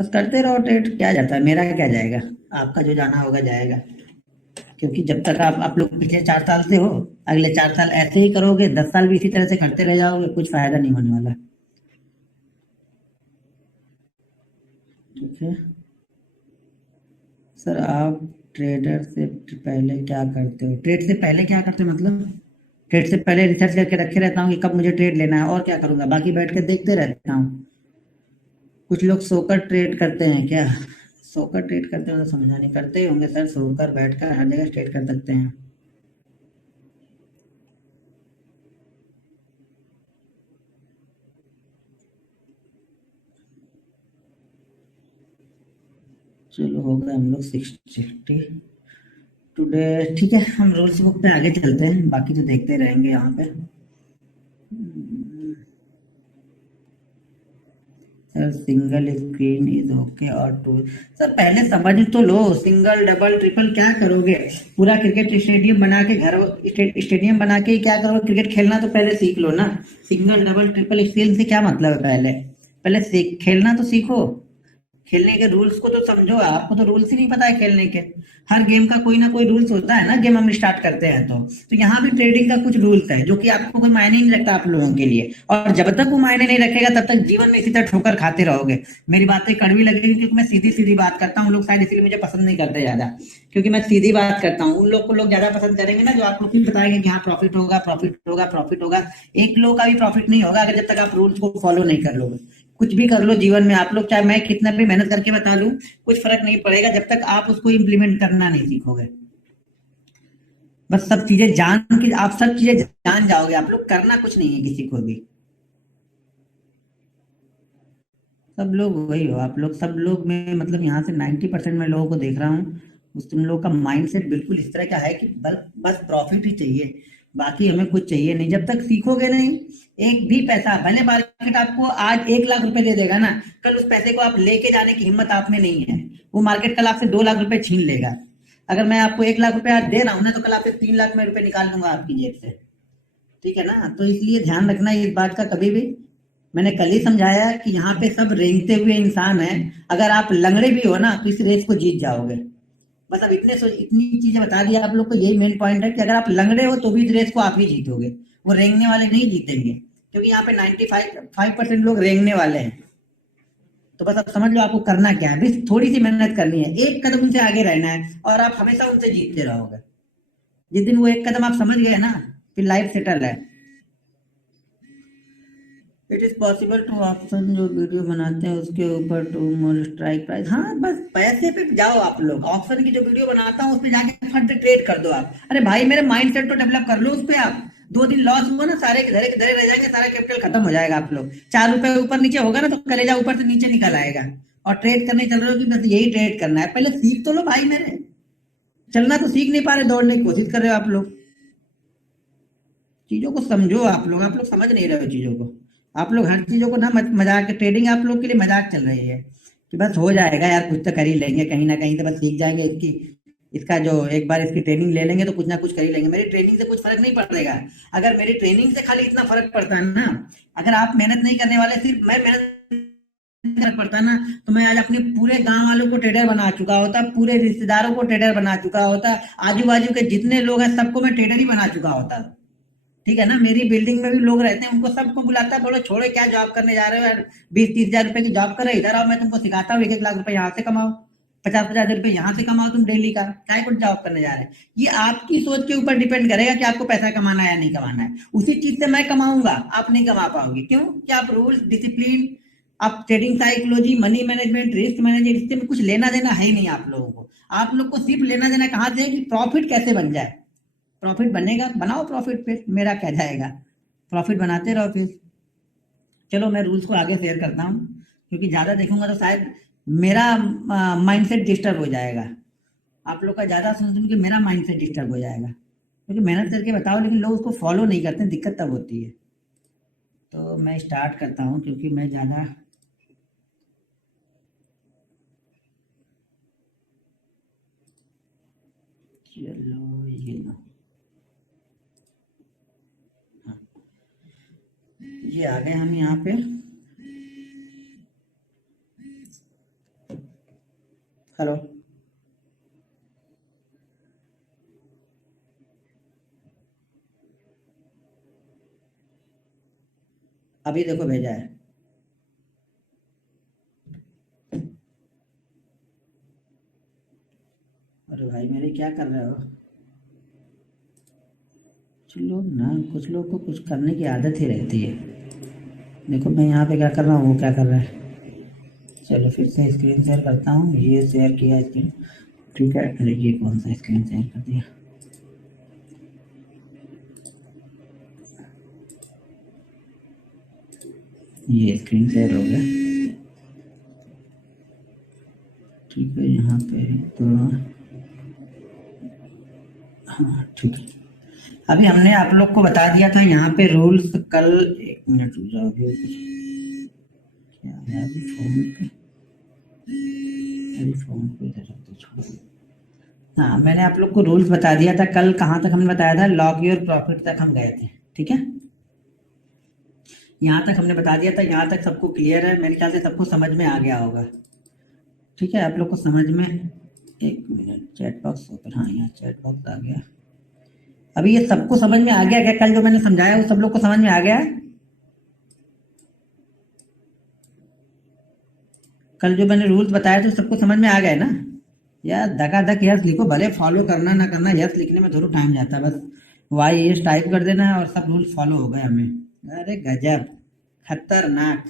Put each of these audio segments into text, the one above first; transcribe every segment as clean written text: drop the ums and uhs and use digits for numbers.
बस करते रहो ट्रेड, क्या जाता है, मेरा क्या जाएगा, आपका जो जाना होगा जाएगा। क्योंकि जब तक आप लोग पिछले 4 साल से हो, अगले 4 साल ऐसे ही करोगे, 10 साल भी इसी तरह से करते रह जाओगे, कुछ फायदा नहीं होने वाला। ठीक है सर, आप ट्रेडर से पहले क्या करते हो? ट्रेड से पहले क्या करते हो मतलब? ट्रेड से पहले रिसर्च करके रखे रहता हूँ कि कब मुझे ट्रेड लेना है, और क्या करूंगा, बाकी बैठ के देखते रहता हूँ। कुछ लोग सोकर ट्रेड करते हैं क्या? सोकर ट्रेड करते हो तो समझा नहीं, करते ही होंगे सर, सोकर बैठकर हर जगह ट्रेड कर सकते हैं। चलो हो गए हम लोग 60 टुडे। ठीक है, हम रूल्स बुक पे आगे चलते हैं, बाकी तो देखते रहेंगे यहाँ पे। Sir single screen is okay और टू? सर पहले समझ तो लो, सिंगल डबल ट्रिपल क्या करोगे? पूरा क्रिकेट स्टेडियम बना के घर, स्टेडियम बना के ही क्या करोगे? क्रिकेट खेलना तो पहले सीख लो ना। सिंगल डबल ट्रिपल स्क्रीन से क्या मतलब है? पहले पहले खेलना तो सीखो। खेलने के रूल्स को तो समझो, आपको तो रूल्स ही नहीं पता है खेलने के। हर गेम का कोई ना कोई रूल्स होता है ना, गेम हम स्टार्ट करते हैं तो यहाँ भी ट्रेडिंग का कुछ रूल्स है जो कि आपको कोई मायने नहीं रखता आप लोगों के लिए, और जब तक वो मायने नहीं रखेगा तब तक जीवन में इसी तरह ठोकर खाते रहोगे। मेरी बातें कड़वी लगेगी क्योंकि मैं सीधी सीधी बात करता हूँ, लोग शायद इसलिए मुझे पसंद नहीं करते ज्यादा, क्योंकि मैं सीधी बात करता हूँ। उन लोग को लोग ज्यादा पसंद करेंगे ना जो आप लोग भी बताएंगे कि हाँ प्रॉफिट होगा, प्रॉफिट होगा, प्रॉफिट होगा। एक लोग का भी प्रॉफिट नहीं होगा अगर जब तक आप रूल्स को फॉलो नहीं कर लोगे। कुछ भी कर लो जीवन में आप लोग, चाहे मैं कितना भी मेहनत करके बता लूं, कुछ फर्क नहीं पड़ेगा जब तक आप उसको इम्प्लीमेंट करना नहीं सीखोगे। बस सब चीजें जान के, आप सब चीजें जान जाओगे, आप लोग करना कुछ नहीं है किसी को भी। सब लोग वही हो, आप लोग सब लोग में मतलब यहाँ से 90% मैं लोगों को देख रहा हूँ, उस तुम लोग का माइंडसेट बिल्कुल इस तरह का है कि बस बस प्रॉफिट ही चाहिए, बाकी हमें कुछ चाहिए नहीं। जब तक सीखोगे नहीं, एक भी पैसा, भले मार्केट आपको आज 1 लाख रुपए दे देगा ना, कल उस पैसे को आप लेके जाने की हिम्मत आप में नहीं है। वो मार्केट कल आपसे 2 लाख रुपए छीन लेगा। अगर मैं आपको 1 लाख रुपए आज दे रहा हूँ ना, तो कल आपसे 3 लाख में रुपए निकाल लूंगा आपकी जेब से। ठीक है ना, तो इसलिए ध्यान रखना इस बात का कभी भी। मैंने कल ही समझाया कि यहाँ पे सब रेंगते हुए इंसान हैं, अगर आप लंगड़े भी हो ना तो इस रेस को जीत जाओगे। मतलब इतनी चीजें बता दी आप लोग को, यही मेन पॉइंट है कि अगर आप लंगड़े हो तो भी इस रेस को आप ही जीतोगे, वो रेंगने वाले नहीं जीतेंगे, क्योंकि यहाँ पे 95% लोग रेंगने वाले हैं। तो बस अब समझ लो आपको करना क्या है, बस थोड़ी सी मेहनत करनी है, एक कदम उनसे आगे रहना है, और आप हमेशा उनसे जीतते रहोगे। जिस दिन वो एक कदम आप समझ गए ना, फिर लाइफ सेटल है। It is possible to option, जो वीडियो बनाते हैं उसके ऊपर टू मोर स्ट्राइक प्राइस। हाँ बस पैसे पे जाओ आप लोग, ऑप्शन की जो वीडियो बनाता हूँ उस पे जाके फट से ट्रेड कर दो आप। अरे भाई मेरे माइंड सेट तो डेवलप कर लो उस पे आप। 2 दिन लॉस हुआ ना, सारे के धरे रह जाएंगे, सारा कैपिटल खत्म हो जाएगा आप लोग। 4 रुपए ऊपर नीचे होगा ना तो कलेजा ऊपर से नीचे निकल आएगा। और ट्रेड करने चल रहे हो कि बस यही ट्रेड करना है, पहले सीख तो लो भाई मेरे। चलना तो सीख नहीं पा रहे, दौड़ने की कोशिश कर रहे हो आप लोग। चीजों को समझो, आप लोग समझ नहीं रहे हो चीजों को। आप लोग हर चीजों को ना मजाक, ट्रेडिंग आप लोग के लिए मजाक चल रही है कि बस हो जाएगा यार, कुछ तो कर ही लेंगे, कहीं ना कहीं तो बस सीख जाएंगे इसकी, इसका जो एक बार इसकी ट्रेनिंग ले लेंगे तो कुछ ना कुछ कर ही लेंगे। मेरी ट्रेनिंग से कुछ फर्क नहीं पड़ेगा। अगर मेरी ट्रेनिंग से खाली इतना फर्क पड़ता है ना, अगर आप मेहनत नहीं करने वाले, सिर्फ मैं मेहनत फर्क पड़ता ना, तो मैं आज अपने पूरे गांव वालों को ट्रेडर बना चुका होता, पूरे रिश्तेदारों को ट्रेडर बना चुका होता, आजू बाजू के जितने लोग हैं सबको मैं ट्रेडर ही बना चुका होता। ठीक है ना, मेरी बिल्डिंग में भी लोग रहते हैं, उनको सबको बुलाता है, बोलो छोड़ो क्या जॉब करने जा रहे हो यार, 20-30 हजार रुपए की जॉब करो, इधर आओ मैं तुमको सिखाता हूँ, 1-1 लाख रुपए यहाँ से कमाओ, 50-50 हजार रुपए यहाँ से कमाओ तुम डेली का, क्या कुछ जॉब करने जा रहे हैं। ये आपकी सोच के ऊपर डिपेंड करेगा कि आपको पैसा कमाना है या नहीं कमाना है। उसी चीज से मैं कमाऊंगा, आप नहीं कमा पाओगे, क्यों कि आप रूल्स डिसिप्लिन, आप trading psychology, money management, risk management, इससे में कुछ लेना देना है ही नहीं आप लोगों को। आप लोग को सिर्फ लेना देना कहाँ से है कि प्रॉफिट कैसे बन जाए। प्रॉफिट बनेगा, बनाओ प्रॉफिट, फिर मेरा क्या जाएगा, प्रॉफिट बनाते रहो फिर। चलो मैं रूल्स को आगे शेयर करता हूँ, क्योंकि ज्यादा देखूंगा तो शायद मेरा माइंडसेट डिस्टर्ब हो जाएगा। आप लोग का ज्यादा सुन सुन के मेरा माइंडसेट डिस्टर्ब हो जाएगा, क्योंकि मेहनत करके बताओ लेकिन लोग उसको फॉलो नहीं करते, दिक्कत तब होती है। तो मैं स्टार्ट करता हूँ क्योंकि मैं ज्यादा, चलो ये लो, हाँ, ये आ गए हम यहाँ पे। हेलो, अभी देखो भेजा है। अरे भाई मेरे क्या कर रहे हो? कुछ लोग ना, कुछ लोग को कुछ करने की आदत ही रहती है। देखो मैं यहाँ पे क्या कर रहा हूँ, वो क्या कर रहा है। चलो फिर से स्क्रीन शेयर करता हूँ, ये शेयर किया स्क्रीन। ठीक है, अरे ये कौन सा स्क्रीन शेयर कर दिया। ये स्क्रीन शेयर हो गया। ठीक है, यहाँ पे तो हाँ ठीक है। अभी हमने आप लोग को बता दिया था यहाँ पे रूल्स। कल, एक मिनट रुक जाओ, अभी क्या है अभी फोन पे, अभी फोन पे इधर रख दो, छोड़ो। हाँ, मैंने आप लोग को रूल्स बता दिया था कल। कहाँ तक हमने बताया था, लॉक योर प्रॉफिट तक हम गए थे। ठीक है, यहाँ तक हमने बता दिया था। यहाँ तक सबको क्लियर है, मेरे ख्याल से सबको समझ में आ गया होगा। ठीक है, आप लोग को समझ में, एक मिनट, चैट बॉक्स ओपन, हाँ यहाँ चैट बॉक्स आ गया। अभी ये सबको समझ में आ गया क्या? कल जो मैंने समझाया वो सब लोग को समझ में आ गया है? कल जो मैंने रूल्स बताया थे सबको समझ में आ गए ना? यार धकाधक यस लिखो, भले फॉलो करना ना करना, यस लिखने में थोड़ा टाइम जाता है। बस वाई यस टाइप कर देना है और सब रूल फॉलो हो गए हमें। अरे गजब, खतरनाक,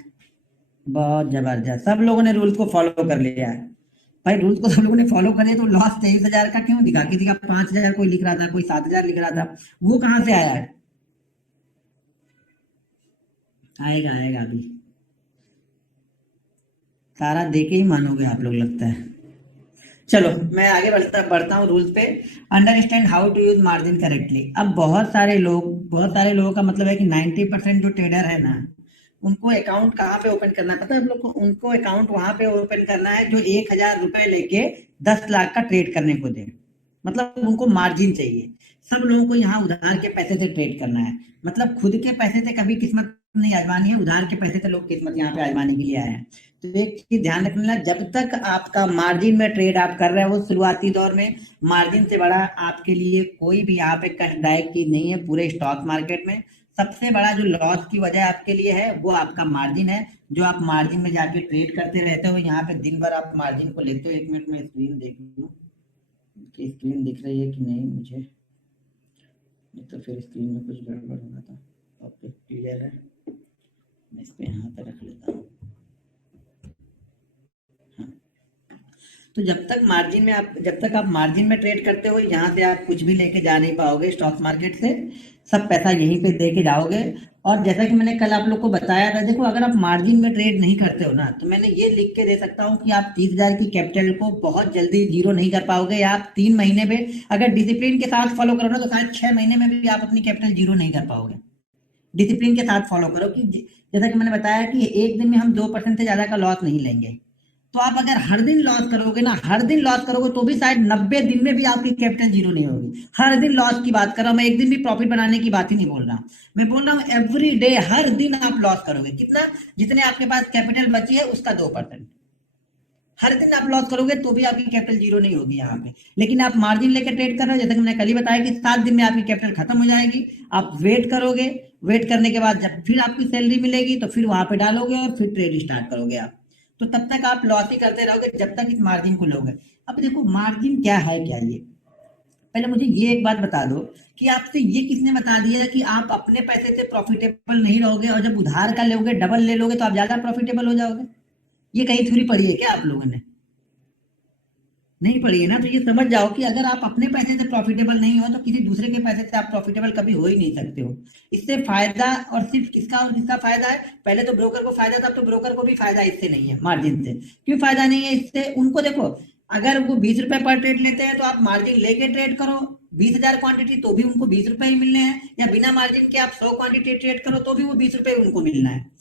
बहुत जबरदस्त, सब लोगों ने रूल्स को फॉलो कर लिया है। भाई रूल्स को सब लोगों ने फॉलो करे तो लॉस 23,000 का क्यों दिखा? किसी का 5,000 कोई लिख रहा था, कोई 7,000 लिख रहा था, वो कहाँ से आया है? आएगा आएगा अभी, सारा देके ही मानोगे आप लोग लगता है। चलो मैं आगे बढ़ता बढ़ता हूँ रूल्स पे। Understand how to use margin correctly. अब बहुत सारे लोगों का मतलब है कि 90% जो ट्रेडर है ना, उनको अकाउंट कहाँ पे ओपन करना है पता है आप लोग को? उनको अकाउंट वहां पे ओपन करना है जो 1,000 रुपए लेके 10 लाख का ट्रेड करने को दे। मतलब उनको मार्जिन चाहिए। सब लोगों को यहाँ उधार के पैसे से ट्रेड करना है। मतलब खुद के पैसे से कभी किस्मत नहीं आजमानी है, उधार के पैसे से लोग किस्मत यहाँ पे आजमाने के लिए आए हैं। तो एक चीज ध्यान रखना, जब तक आपका मार्जिन में ट्रेड आप कर रहे हो, वो शुरुआती दौर में मार्जिन से बड़ा आपके लिए कोई भी यहाँ पे कष्टदायक चीज नहीं है पूरे स्टॉक मार्केट में। सबसे बड़ा जो लॉस की वजह आपके लिए है वो आपका मार्जिन है, जो आप मार्जिन में जाके ट्रेड करते रहते हो। यहाँ पे दिन भर आप मार्जिन को लेते हो। एक मिनट में स्क्रीन देख लूँ कि स्क्रीन दिख रही है कि नहीं मुझे, नहीं तो फिर स्क्रीन में कुछ गड़बड़ होगा। था ओके, क्लियर है। मैं इस पे यहाँ पे रख लेता हूँ। हाँ, तो जब तक आप मार्जिन में ट्रेड करते हो, यहाँ से आप कुछ भी लेके जा नहीं पाओगे स्टॉक मार्केट से। सब पैसा यहीं पे दे के जाओगे। और जैसा कि मैंने कल आप लोग को बताया था, देखो अगर आप मार्जिन में ट्रेड नहीं करते हो ना, तो मैंने ये लिख के दे सकता हूँ कि आप 30,000 की कैपिटल को बहुत जल्दी जीरो नहीं कर पाओगे। या आप 3 महीने में अगर डिसिप्लिन के साथ फॉलो करो ना, तो शायद 6 महीने में भी आप अपनी कैपिटल जीरो नहीं कर पाओगे। डिसिप्लिन के साथ फॉलो करो कि जैसा कि मैंने बताया कि एक दिन में हम 2% से ज्यादा का लॉस नहीं लेंगे। तो आप अगर हर दिन लॉस करोगे ना, हर दिन लॉस करोगे तो भी शायद 90 दिन में भी आपकी कैपिटल जीरो नहीं होगी। हर दिन लॉस की बात कर रहा हूं मैं, एक दिन भी प्रॉफिट बनाने की बात ही नहीं बोल रहा। मैं बोल रहा हूँ एवरी डे, हर दिन आप लॉस करोगे। कितना? जितने आपके पास कैपिटल बची है उसका 2%। हर दिन आप लॉस करोगे तो भी आपकी कैपिटल जीरो नहीं होगी यहाँ पे। लेकिन आप मार्जिन लेकर ट्रेड कर रहे हो, जैसे कि मैंने कल ही बताया कि 7 दिन में आपकी कैपिटल खत्म हो जाएगी। आप वेट करोगे, वेट करने के बाद जब फिर आपकी सैलरी मिलेगी तो फिर वहां पे डालोगे और फिर ट्रेड स्टार्ट करोगे आप। तो तब तक आप लॉस ही करते रहोगे जब तक इस मार्जिन को लोगे। अब देखो मार्जिन क्या है, क्या ये, पहले मुझे ये एक बात बता दो कि आपसे ये किसने बता दिया कि आप अपने पैसे से प्रॉफिटेबल नहीं रहोगे और जब उधार का लोगे डबल ले लोगे तो आप ज्यादा प्रॉफिटेबल हो जाओगे? ये कहीं थोड़ी पढ़ी है क्या आप लोगों ने? नहीं पड़ी है ना? तो ये समझ जाओ कि अगर आप अपने पैसे से प्रॉफिटेबल नहीं हो तो किसी दूसरे के पैसे से आप प्रॉफिटेबल कभी हो ही नहीं सकते हो। इससे फायदा और सिर्फ किसका और किसका फायदा है? पहले तो ब्रोकर को फायदा था, अब तो ब्रोकर को भी फायदा इससे नहीं है, मार्जिन से। क्यों फायदा नहीं है इससे? उनको देखो, अगर वो 20 रुपए पर ट्रेड लेते हैं तो आप मार्जिन लेके ट्रेड करो 20,000 क्वांटिटी तो भी उनको 20 रुपए ही मिलने हैं। या बिना मार्जिन के आप 100 क्वांटिटी ट्रेड करो तो भी वो 20 रुपए उनको मिलना है।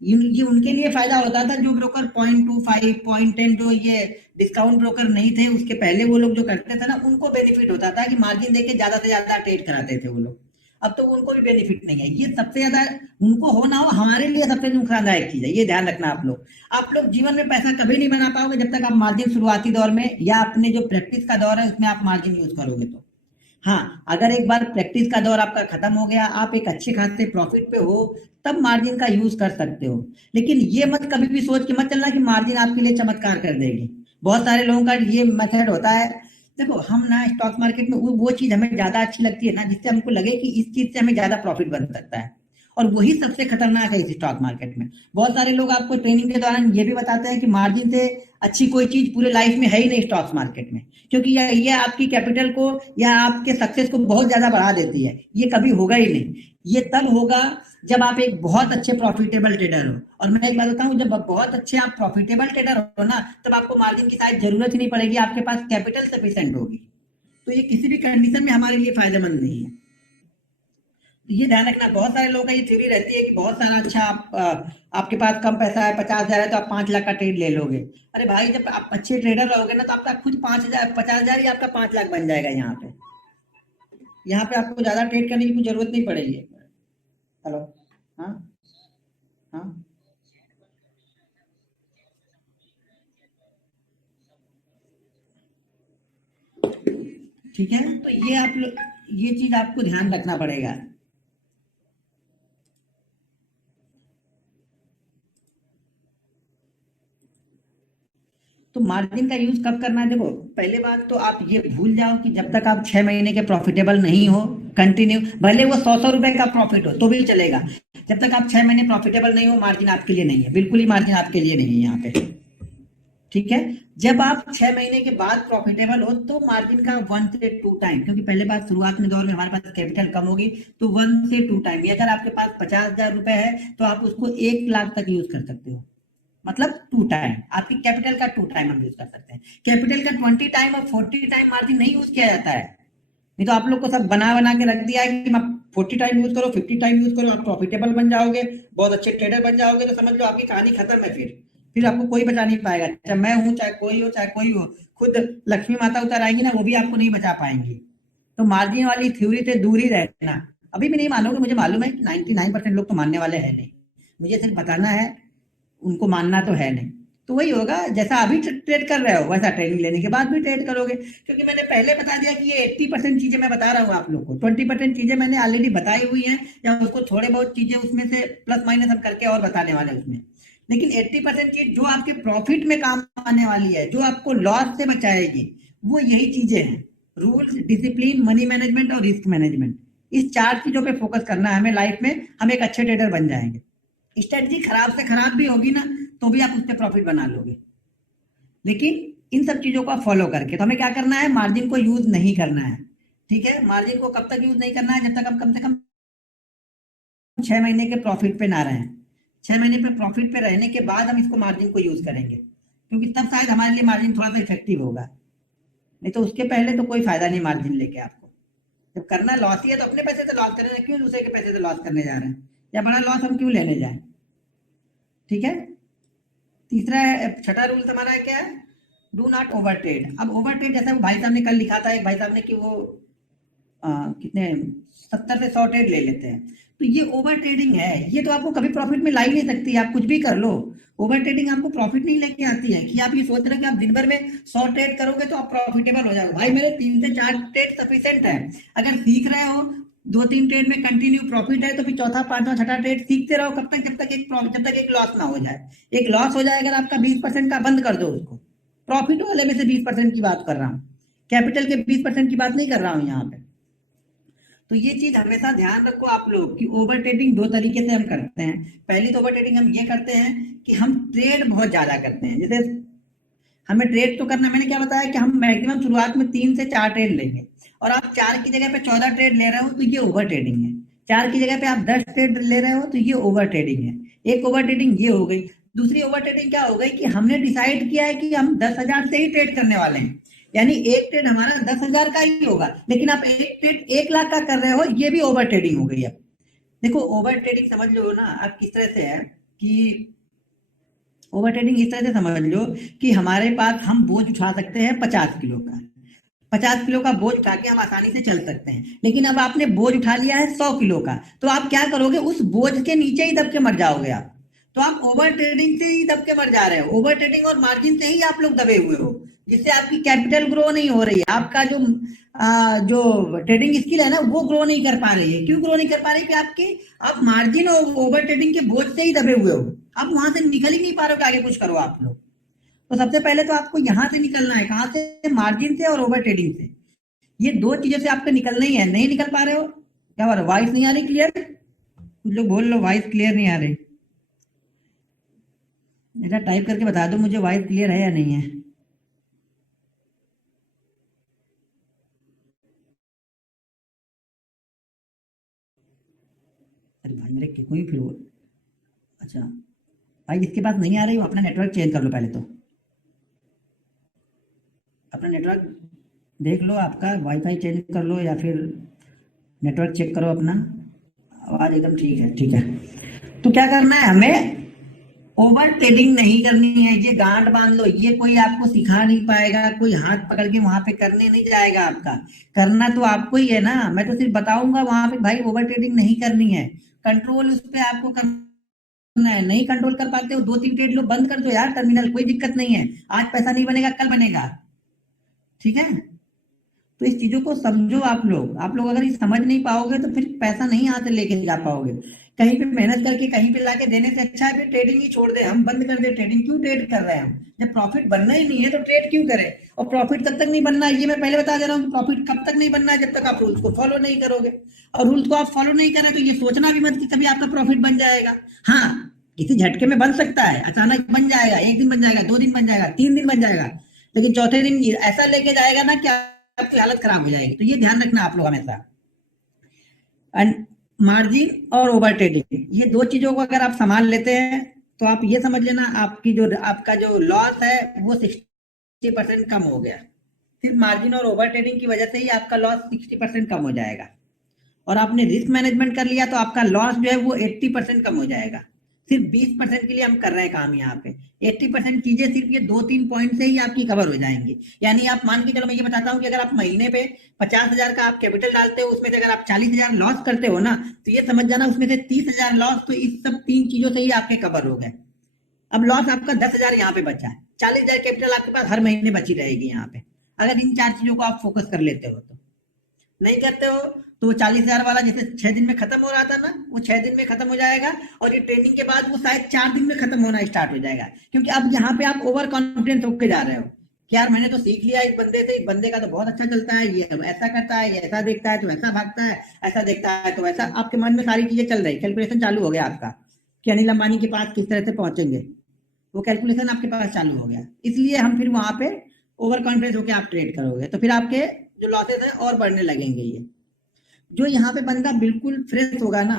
ये उनके लिए फायदा होता था जो ब्रोकर 0.25 0.10, जो ये डिस्काउंट ब्रोकर नहीं थे उसके पहले वो लोग जो करते थे ना, उनको बेनिफिट होता था कि मार्जिन देके ज्यादा से ज्यादा ट्रेड कराते थे वो लोग। अब तो उनको भी बेनिफिट नहीं है। ये सबसे ज्यादा उनको हो ना हो, हमारे लिए सबसे नुकसानदायक चीज है, ये ध्यान रखना आप लोग। आप लोग जीवन में पैसा कभी नहीं बना पाओगे जब तक आप मार्जिन शुरुआती दौर में या अपने जो प्रैक्टिस का दौर है उसमें आप मार्जिन यूज करोगे तो। हाँ, अगर एक बार प्रैक्टिस का दौर आपका खत्म हो गया, आप एक अच्छे खासे प्रॉफिट पे हो, तब मार्जिन का यूज कर सकते हो। लेकिन ये मत कभी भी सोच के मत चलना कि मार्जिन आपके लिए चमत्कार कर देगी। बहुत सारे लोगों का ये मेथड होता है। देखो, हम ना स्टॉक मार्केट में वो चीज हमें ज्यादा अच्छी लगती है ना जिससे हमको लगे कि इस चीज से हमें ज्यादा प्रॉफिट बन सकता है, और वही सबसे खतरनाक है इस स्टॉक मार्केट में। बहुत सारे लोग आपको ट्रेनिंग के दौरान ये भी बताते हैं कि मार्जिन से अच्छी कोई चीज पूरे लाइफ में है ही नहीं स्टॉक मार्केट में, क्योंकि ये आपकी कैपिटल को या आपके सक्सेस को बहुत ज्यादा बढ़ा देती है। ये कभी होगा ही नहीं। ये तब होगा जब आप एक बहुत अच्छे प्रॉफिटेबल ट्रेडर हो। और मैं एक बात बताऊं, जब बहुत अच्छे आप प्रॉफिटेबल ट्रेडर हो ना, तब आपको मार्जिन की शायद जरूरत ही नहीं पड़ेगी, आपके पास कैपिटल सफिशिएंट होगी। तो ये किसी भी कंडीशन में हमारे लिए फायदेमंद नहीं है। ये ध्यान रखना, बहुत सारे लोगों का ये थ्योरी रहती है कि बहुत सारा अच्छा आपके पास कम पैसा है, 50,000 है, तो आप 5 लाख का ट्रेड ले लोगे। अरे भाई, जब आप अच्छे ट्रेडर रहोगे ना तो आपका खुद 5,000 50,000 ही आपका 5 लाख बन जाएगा। यहाँ पे आपको ज्यादा ट्रेड करने की कोई जरूरत नहीं पड़ेगी। हेलो। हाँ। हाँ। ठीक है, तो ये आप लोग ये चीज आपको ध्यान रखना पड़ेगा। तो मार्जिन का यूज कब करना है? देखो, पहले बात तो आप ये भूल जाओ कि जब तक आप 6 महीने के प्रॉफिटेबल नहीं हो कंटिन्यू, भले वो 100 रुपए का प्रॉफिट हो तो भी चलेगा। जब तक आप 6 महीने प्रॉफिटेबल नहीं हो, मार्जिन आपके लिए नहीं है, बिल्कुल ही मार्जिन आपके लिए नहीं है यहाँ पे। ठीक है। जब आप 6 महीने के बाद प्रॉफिटेबल हो तो मार्जिन का 1 से 2 टाइम, क्योंकि पहले बात शुरुआत में दौर में हमारे पास कैपिटल कम होगी, तो 1 से 2 टाइम। अगर आपके पास 50,000 रुपए है तो आप उसको 1 लाख तक यूज कर सकते हो। मतलब 2 टाइम, आपकी कैपिटल का 2 टाइम हम यूज कर सकते हैं। कैपिटल का 20 टाइम और 40 टाइम मार्जिन नहीं यूज किया जाता है। नहीं तो आप लोग को सब बना बना के रख दिया है कि आप 40 टाइम यूज करो, 50 टाइम यूज करो, आप प्रॉफिटेबल बन जाओगे, बहुत अच्छे ट्रेडर बन जाओगे, तो समझ लो आपकी कहानी खत्म है। फिर आपको कोई बचा नहीं पाएगा, चाहे मैं हूं, चाहे कोई हो, चाहे कोई हो। खुद लक्ष्मी माता उतर आएंगी ना, वो भी आपको नहीं बचा पाएंगी। तो मार्जिन वाली थ्योरी से दूर ही रहना। अभी भी नहीं मानोगे, मुझे मालूम है कि 99% लोग तो मानने वाले हैं नहीं। मुझे सिर्फ बताना है, उनको मानना तो है नहीं। तो वही होगा, जैसा अभी ट्रेड कर रहे हो वैसा ट्रेनिंग लेने के बाद भी ट्रेड करोगे। क्योंकि मैंने पहले बता दिया कि ये 80% चीजें मैं बता रहा हूँ आप लोग को, 20% चीजें मैंने ऑलरेडी बताई हुई हैं, या उसको थोड़े बहुत चीजें उसमें से प्लस माइनस हम करके और बताने वाले हैं उसमें। लेकिन 80% चीज जो आपके प्रॉफिट में काम आने वाली है, जो आपको लॉस से बचाएगी, वो यही चीजें हैं। रूल्स, डिसिप्लिन, मनी मैनेजमेंट और रिस्क मैनेजमेंट। इस 4 चीजों पे फोकस करना है हमें लाइफ में, हम एक अच्छे ट्रेडर बन जाएंगे। स्ट्रेटजी खराब से खराब भी होगी ना, तो भी आप उससे प्रॉफिट बना लोगे। लेकिन इन सब चीजों को फॉलो करके, तो हमें क्या करना है, मार्जिन को यूज नहीं करना है। ठीक है, मार्जिन को कब तक यूज नहीं करना है? जब तक हम कम से कम 6 महीने के प्रॉफिट पे ना रहें। 6 महीने पे प्रॉफिट पे रहने के बाद हम इसको मार्जिन को यूज करेंगे, क्योंकि तब शायद हमारे लिए मार्जिन थोड़ा सा इफेक्टिव होगा। नहीं तो उसके पहले तो कोई फायदा नहीं मार्जिन लेके आपको। जब करना लॉस ही है तो अपने पैसे से लॉस करें, क्यों दूसरे के पैसे से लॉस करने जा रहे हैं, या बड़ा लॉस हम क्यों लेने जाए। ठीक है। तीसरा है, छठा रूल हमारा है क्या है, डू नॉट ओवर ट्रेड। अब ओवर ट्रेड, जैसा वो भाई साहब ने कल लिखा था, एक भाई साहब ने कि वो कितने 70 से 100 ट्रेड ले लेते हैं, तो ये ओवर ट्रेडिंग है। ये तो आपको कभी प्रॉफिट में ला ही नहीं सकती, आप कुछ भी कर लो। ओवर ट्रेडिंग आपको प्रॉफिट नहीं लेके आती है। कि आप ये सोच रहे हैं कि आप दिन भर में 100 ट्रेड करोगे तो आप प्रॉफिटेबल हो जाओगे। भाई, मेरे 3 से 4 ट्रेड सफिशिएंट है। अगर सीख रहे हो, 2-3 ट्रेड में कंटिन्यू प्रॉफिट है, तो फिर चौथा, पांचवा, छठा ट्रेड सीखते रहो। कब तक? जब तक एक लॉस ना हो जाए। एक लॉस हो जाए अगर आपका 20% का, बंद कर दो उसको। प्रॉफिट वाले में से 20% की बात कर रहा हूँ, कैपिटल के 20% की बात नहीं कर रहा हूँ यहाँ पे। तो ये चीज हमेशा ध्यान रखो आप लोग कि ओवर ट्रेडिंग 2 तरीके से हम करते हैं। पहली तो ओवर ट्रेडिंग हम ये करते हैं कि हम ट्रेड बहुत ज्यादा करते हैं। जैसे हमें ट्रेड तो करना, मैंने क्या बताया कि हम मैक्सिमम शुरुआत में 3 से 4 ट्रेड लेंगे, और आप 4 की जगह पे 14 ट्रेड ले रहे हो तो ये ओवर ट्रेडिंग है। 4 की जगह पे आप 10 ट्रेड ले रहे हो तो ये ओवर ट्रेडिंग है। एक ओवर ट्रेडिंग ये हो गई। दूसरी ओवर ट्रेडिंग क्या हो गई कि हमने डिसाइड किया है कि हम 10,000 से ही ट्रेड करने वाले हैं, यानी एक ट्रेड हमारा 10,000 का ही होगा, लेकिन आप एक ट्रेड 1 लाख का कर रहे हो, ये भी ओवर ट्रेडिंग हो गई। अब देखो, ओवर ट्रेडिंग समझ लो ना आप किस तरह से है कि ओवर ट्रेडिंग इस तरह से समझ लो कि हमारे पास हम बोझ उठा सकते हैं 50 किलो का। 50 किलो का बोझ उठा के हम आसानी से चल सकते हैं, लेकिन अब आपने बोझ उठा लिया है 100 किलो का, तो आप क्या करोगे, उस बोझ के नीचे ही दब के मर जाओगे आप। तो आप ओवर ट्रेडिंग से ही दब के मर जा रहे हो, ओवर ट्रेडिंग और मार्जिन से ही आप लोग दबे हुए हो, जिससे आपकी कैपिटल ग्रो नहीं हो रही है, आपका जो ट्रेडिंग स्किल है ना वो ग्रो नहीं कर पा रही है। क्यों ग्रो नहीं कर पा रही है? कि आप मार्जिन और ओवर ट्रेडिंग के बोझ से ही दबे हुए हो, आप वहां से निकल ही नहीं पा रहे हो कि आगे कुछ करो आप लोग। तो सबसे पहले तो आपको यहां से निकलना है, कहां से? मार्जिन से और ओवर ट्रेडिंग से। ये दो चीजों से आपको निकलना ही है। नहीं निकल पा रहे हो, क्या बात है, वॉइस नहीं आ रही क्लियर? कुछ लोग बोल लो वॉइस क्लियर नहीं आ रही, ऐसा टाइप करके बता दो मुझे वॉइस क्लियर है या नहीं है। अरे भाई मेरे क्यों ही फिर वो, अच्छा भाई जिसके पास नहीं आ रही हो अपना नेटवर्क चेंज कर लो पहले तो, अपना नेटवर्क देख लो, आपका वाईफाई चेंज कर लो या फिर नेटवर्क चेक करो अपना। आवाज एकदम ठीक है, ठीक है। तो क्या करना है हमें, ओवर ट्रेडिंग नहीं करनी है, ये गांठ बांध लो, ये कोई आपको सिखा नहीं पाएगा, कोई हाथ पकड़ के वहां पे करने नहीं जाएगा आपका, करना तो आपको ही है ना, मैं तो सिर्फ बताऊंगा वहां पे भाई ओवर ट्रेडिंग नहीं करनी है, कंट्रोल उस पर आपको करना है। नहीं कंट्रोल कर पाते हो, 2-3 ट्रेड लो, बंद कर दो यार टर्मिनल, कोई दिक्कत नहीं है, आज पैसा नहीं बनेगा कल बनेगा, ठीक है। तो इस चीजों को समझो आप लोग अगर ये समझ नहीं पाओगे तो फिर पैसा नहीं हाथ से लेके जा पाओगे। कहीं पे मेहनत करके कहीं पे लाके देने से अच्छा है फिर ट्रेडिंग ही छोड़ दे, हम बंद कर दे ट्रेडिंग। क्यों ट्रेड कर रहे हैं हम, जब प्रॉफिट बनना ही नहीं है तो ट्रेड क्यों करें? और प्रॉफिट तब तक नहीं बनना है, ये मैं पहले बता दे रहा हूँ, प्रॉफिट कब तक नहीं बनना है, जब तक आप रूल्स को फॉलो नहीं करोगे। और रूल्स को आप फॉलो नहीं करें तो ये सोचना भी मत कि कभी आपका प्रॉफिट बन जाएगा। हाँ, किसी झटके में बन सकता है, अचानक बन जाएगा, 1 दिन बन जाएगा, 2 दिन बन जाएगा, 3 दिन बन जाएगा, लेकिन चौथे दिन ऐसा लेके जाएगा ना कि आपकी हालत खराब हो जाएगी। तो ये ध्यान रखना आप लोग हमेशा। एंड मार्जिन और ओवर ट्रेडिंग, ये दो चीजों को अगर आप संभाल लेते हैं तो आप ये समझ लेना आपका जो लॉस है वो 60% कम हो गया। सिर्फ मार्जिन और ओवर ट्रेडिंग की वजह से ही आपका लॉस 60% कम हो जाएगा। और आपने रिस्क मैनेजमेंट कर लिया तो आपका लॉस जो है वो 80% कम हो जाएगा। सिर्फ 20% के लिए हम कर रहे हैं काम यहाँ पे, 80% चीजें सिर्फ ये 2-3 पॉइंट से ही आपकी कवर हो जाएंगी। यानी आप मान के चलो, मैं ये बताता हूँ कि अगर आप महीने पे 50,000 का आप कैपिटल डालते हो, उसमें से अगर आप 40,000 लॉस करते हो ना, तो ये समझ जाना उसमें से 30,000 लॉस तो इस सब 3 चीजों से ही आपके कवर हो गए। अब लॉस आपका 10,000 यहाँ पे बचा है, 40,000 कैपिटल आपके पास हर महीने बची रहेगी यहाँ पे, अगर इन 4 चीजों को आप फोकस कर लेते हो तो। नहीं करते हो तो वो 40,000 वाला जैसे 6 दिन में खत्म हो रहा था ना, वो 6 दिन में खत्म हो जाएगा, और ये ट्रेनिंग के बाद वो शायद 4 दिन में खत्म होना स्टार्ट हो जाएगा। क्योंकि अब यहाँ पे आप ओवर कॉन्फिडेंस होके जा रहे हो कि यार मैंने तो सीख लिया इस बंदे से, इस बंदे का तो बहुत अच्छा चलता है, ये ऐसा करता है, ये ऐसा देखता है तो ऐसा भागता है, ऐसा देखता है तो ऐसा, आपके मन में सारी चीजें चल रही, कैलकुलेशन चालू हो गया आपका कि अनिल अंबानी के पास किस तरह से पहुंचेंगे, वो कैलकुलेशन आपके पास चालू हो गया। इसलिए हम फिर वहां पे ओवर कॉन्फिडेंस होकर आप ट्रेड करोगे तो फिर आपके जो लॉसेस है और बढ़ने लगेंगे। ये जो यहाँ पे बंदा बिल्कुल फ्रेश होगा ना,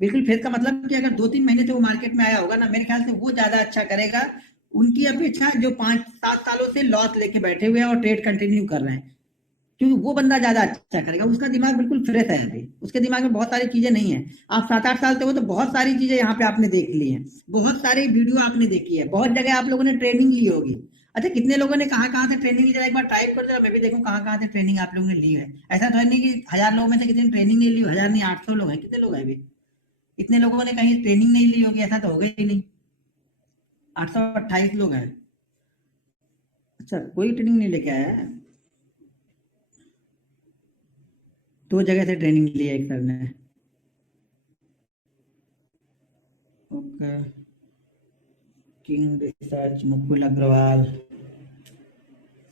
बिल्कुल फ्रेश का मतलब कि अगर 2-3 महीने से वो मार्केट में आया होगा ना, मेरे ख्याल से वो ज्यादा अच्छा करेगा उनकी अपेक्षा जो 5-7 सालों से लॉस लेके बैठे हुए हैं और ट्रेड कंटिन्यू कर रहे हैं। क्योंकि वो बंदा ज्यादा अच्छा करेगा, उसका दिमाग बिल्कुल फ्रेश है अभी, उसके दिमाग में बहुत सारी चीजें नहीं है। आप 7-8 साल से हो तो बहुत सारी चीजें यहाँ पे आपने देख ली हैं, बहुत सारी वीडियो आपने देखी है, बहुत जगह आप लोगों ने ट्रेनिंग ली होगी। अच्छा, कितने लोगों ने कहाँ कहाँ से ट्रेनिंग ली, जरा एक बार टाइप कर दो, मैं भी देखूं कहाँ कहाँ से ट्रेनिंग आप लोगों ने ली है। ऐसा तो है नहीं कि 1,000 लोगों में से किसी ने ट्रेनिंग नहीं ली, 1,000 नहीं 800 लोग हैं, कितने लोग हैं अभी, इतने लोगों ने कहीं ट्रेनिंग नहीं ली होगी, ऐसा तो हो गया ही नहीं, 828 लोग हैं। अच्छा, कोई ट्रेनिंग नहीं लेके आया है, 2 जगह से ट्रेनिंग ली है एक सर ने। Okay, king research, Mukul Agarwal,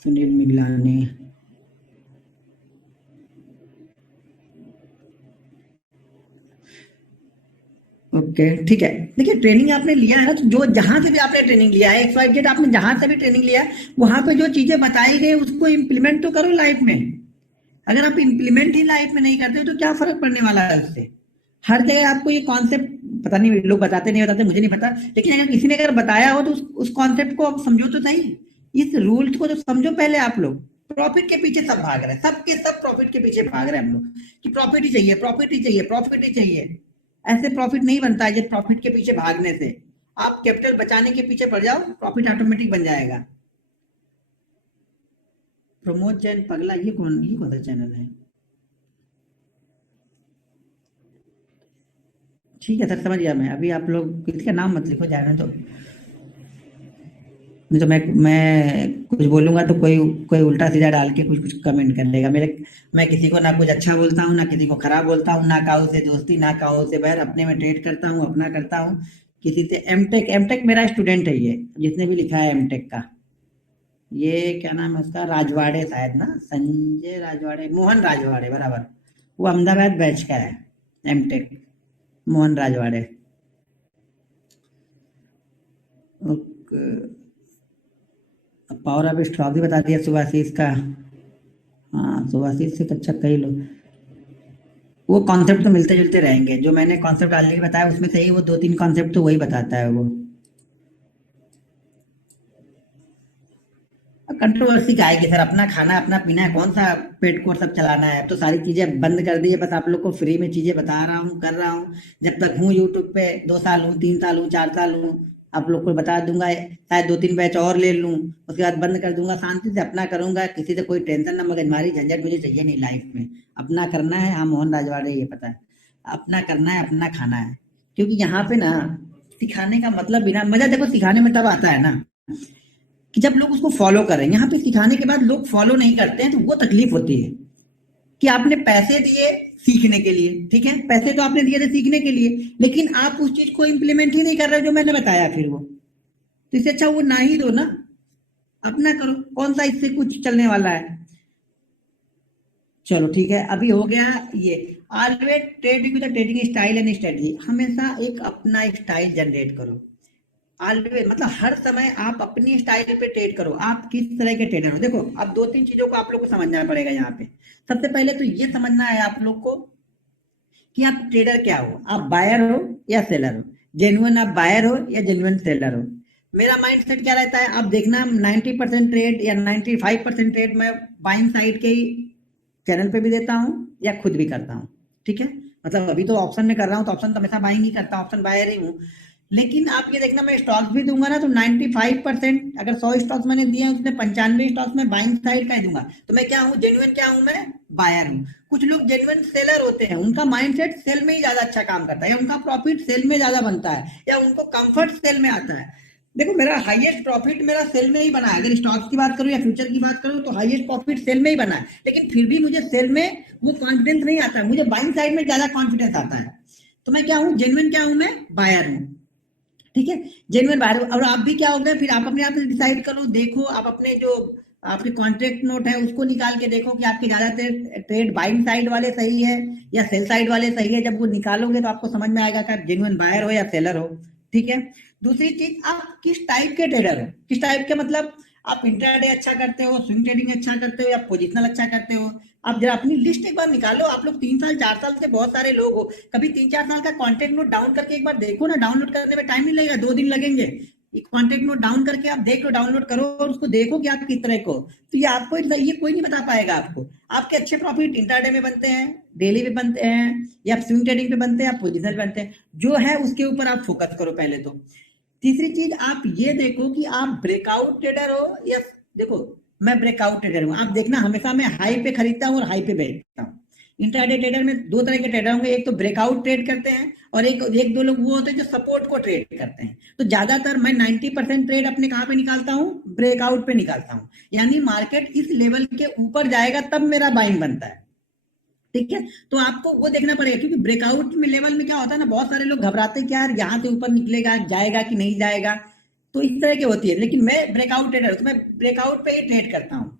Sunil Miglani. Okay ठीक है, देखिए ट्रेनिंग आपने लिया है ना, तो जो जहां से भी आपने ट्रेनिंग लिया है, XYZ आपने जहां से भी ट्रेनिंग लिया है, वहां पे जो चीजें बताई गई उसको इम्प्लीमेंट तो करो लाइफ में। अगर आप इम्प्लीमेंट ही लाइफ में नहीं करते तो क्या फर्क पड़ने वाला है उससे? हर जगह आपको ये कॉन्सेप्ट, पता नहीं लोग बताते नहीं बताते मुझे नहीं पता, लेकिन अगर किसी ने अगर बताया हो तो उस कॉन्सेप्ट को आप समझो तो सही, इस रूल्स को तो समझो पहले आप लोग। प्रॉफिट के पीछे सब भाग रहे हैं, सबके सब प्रॉफिट के पीछे भाग रहे हैं हम लोग कि प्रॉफिट ही चाहिए, प्रॉफिट ही चाहिए, प्रॉफिट ही चाहिए। ऐसे प्रॉफिट नहीं बनता है, जब प्रॉफिट के पीछे भागने से आप कैपिटल बचाने के पीछे पड़ जाओ, प्रॉफिट ऑटोमेटिक बन जाएगा। प्रमोद जैन पगला, ये कौन सा चैनल है? ठीक है सर, समझ गया मैं। अभी आप लोग किसी का नाम मत लिखो, जाने तो। नहीं तो मैं कुछ बोलूंगा तो कोई कोई उल्टा सीधा डाल के कुछ कुछ कमेंट कर देगा मेरे। मैं किसी को ना कुछ अच्छा बोलता हूँ, ना किसी को खराब बोलता हूँ, ना काऊ से दोस्ती, ना काऊ से बैर, अपने में ट्रेड करता हूँ, अपना करता हूँ। किसी से एमटेक, एमटेक मेरा स्टूडेंट है ये, जिसने भी लिखा है एमटेक का। ये क्या नाम है उसका, राजवाड़े शायद ना, संजय राजवाड़े, मोहन राजवाड़े, बराबर। वो अहमदाबाद बैच का है, MTech, Mohan Rajwade. Okay. Power of stock भी बता दिया सुभाषीष का। हाँ, सुभाषीष से तो अच्छा कई लोग। वो कॉन्सेप्ट तो मिलते जुलते रहेंगे, जो मैंने कॉन्सेप्ट ऑलरेडी बताया उसमें से ही वो दो तीन कॉन्सेप्ट तो वही बताता है वो। कंट्रोवर्सी का आएगी सर, अपना खाना अपना पीना है, कौन सा पेट को सब चलाना है। अब तो सारी चीजें बंद कर दी है, बस आप लोग को फ्री में चीजें बता रहा हूँ, कर रहा हूँ। जब तक हूँ यूट्यूब पे, 2 साल हूँ, 3 साल हूँ, 4 साल हूँ, आप लोग को बता दूंगा। शायद 2-3 बैच और ले लूँ, उसके बाद बंद कर दूंगा, शांति से अपना करूंगा, किसी से कोई टेंशन ना मगजमारी झंझट मुझे चाहिए नहीं लाइफ में। अपना करना है। हाँ, मोहन राजवाड़े, ये पता है। अपना करना है, अपना खाना है। क्योंकि यहाँ पे ना सिखाने का मतलब बिना मजा, देखो सिखाने में तब आता है ना कि जब लोग उसको फॉलो करें। यहाँ पे सिखाने के बाद लोग फॉलो नहीं करते हैं तो वो तकलीफ होती है। कि आपने पैसे दिए सीखने के लिए, ठीक है, पैसे तो आपने दिए थे सीखने के लिए, लेकिन आप उस चीज को इम्प्लीमेंट ही नहीं कर रहे जो मैंने बताया, फिर वो तो इससे अच्छा वो ना ही दो ना, अपना करो, कौन सा इससे कुछ चलने वाला है। चलो ठीक है, अभी हो गया ये। Always trade with trading style and strategy, हमेशा एक अपना एक स्टाइल जनरेट करो। ऑलवेज मतलब हर समय आप अपनी स्टाइल पे ट्रेड करो। आप किस तरह के ट्रेडर हो, देखो अब 2-3 चीजों को आप लोग को समझना पड़ेगा यहाँ पे। सबसे पहले तो ये समझना है आप लोग को कि आप ट्रेडर क्या हो, आप बायर हो या सेलर हो। जेन्युइन आप बायर हो या जेन्युइन सेलर हो। मेरा माइंड सेट क्या रहता है, आप देखना 90% ट्रेड या 95% ट्रेड मैं बाइंग साइड के ही चैनल पे भी देता हूँ या खुद भी करता हूँ। ठीक है, मतलब अभी तो ऑप्शन में कर रहा हूँ तो ऑप्शन तो हमेशा बाइंग ही करता हूँ, ऑप्शन बायर ही हूँ। लेकिन आप ये देखना, मैं स्टॉक्स भी दूंगा ना तो 95%, अगर 100 स्टॉक्स मैंने दिए हैं उसमें 95 स्टॉक्स में बाइंग साइड का ही दूंगा। तो मैं क्या हूँ, जेन्युइन क्या हूँ, मैं बायर हूँ। कुछ लोग जेन्युइन सेलर होते हैं, उनका माइंडसेट सेल में ही ज्यादा अच्छा काम करता है, या उनका प्रॉफिट सेल में ज्यादा बनता है, या उनको कंफर्ट सेल में आता है। देखो मेरा हाईएस्ट प्रॉफिट मेरा सेल में ही बना है, अगर स्टॉक्स की बात करूं या फ्यूचर की बात करूं तो हाईएस्ट प्रॉफिट सेल में ही बना है। लेकिन फिर भी मुझे सेल में वो कॉन्फिडेंस नहीं आता है, मुझे बाइंग साइड में ज्यादा कॉन्फिडेंस आता है। तो मैं क्या हूँ, जेन्युइन क्या हूँ, मैं बायर हूँ। ठीक है, जेन्युइन बायर। और आप भी क्या हो गए, फिर आप अपने आप से डिसाइड करो, देखो आप अपने जो आपके कॉन्ट्रैक्ट नोट है उसको निकाल के देखो कि आपके ज्यादातर ट्रेड बाइंग साइड वाले सही है या सेल साइड वाले सही है। जब वो निकालोगे तो आपको समझ में आएगा कि आप जेन्युइन बायर हो या सेलर हो। ठीक है। दूसरी चीज, आप किस टाइप के ट्रेडर हो, किस टाइप के मतलब आप इंट्राडे अच्छा करते हो, स्विंग ट्रेडिंग अच्छा करते हो, या पोजिशनल अच्छा करते हो। आप जरा अपनी लिस्ट एक बार निकालो, आप लोग 3 साल 4 साल से बहुत सारे लोग हो, कभी 3-4 साल का कॉन्टेक्ट नोट डाउन करके एक बार देखो ना। डाउनलोड करने में टाइम नहीं लगेगा, 2 दिन लगेंगे। कॉन्टेक्ट नोट डाउन करके आप देख लो, डाउनलोड करो और उसको देखो कि आप किस तरह को। तो ये आपको, ये कोई नहीं बता पाएगा आपको। आपके अच्छे प्रॉफिट इंट्राडे में बनते हैं, डेली में बनते हैं, या स्विंग ट्रेडिंग पे बनते हैं, या पोजिशनल बनते हैं, जो है उसके ऊपर आप फोकस करो पहले तो। तीसरी चीज, आप ये देखो कि आप ब्रेकआउट ट्रेडर हो या, देखो मैं ब्रेकआउट ट्रेडर हूं, आप देखना हमेशा मैं हाई पे खरीदता हूँ और हाई पे बेचता हूँ। इंट्राडे ट्रेडर में 2 तरह के ट्रेडर होंगे, एक तो ब्रेकआउट ट्रेड करते हैं और एक एक दो लोग वो होते हैं जो सपोर्ट को ट्रेड करते हैं। तो ज्यादातर मैं 90% ट्रेड अपने कहाँ पे निकालता हूँ, ब्रेकआउट पे निकालता हूँ। यानी मार्केट इस लेवल के ऊपर जाएगा तब मेरा बाइंग बनता है। ठीक है, तो आपको वो देखना पड़ेगा, क्योंकि ब्रेकआउट में लेवल में क्या होता है ना, बहुत सारे लोग घबराते हैं कि यार यहाँ से ऊपर निकलेगा, जाएगा कि नहीं जाएगा। तो इस तरह की होती है, लेकिन मैं ब्रेकआउट ट्रेडर हूं, तो मैं ब्रेकआउट पे ही ट्रेड करता हूँ।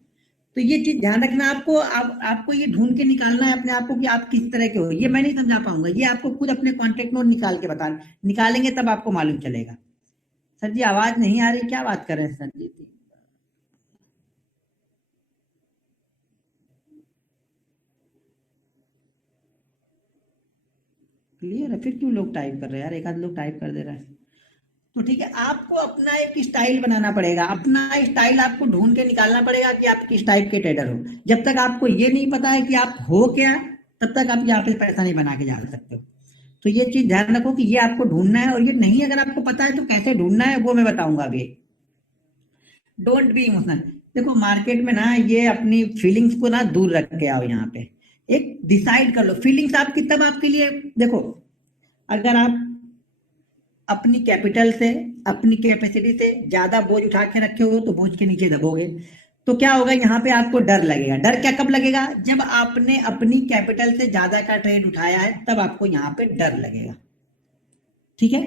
तो ये चीज ध्यान रखना आपको। आपको ये ढूंढ के निकालना है अपने आप को कि आप किस तरह के हो। ये मैं नहीं समझा पाऊंगा, ये आपको खुद अपने कॉन्टेक्ट नोट निकाल के बता, निकालेंगे तब आपको मालूम चलेगा। सर जी आवाज नहीं आ रही, क्या बात कर रहे हैं सर जी? क्लियर है, फिर क्यों लोग टाइप कर रहे हैं यार, एक आध लोग टाइप कर दे रहा है। तो ठीक है, आपको अपना एक स्टाइल बनाना पड़ेगा, अपना स्टाइल आपको ढूंढ के निकालना पड़ेगा कि आप किस टाइप के ट्रेडर हो। जब तक आपको ये नहीं पता है कि आप हो क्या, तब तक आप यहाँ पे पैसा नहीं बना के जा सकते हो। तो ये चीज ध्यान रखो कि ये आपको ढूंढना है, और ये नहीं अगर आपको पता है तो कैसे ढूंढना है वो मैं बताऊंगा अभी। Don't be emotional. देखो मार्केट में ना ये अपनी फीलिंग्स को ना दूर रख के आओ, यहाँ पे एक डिसाइड कर लो फीलिंग्स आपकी तब आपके लिए। देखो अगर आप अपनी कैपिटल से, अपनी कैपेसिटी से ज्यादा बोझ उठा के रखे हो तो बोझ के नीचे दबोगे। तो क्या होगा, यहाँ पे आपको डर लगेगा। डर क्या कब लगेगा, जब आपने अपनी कैपिटल से ज्यादा का ट्रेड उठाया है तब आपको यहाँ पे डर लगेगा। ठीक है,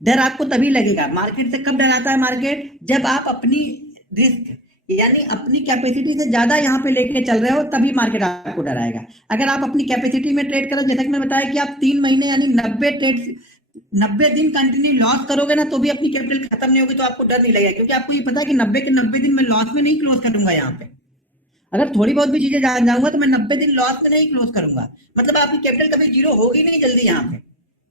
डर आपको तभी लगेगा। मार्केट से कब डराता है मार्केट, जब आप अपनी रिस्क यानी अपनी कैपेसिटी से ज्यादा यहाँ पे लेके चल रहे हो, तभी मार्केट आपको डराएगा। अगर आप अपनी कैपेसिटी में ट्रेड करो, जैसा कि मैंने बताया कि आप 3 महीने यानी 90 दिन कंटिन्यू लॉस करोगे ना, तो भी अपनी कैपिटल खत्म नहीं होगी, तो आपको डर नहीं लगेगा, क्योंकि आपको ये पता है कि 90 के 90 दिन में लॉस में नहीं क्लोज करूंगा। यहाँ पे अगर थोड़ी बहुत भी चीजें जान जाऊंगा तो मैं 90 दिन लॉस में नहीं क्लोज करूंगा। मतलब आपकी कैपिटल कभी जीरो होगी नहीं जल्दी यहाँ पे,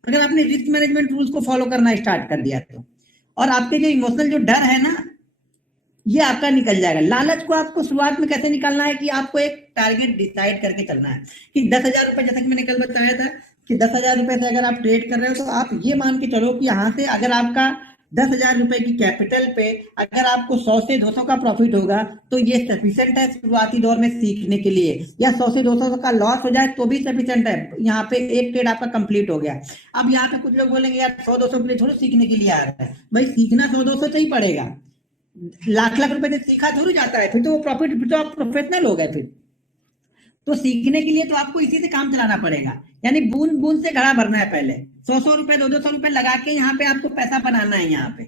अगर आपने रिस्क मैनेजमेंट रूल्स को फॉलो करना स्टार्ट कर दिया तो। और आपके जो इमोशनल जो डर है ना, ये आपका निकल जाएगा। लालच को आपको शुरुआत में कैसे निकालना है कि आपको एक टारगेट डिसाइड करके चलना है कि 10,000 रुपए, जैसा कि मैंने कल बताया था कि 10,000 रुपए से अगर आप ट्रेड कर रहे हो तो आप ये मान के चलो कि यहाँ से अगर आपका 10,000 रुपए की कैपिटल पे अगर आपको 100 से 200 का प्रॉफिट होगा तो ये सफिशिएंट है शुरुआती दौर में सीखने के लिए। या 100 से 200 का लॉस हो जाए तो भी सफिशिएंट है, यहाँ पे एक ट्रेड आपका कंप्लीट हो गया। अब यहाँ पे कुछ लोग बोलेंगे यार 100-200 के लिए थोड़ा सीखने के लिए आ रहा है। भाई सीखना 100-200 से ही पड़ेगा, लाख लाख रुपए से सीखा थोड़ी जाता है, फिर तो वो प्रॉफिट, फिर तो आप प्रोफेशनल हो गए। फिर तो सीखने के लिए तो आपको इसी से काम चलाना पड़ेगा, यानी बूंद बूंद से घड़ा भरना है। पहले 100-100 रुपए 200-200 रुपए लगा के यहाँ पे आपको पैसा बनाना है यहाँ पे,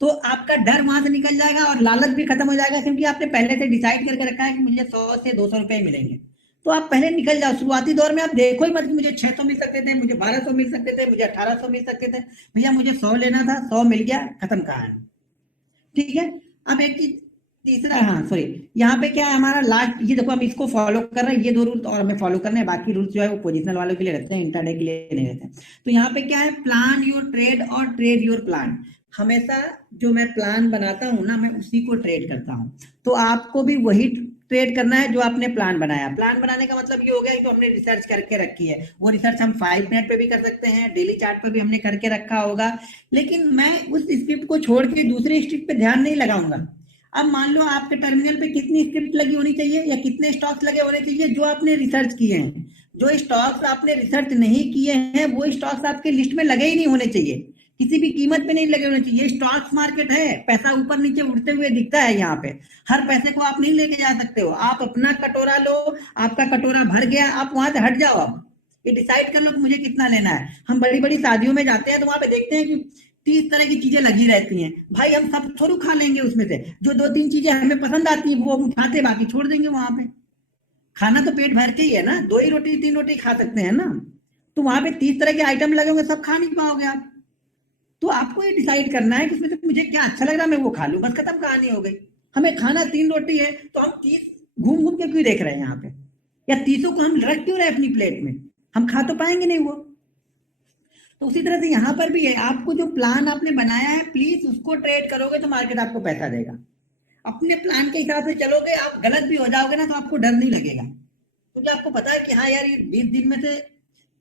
तो आपका डर वहां से निकल जाएगा और लालच भी खत्म हो जाएगा, क्योंकि आपने पहले से डिसाइड करके रखा है कि मुझे 100 से 200 रुपए मिलेंगे। तो आप पहले निकल जाओ। शुरुआती दौर में आप देखो ही मत कि मुझे 600 मिल सकते थे, मुझे 1200 मिल सकते थे, मुझे 1800 मिल सकते थे। भैया मुझे 100 लेना था, 100 मिल गया, खत्म कहानी। ठीक है, अब एक चीज तीसरा, हाँ सॉरी, यहाँ पे क्या है हमारा लास्ट, ये देखो हम इसको फॉलो कर रहे हैं, ये 2 रूल्स और हमें फॉलो करने हैं। बाकी रूल्स जो है वो पोजिशनल वालों के लिए रहते हैं, इंट्राडे के लिए नहीं रहते हैं। तो यहाँ पे क्या है, प्लान योर ट्रेड और ट्रेड योर प्लान। हमेशा जो मैं प्लान बनाता हूँ ना, मैं उसी को ट्रेड करता हूँ। तो आपको भी वही ट्रेड करना है जो आपने प्लान बनाया। प्लान बनाने का मतलब ये हो गया कि तो हमने रिसर्च करके रखी है, वो रिसर्च हम 5 मिनट पे भी कर सकते हैं, डेली चार्ट पे भी हमने करके रखा होगा। लेकिन मैं उस स्क्रिप्ट को छोड़ के दूसरी स्क्रिप्ट पे ध्यान नहीं लगाऊंगा। अब मान लो आपके टर्मिनल पे कितनी स्क्रिप्ट लगी होनी चाहिए या कितने स्टॉक्स लगे होने चाहिए जो आपने रिसर्च किए हैं। जो स्टॉक्स आपने रिसर्च नहीं किए हैं वो स्टॉक्स आपके लिस्ट में लगे ही नहीं होने चाहिए, किसी भी कीमत पे नहीं लगे होने चाहिए। स्टॉक्स मार्केट है, पैसा ऊपर नीचे उड़ते हुए दिखता है। यहाँ पे हर पैसे को आप नहीं लेके जा सकते हो। आप अपना कटोरा लो, आपका कटोरा भर गया, आप वहां से हट जाओ। अब ये डिसाइड कर लो कि मुझे कितना लेना है। हम बड़ी बड़ी शादियों में जाते हैं तो वहां पे देखते हैं कि 30 तरह की चीजें लगी रहती हैं। भाई हम सब थोड़ी खा लेंगे, उसमें से जो 2-3 चीजें हमें पसंद आती है वो हम उठाते, बाकी छोड़ देंगे। वहां पे खाना तो पेट भर के ही है ना, 2 ही रोटी 3 रोटी खा सकते हैं ना। तो वहां पे 30 तरह के आइटम लगे होंगे, सब खा नहीं पाओगे आप। तो आपको ये डिसाइड करना है कि इसमें से मुझे क्या अच्छा लग रहा है, मैं वो खा लूं, बस खत्म कहानी हो गई। हमें खाना 3 रोटी है तो हम 30 घूम घूम के क्यों देख रहे हैं यहाँ पे, या 30 को हम रख क्यों रहे अपनी प्लेट में, हम खा तो पाएंगे नहीं वो। तो उसी तरह से यहाँ पर भी है, आपको जो प्लान आपने बनाया है प्लीज उसको ट्रेड करोगे तो मार्केट आपको पैसा देगा। अपने प्लान के हिसाब से चलोगे, आप गलत भी हो जाओगे ना तो आपको डर नहीं लगेगा, क्योंकि आपको पता है कि हाँ यार ये 20 दिन में से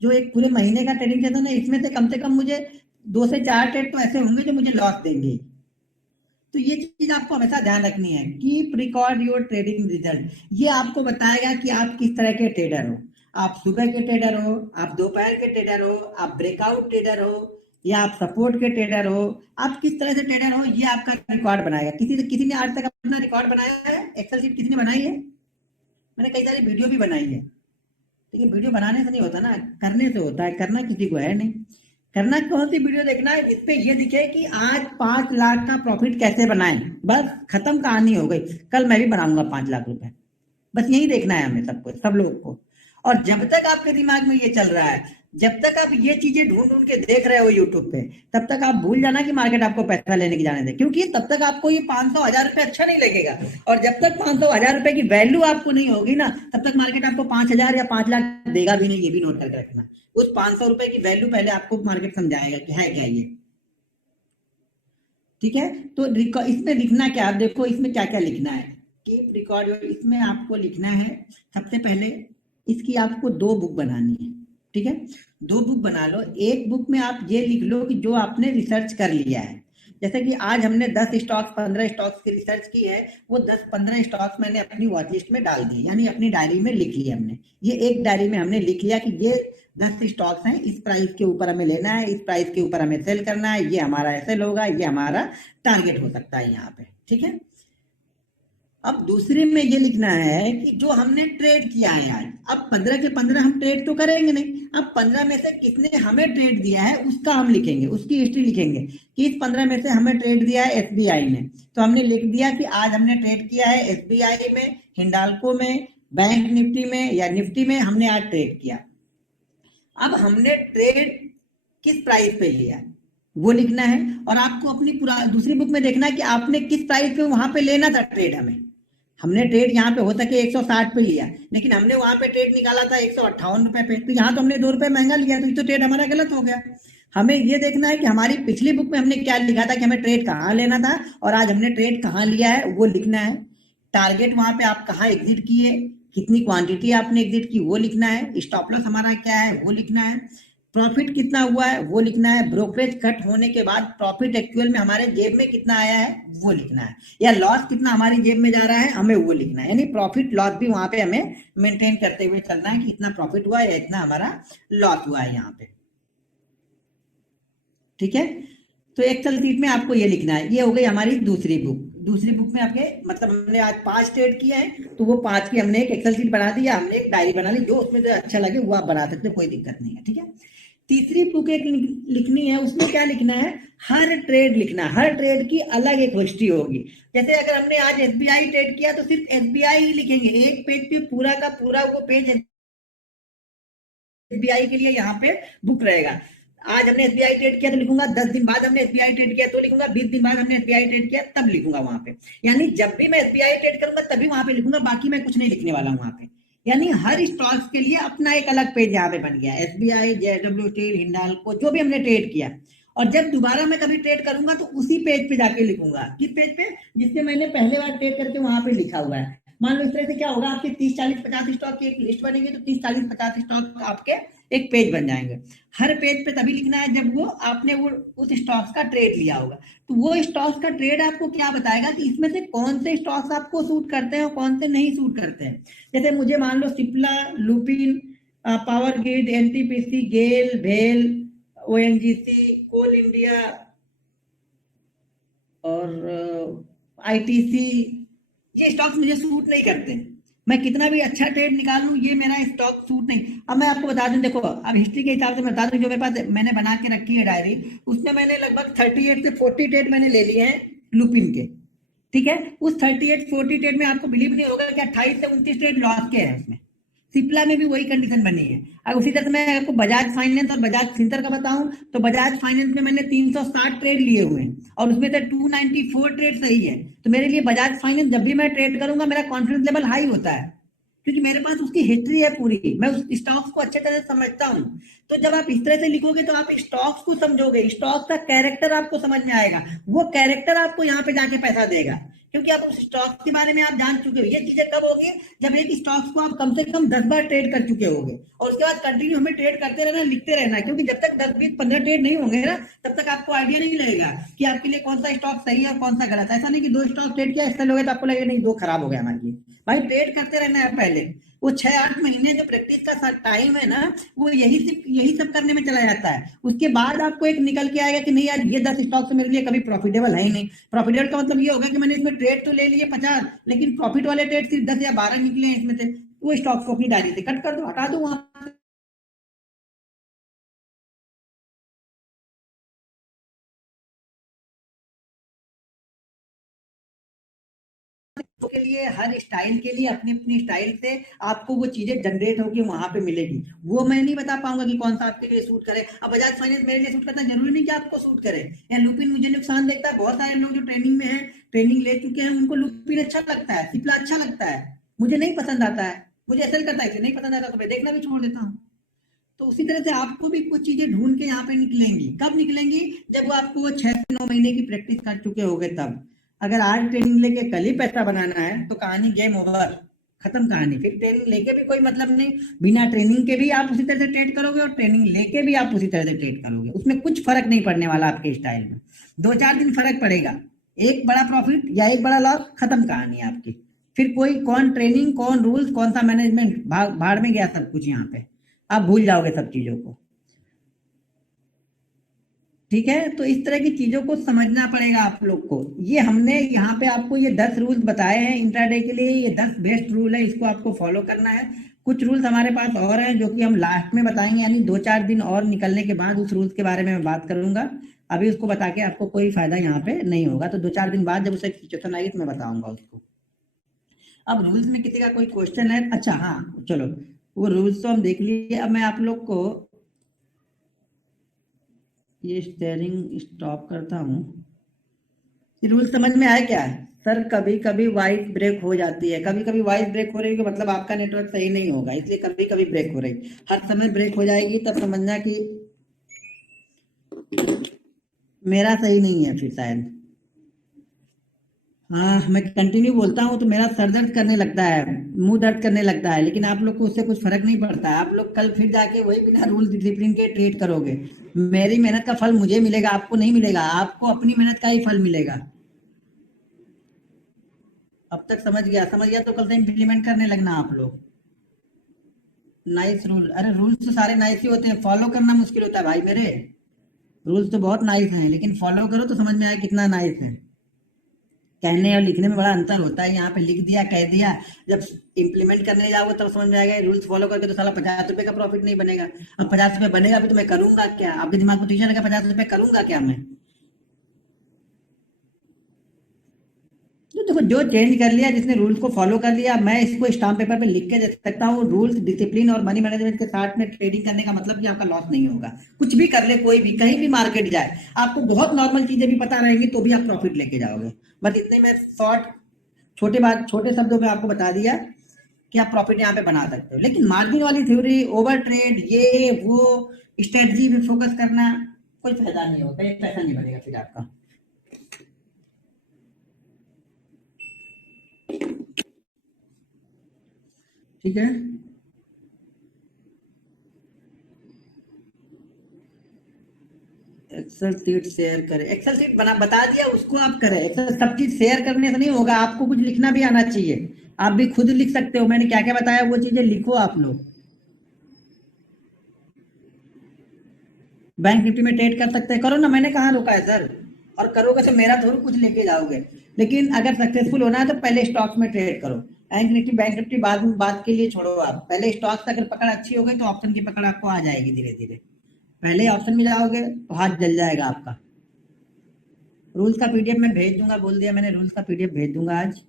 जो एक पूरे महीने का ट्रेडिंग सेशन है इसमें से कम मुझे 2 से 4 ट्रेड तो ऐसे होंगे जो मुझे लॉस देंगे। तो ये चीज आपको हमेशा ध्यान रखनी है। Keep record your trading result, ये आपको बताएगा कि आप किस तरह के ट्रेडर हो। आप सुबह के ट्रेडर हो, आप दोपहर के ट्रेडर हो, आप ब्रेकआउट ट्रेडर हो, या आप सपोर्ट के ट्रेडर हो, आप किस तरह से ट्रेडर हो, ये आपका रिकॉर्ड बनाएगा। किसी ने आज तक अपना रिकॉर्ड बनाया है, एक्सेल शीट किसी ने बनाई है? मैंने कई सारी वीडियो भी बनाई है, लेकिन वीडियो बनाने से नहीं होता ना, करने से होता है। करना किसी को है नहीं। करना कौन सी वीडियो देखना है जिसपे ये दिखे कि आज 5 लाख का प्रॉफिट कैसे बनाएं, बस खत्म कहानी हो गई। कल मैं भी बनाऊंगा 5 लाख रुपए, बस यही देखना है हमें सबको, सब लोग को। और जब तक आपके दिमाग में ये चल रहा है, जब तक आप ये चीजें ढूंढ ढूंढ के देख रहे हो यूट्यूब पे, तब तक आप भूल जाना कि मार्केट आपको पैसा लेने की जाने दे, क्योंकि तब तक आपको ये 500-1000 रुपए अच्छा नहीं लगेगा। और जब तक 500-1000 रुपए की वैल्यू आपको नहीं होगी ना, तब तक मार्केट आपको 5000 या 5 लाख देगा भी नहीं। ये भी नोट करके रखना, उस 500 रुपए की वैल्यू पहले आपको मार्केट समझाएगा कि है क्या ये। ठीक है, तो इसमें लिखना क्या, आप देखो इसमें क्या क्या लिखना है। कीप रिकॉर्ड, इसमें आपको लिखना है सबसे पहले, इसकी आपको 2 बुक बनानी है। ठीक है, 2 बुक बना लो। एक बुक में आप ये लिख लो कि जो आपने रिसर्च कर लिया है, जैसे कि आज हमने 10 स्टॉक्स 15 स्टॉक्स की रिसर्च की है, वो 10-15 स्टॉक्स मैंने अपनी वॉच लिस्ट में डाल दिए, यानी अपनी डायरी में लिख लिया हमने। ये एक डायरी में हमने लिख लिया कि ये 10 स्टॉक्स हैं, इस प्राइस के ऊपर हमें लेना है, इस प्राइस के ऊपर हमें सेल करना है, ये हमारा एसएल होगा, ये हमारा टारगेट हो सकता है यहाँ पे, ठीक है। अब दूसरे में ये लिखना है कि जो हमने ट्रेड किया है आज, अब 15 के 15 हम ट्रेड तो करेंगे नहीं, अब 15 में से कितने हमें ट्रेड दिया है उसका हम लिखेंगे, उसकी हिस्ट्री लिखेंगे कि इस 15 में से हमें ट्रेड दिया है एसबीआई ने, तो हमने लिख दिया कि आज हमने ट्रेड किया है एसबीआई में, हिंडाल्को में, बैंक निफ्टी में या निफ्टी में हमने आज ट्रेड किया। अब हमने ट्रेड किस प्राइस पे लिया वो लिखना है, और आपको अपनी पूरा दूसरी बुक में देखना है कि आपने किस प्राइस पे वहां पे लेना था ट्रेड। हमने ट्रेड यहाँ पे हो सके 160 पे लिया, लेकिन हमने वहां पे ट्रेड निकाला था 158 रुपए पे, तो यहाँ तो हमने 2 रुपए महंगा लिया, तो ये तो ट्रेड हमारा गलत हो गया। हमें ये देखना है कि हमारी पिछली बुक में हमने क्या लिखा था कि हमें ट्रेड कहाँ लेना था, और आज हमने ट्रेड कहाँ लिया है वो लिखना है। टारगेट वहां पे आप कहाँ एग्जिट किए, कितनी क्वांटिटी आपने एग्जिट की वो लिखना है, स्टॉप लॉस हमारा क्या है वो लिखना है, प्रॉफिट कितना हुआ है वो लिखना है, ब्रोकरेज कट होने के बाद प्रॉफिट एक्चुअल में हमारे जेब में कितना आया है वो लिखना है, या लॉस कितना हमारी जेब में जा रहा है हमें वो लिखना है। यानी प्रॉफिट लॉस भी वहां पे हमें मेंटेन करते हुए चलना है कि इतना प्रॉफिट हुआ या इतना हमारा लॉस हुआ है यहाँ पे, ठीक है। तो एक्सेल शीट में आपको ये लिखना है। ये हो गई हमारी दूसरी बुक। दूसरी बुक में आपके मतलब हमने आज 5 ट्रेड किए हैं, तो वो 5 की हमने एक एक्सेल शीट बना दी, हमने एक डायरी बना ली, जो उसमें जो अच्छा लगे वो आप बना सकते, कोई दिक्कत नहीं है, ठीक है। तीसरी बुक एक लिखनी है, उसमें क्या लिखना है, हर ट्रेड लिखना, हर ट्रेड की अलग एक हिस्ट्री होगी। जैसे अगर हमने आज एसबीआई ट्रेड किया तो सिर्फ एसबीआई ही लिखेंगे, एक पेज पे पूरा का पूरा वो पेज एसबीआई के लिए यहाँ पे बुक रहेगा। आज हमने एसबीआई ट्रेड किया तो लिखूंगा, 10 दिन बाद हमने एसबीआई ट्रेड किया तो लिखूंगा, 20 दिन बाद हमने एसबीआई ट्रेड किया तब लिखूंगा वहां पे। यानी जब भी मैं एसबीआई ट्रेड करूंगा तभी वहां पे लिखूंगा, बाकी मैं कुछ नहीं लिखने वाला हूं वहां पे। यानी हर स्टॉक्स के लिए अपना एक अलग पेज यहाँ पे बन गया, एसबीआई, जेएसडब्ल्यू स्टील, हिंडाल्को, जो भी हमने ट्रेड किया। और जब दोबारा मैं कभी ट्रेड करूंगा तो उसी पेज पे जाके लिखूंगा, किस पेज पे, जिससे मैंने पहले बार ट्रेड करके वहां पे लिखा हुआ है। मान लो इस तरह से क्या होगा, आपके 30 40 50 स्टॉक की एक लिस्ट बनेगी, तो 30 40 50 स्टॉक आपके एक पेज बन जाएंगे। हर पेज पे तभी लिखना है जब वो आपने वो उस स्टॉक्स का ट्रेड लिया होगा, तो वो स्टॉक्स का ट्रेड आपको क्या बताएगा कि इसमें से कौन से स्टॉक्स आपको सूट करते हैं और कौन से नहीं सूट करते हैं। जैसे मुझे मान लो Cipla, Lupin, Power Grid, NTPC, GAIL, भेल, ओएनजीसी, कोल इंडिया और आईटीसी, ये स्टॉक्स मुझे सूट नहीं करते। मैं कितना भी अच्छा ट्रेड निकालूं, ये मेरा स्टॉक सूट नहीं। अब मैं आपको बता दूं, देखो अब हिस्ट्री के हिसाब से मैं बता दूं, जो मेरे पास मैंने बना के रखी है डायरी, उसमें मैंने लगभग 38 से 40 ट्रेड मैंने ले लिए हैं लुपिन के, ठीक है। उस 38-40 ट्रेड में आपको बिलीव नहीं होगा कि 28 से 29 ट्रेड लॉस के हैं उसमें। सिप्ला में भी वही कंडीशन बनी है। अब उसी तरह से मैं आपको बजाज फाइनेंस और बजाज फिंसर का बताऊं, तो बजाज फाइनेंस में मैंने 360 ट्रेड लिए हुए हैं और उसमें से 294 ट्रेड सही है। तो मेरे लिए बजाज फाइनेंस जब भी मैं ट्रेड करूंगा मेरा कॉन्फिडेंस लेवल हाई होता है, क्योंकि मेरे पास उसकी हिस्ट्री है पूरी, मैं उस स्टॉक्स को अच्छे तरह से समझता हूँ। तो जब आप इस तरह से लिखोगे तो आप स्टॉक्स को समझोगे, स्टॉक्स का कैरेक्टर आपको समझ में आएगा, वो कैरेक्टर आपको यहाँ पे जाके पैसा देगा, क्योंकि आप उस स्टॉक के बारे में आप जान चुके हो। ये चीजें कब होगी, जब एक स्टॉक्स को आप कम से कम 10 बार ट्रेड कर चुके होंगे, और उसके बाद कंटिन्यू हमें ट्रेड करते रहना, लिखते रहना, क्योंकि जब तक 10 20 15 ट्रेड नहीं होंगे ना, तब तक आपको आइडिया नहीं लगेगा कि आपके लिए कौन सा स्टॉक सही है और कौन सा गलत। ऐसा नहीं कि 2 स्टॉक ट्रेड किया एक्सेल हो गया तो आपको लगेगा नहीं 2 खराब हो गया हमारे लिए। भाई ट्रेड करते रहना है पहले। वो 6-8 महीने जो प्रैक्टिस का टाइम है ना, वो यही सब करने में चला जाता है। उसके बाद आपको एक निकल के आएगा कि नहीं यार, ये 10 स्टॉक से मेरे लिए कभी प्रॉफिटेबल है ही नहीं। प्रॉफिटेबल का मतलब ये होगा कि मैंने इसमें ट्रेड तो ले लिए 50, लेकिन प्रॉफिट वाले ट्रेड सिर्फ 10 या 12 निकले हैं इसमें से, वो स्टॉक को अपनी डायरी से कट कर दो, हटा दो वहां के लिए। हर स्टाइल के लिए अपनी अपनी स्टाइल से आपको वो चीजें जनरेट होगी वहां पे मिलेगी। वो मैं नहीं बता पाऊंगा कि कौन सा आपके लिए सूट करे। अब बजाज फाइनेंस मेरे लिए सूट करना जरूरी नहीं कि आपको सूट करे, या लुपिन मुझे नुकसान देखता है। बहुत सारे लोग जो ट्रेनिंग में है, ट्रेनिंग ले चुके हैं, उनको लुपिन अच्छा लगता है, सिप्ला अच्छा लगता है, मुझे नहीं पसंद आता है, मुझे एसएल करता है, नहीं पसंद आता तो मैं देखना भी छोड़ देता हूँ। तो उसी तरह से आपको भी कुछ चीजें ढूंढ के यहाँ पे निकलेंगी। कब निकलेंगी, जब वो आपको 6 से 9 महीने की प्रैक्टिस कर चुके होगे तब। अगर आज ट्रेनिंग लेके कल ही पैसा बनाना है तो कहानी गेम ओवर, खत्म कहानी। फिर ट्रेनिंग लेके भी कोई मतलब नहीं, बिना ट्रेनिंग के भी आप उसी तरह से ट्रेड करोगे और ट्रेनिंग लेके भी आप उसी तरह से ट्रेड करोगे, उसमें कुछ फर्क नहीं पड़ने वाला आपके स्टाइल में। 2-4 दिन फर्क पड़ेगा, एक बड़ा प्रॉफिट या एक बड़ा लॉस, खत्म कहानी आपकी। फिर कोई कौन ट्रेनिंग, कौन रूल्स, कौन सा मैनेजमेंट, भाड़ में गया सब कुछ। यहाँ पे आप भूल जाओगे सब चीजों को। ठीक है, तो इस तरह की चीजों को समझना पड़ेगा आप लोग को। ये हमने यहाँ पे आपको ये 10 रूल्स बताए हैं इंट्राडे के लिए, ये 10 बेस्ट रूल है, इसको आपको फॉलो करना है। कुछ रूल्स हमारे पास और हैं जो कि हम लास्ट में बताएंगे, यानी 2-4 दिन और निकलने के बाद उस रूल्स के बारे में मैं बात करूंगा। अभी उसको बता के आपको कोई फायदा यहाँ पे नहीं होगा, तो 2-4 दिन बाद जब उसे सिचुएशन आएगी तो मैं बताऊंगा उसको। अब रूल्स में किसी का कोई क्वेश्चन है? अच्छा हाँ चलो, वो रूल्स तो हम देख लिए। अब मैं आप लोग को ये स्टेयरिंग स्टॉप करता हूँ। ये रूल समझ में आया क्या? सर कभी कभी वॉइस ब्रेक हो जाती है, कभी कभी वॉइस ब्रेक हो रही है मतलब आपका नेटवर्क सही नहीं होगा, इसलिए कभी कभी ब्रेक हो रही। हर समय ब्रेक हो जाएगी तब समझना कि मेरा सही नहीं है फिर शायद। हाँ मैं कंटिन्यू बोलता हूँ तो मेरा सर दर्द करने लगता है, मुंह दर्द करने लगता है, लेकिन आप लोग को उससे कुछ फर्क नहीं पड़ता है। आप लोग कल फिर जाके वही बिना रूल डिसिप्लिन के ट्रीट करोगे। मेरी मेहनत का फल मुझे मिलेगा, आपको नहीं मिलेगा, आपको अपनी मेहनत का ही फल मिलेगा। अब तक समझ गया? समझ गया तो कल से इम्प्लीमेंट करने लगना आप लोग। नाइस रूल, अरे रूल्स तो सारे नाइस ही होते हैं, फॉलो करना मुश्किल होता है भाई मेरे। रूल्स तो बहुत नाइस हैं, लेकिन फॉलो करो तो समझ में आए कितना नाइस है। कहने और लिखने में बड़ा अंतर होता है, यहाँ पे लिख दिया कह दिया, जब इम्प्लीमेंट करने जाओगे तब समझ में आएगा रूल्स फॉलो करके तो साला 50 रुपए का प्रॉफिट नहीं बनेगा। अब 50 रुपए बनेगा भी तो मैं करूंगा क्या? आपके दिमाग में ट्यूशन लगा, 50 रुपए करूंगा क्या मैं? तो देखो, जो चेंज कर लिया, जिसने रूल्स को फॉलो कर लिया, मैं इसको स्टाम्प पेपर पे लिख के दे सकता हूँ। रूल्स डिसिप्लिन और मनी मैनेजमेंट के साथ में ट्रेडिंग करने का मतलब कि आपका लॉस नहीं होगा। कुछ भी कर ले कोई भी, कहीं भी मार्केट जाए, आपको बहुत नॉर्मल चीजें भी पता रहेंगी तो भी आप प्रॉफिट लेके जाओगे। बस इतने में शॉर्ट, छोटे शब्दों में आपको बता दिया कि आप प्रॉफिट यहाँ पे बना सकते हो। लेकिन मार्जिन वाली थ्योरी, ओवर ट्रेड, ये वो स्ट्रेटजी पे फोकस करना, कोई फायदा नहीं होगा, ये पैसा नहीं बनेगा फिर आपका। ठीक है, एक्सेल सीट शेयर करें, एक्सेल सीट बना बता दिया उसको आप करें। एक्सेल सब चीज शेयर करने से नहीं होगा, आपको कुछ लिखना भी आना चाहिए। आप भी खुद लिख सकते हो, मैंने क्या क्या बताया वो चीजें लिखो आप लोग। बैंक निफ्टी में ट्रेड कर सकते हैं, करो ना, मैंने कहाँ रोका है सर। और करोगे तो मेरा थोड़ा कुछ लेके जाओगे। लेकिन अगर सक्सेसफुल होना है तो पहले स्टॉक्स में ट्रेड करो। बैंक निफ्टी बाद में, बात के लिए छोड़ो। आप पहले स्टॉक्स अगर पकड़ अच्छी हो गई तो ऑप्शन की पकड़ आपको आ जाएगी धीरे धीरे। पहले ऑप्शन में जाओगे तो हाथ जल जाएगा आपका। रूल्स का पीडीएफ मैं भेज दूंगा, बोल दिया मैंने, रूल्स का पीडीएफ भेज दूंगा आज।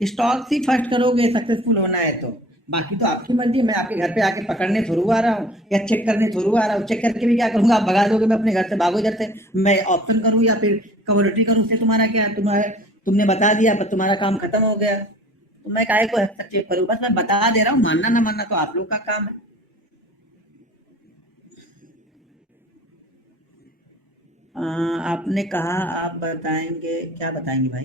स्टॉक ही फर्स्ट करोगे सक्सेसफुल होना है तो, बाकी तो आपकी मर्जी। मैं आपके घर पे आके पकड़ने थोड़ू आ रहा हूँ या चेक करने थोड़ू आ रहा हूँ। चेक करके भी क्या करूंगा? आप भगा दोगे, मैं अपने घर से भागो इधर से। मैं ऑप्शन करूँ या फिर कमोडिटी करूँ, उससे तुम्हारा क्या? तुमने बता दिया पर तुम्हारा काम खत्म हो गया, तो मैं काहे को चेक करूँ? बस मैं बता दे रहा हूँ, मानना ना मानना तो आप लोग का काम है। आपने कहा आप बताएंगे, क्या बताएंगे भाई?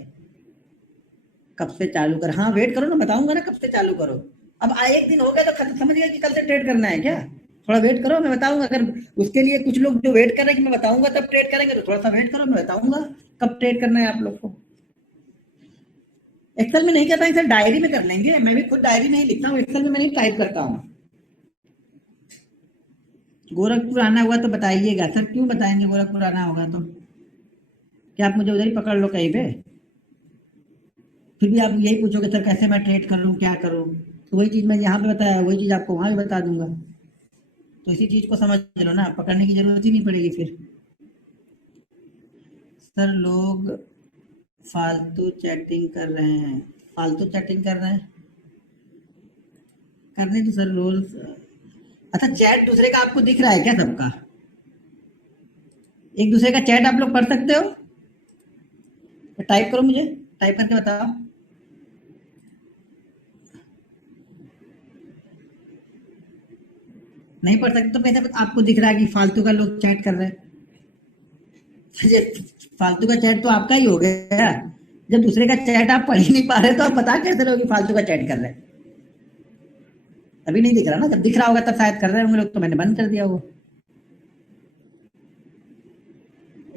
कब से चालू कर? हाँ वेट करो ना, बताऊंगा ना कब से चालू करो। अब एक दिन हो गया तो समझ गया कि कल से ट्रेड करना है क्या? थोड़ा वेट करो, मैं बताऊंगा। अगर उसके लिए कुछ लोग जो वेट कर रहे हैं कि मैं बताऊंगा तब ट्रेड करेंगे, तो थोड़ा सा वेट करो, मैं बताऊंगा कब ट्रेड करना है आप लोग को। एक्सेल में नहीं कर पाएंगे सर, डायरी में कर लेंगे। मैं भी खुद डायरी में ही लिखता हूँ, एक्सेल में मैं नहीं टाइप करता हूँ। गोरखपुर आना हुआ तो बताइएगा सर। क्यों बताएंगे? गोरखपुर आना होगा तो क्या आप मुझे उधर ही पकड़ लो कहीं पे? फिर भी आप यही पूछोगे सर कैसे मैं ट्रेड कर लूँ, क्या करूँ? तो वही चीज मैं यहाँ पे बताया, वही चीज आपको वहां भी बता दूंगा। तो इसी चीज को समझ लो ना, पकड़ने की जरूरत ही नहीं पड़ेगी फिर। सर लोग फालतू चैटिंग कर रहे हैं, फालतू चैटिंग कर रहे हैं, करने तो सर रोल्स। अच्छा, चैट दूसरे का आपको दिख रहा है क्या सबका? एक दूसरे का चैट आप लोग पढ़ सकते हो? तो टाइप करो, मुझे टाइप करके बताओ। नहीं पढ़ सकते तो कैसे आपको दिख रहा है कि फालतू का लोग चैट कर रहे हैं? फालतू का चैट तो आपका ही हो गया। जब दूसरे का चैट आप पढ़ ही नहीं पा रहे तो आप बता कैसे रहे हो कि फालतू का चैट कर रहे हैं? अभी नहीं दिख रहा ना, जब दिख रहा होगा तब शायद कर रहे होंगे लोग, तो मैंने बंद कर दिया वो।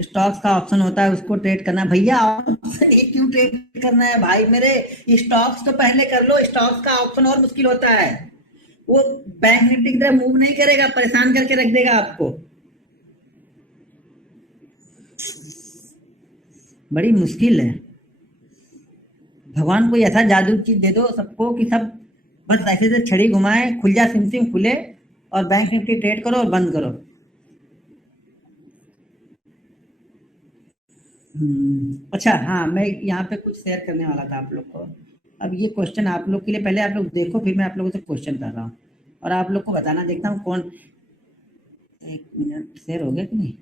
स्टॉक्स का ऑप्शन होता है, उसको ट्रेड करना है भैया। ऑप्शन ही क्यों ट्रेड करना है भाई मेरे? स्टॉक्स तो पहले कर लो, स्टॉक्स का ऑप्शन और मुश्किल होता है। वो बैंक निफ्टी की तरह मूव नहीं करेगा, परेशान करके रख देगा आपको। बड़ी मुश्किल है। भगवान कोई ऐसा जादू चीज दे दो सबको कि सब बस ऐसे से छड़ी घुमाए, खुल जा सिम सिम खुले, और बैंक निफ्टी ट्रेड करो और बंद करो। अच्छा हाँ, मैं यहाँ पे कुछ शेयर करने वाला था आप लोग को। अब ये क्वेश्चन आप लोग के लिए, पहले आप लोग देखो, फिर मैं आप लोगों से क्वेश्चन कर रहा हूँ और आप लोग को बताना, देखता हूँ कौन। एक मिनट, शेयर हो गया कि नहीं?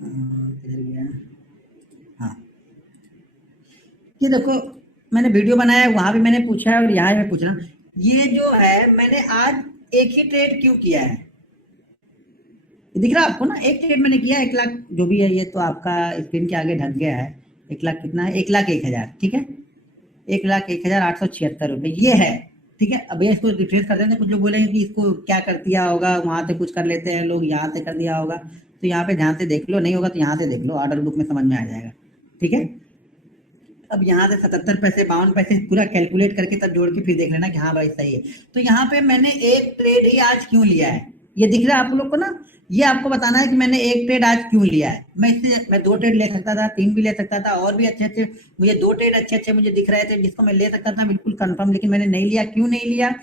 किधर गया? हाँ, ये देखो, मैंने वीडियो बनाया है, वहां भी मैंने पूछा है और यहाँ भी मैं पूछ रहा हूँ। ये जो है, मैंने आज एक ही ट्रेड क्यों किया है? ये दिख रहा है आपको ना? एक ट्रेड मैंने किया 1 लाख जो भी है, ये तो आपका स्क्रीन के आगे ढक गया है। 1 लाख कितना है? 1 लाख 1 हजार, ठीक है। 1 लाख 1 हजार 876 रुपये ये है, ठीक है। अब ये इसको रिफ्रेश कर देंगे, कुछ लोग बोलेंगे कि इसको क्या कर दिया होगा, वहां से कुछ कर लेते हैं लोग, यहाँ से कर दिया होगा। तो यहाँ पे ध्यान से देख लो, नहीं होगा तो यहाँ से देख लो, ऑर्डर बुक में समझ में आ जाएगा, ठीक है। अब यहाँ से 77 पैसे 52 पैसे पूरा कैलकुलेट करके तब जोड़ के फिर देख लेना कि हाँ भाई सही है। तो यहाँ पे मैंने एक ट्रेड ही आज क्यों लिया है, ये दिख रहा है आप लोग को ना? ये आपको बताना है कि मैंने एक ट्रेड आज क्यों लिया है। मैं इससे मैं 2 ट्रेड ले सकता था, 3 भी ले सकता था, और भी अच्छे अच्छे मुझे 2 ट्रेड अच्छे अच्छे मुझे दिख रहे थे जिसको मैं ले सकता था बिल्कुल कंफर्म, लेकिन मैंने नहीं लिया। क्यों नहीं लिया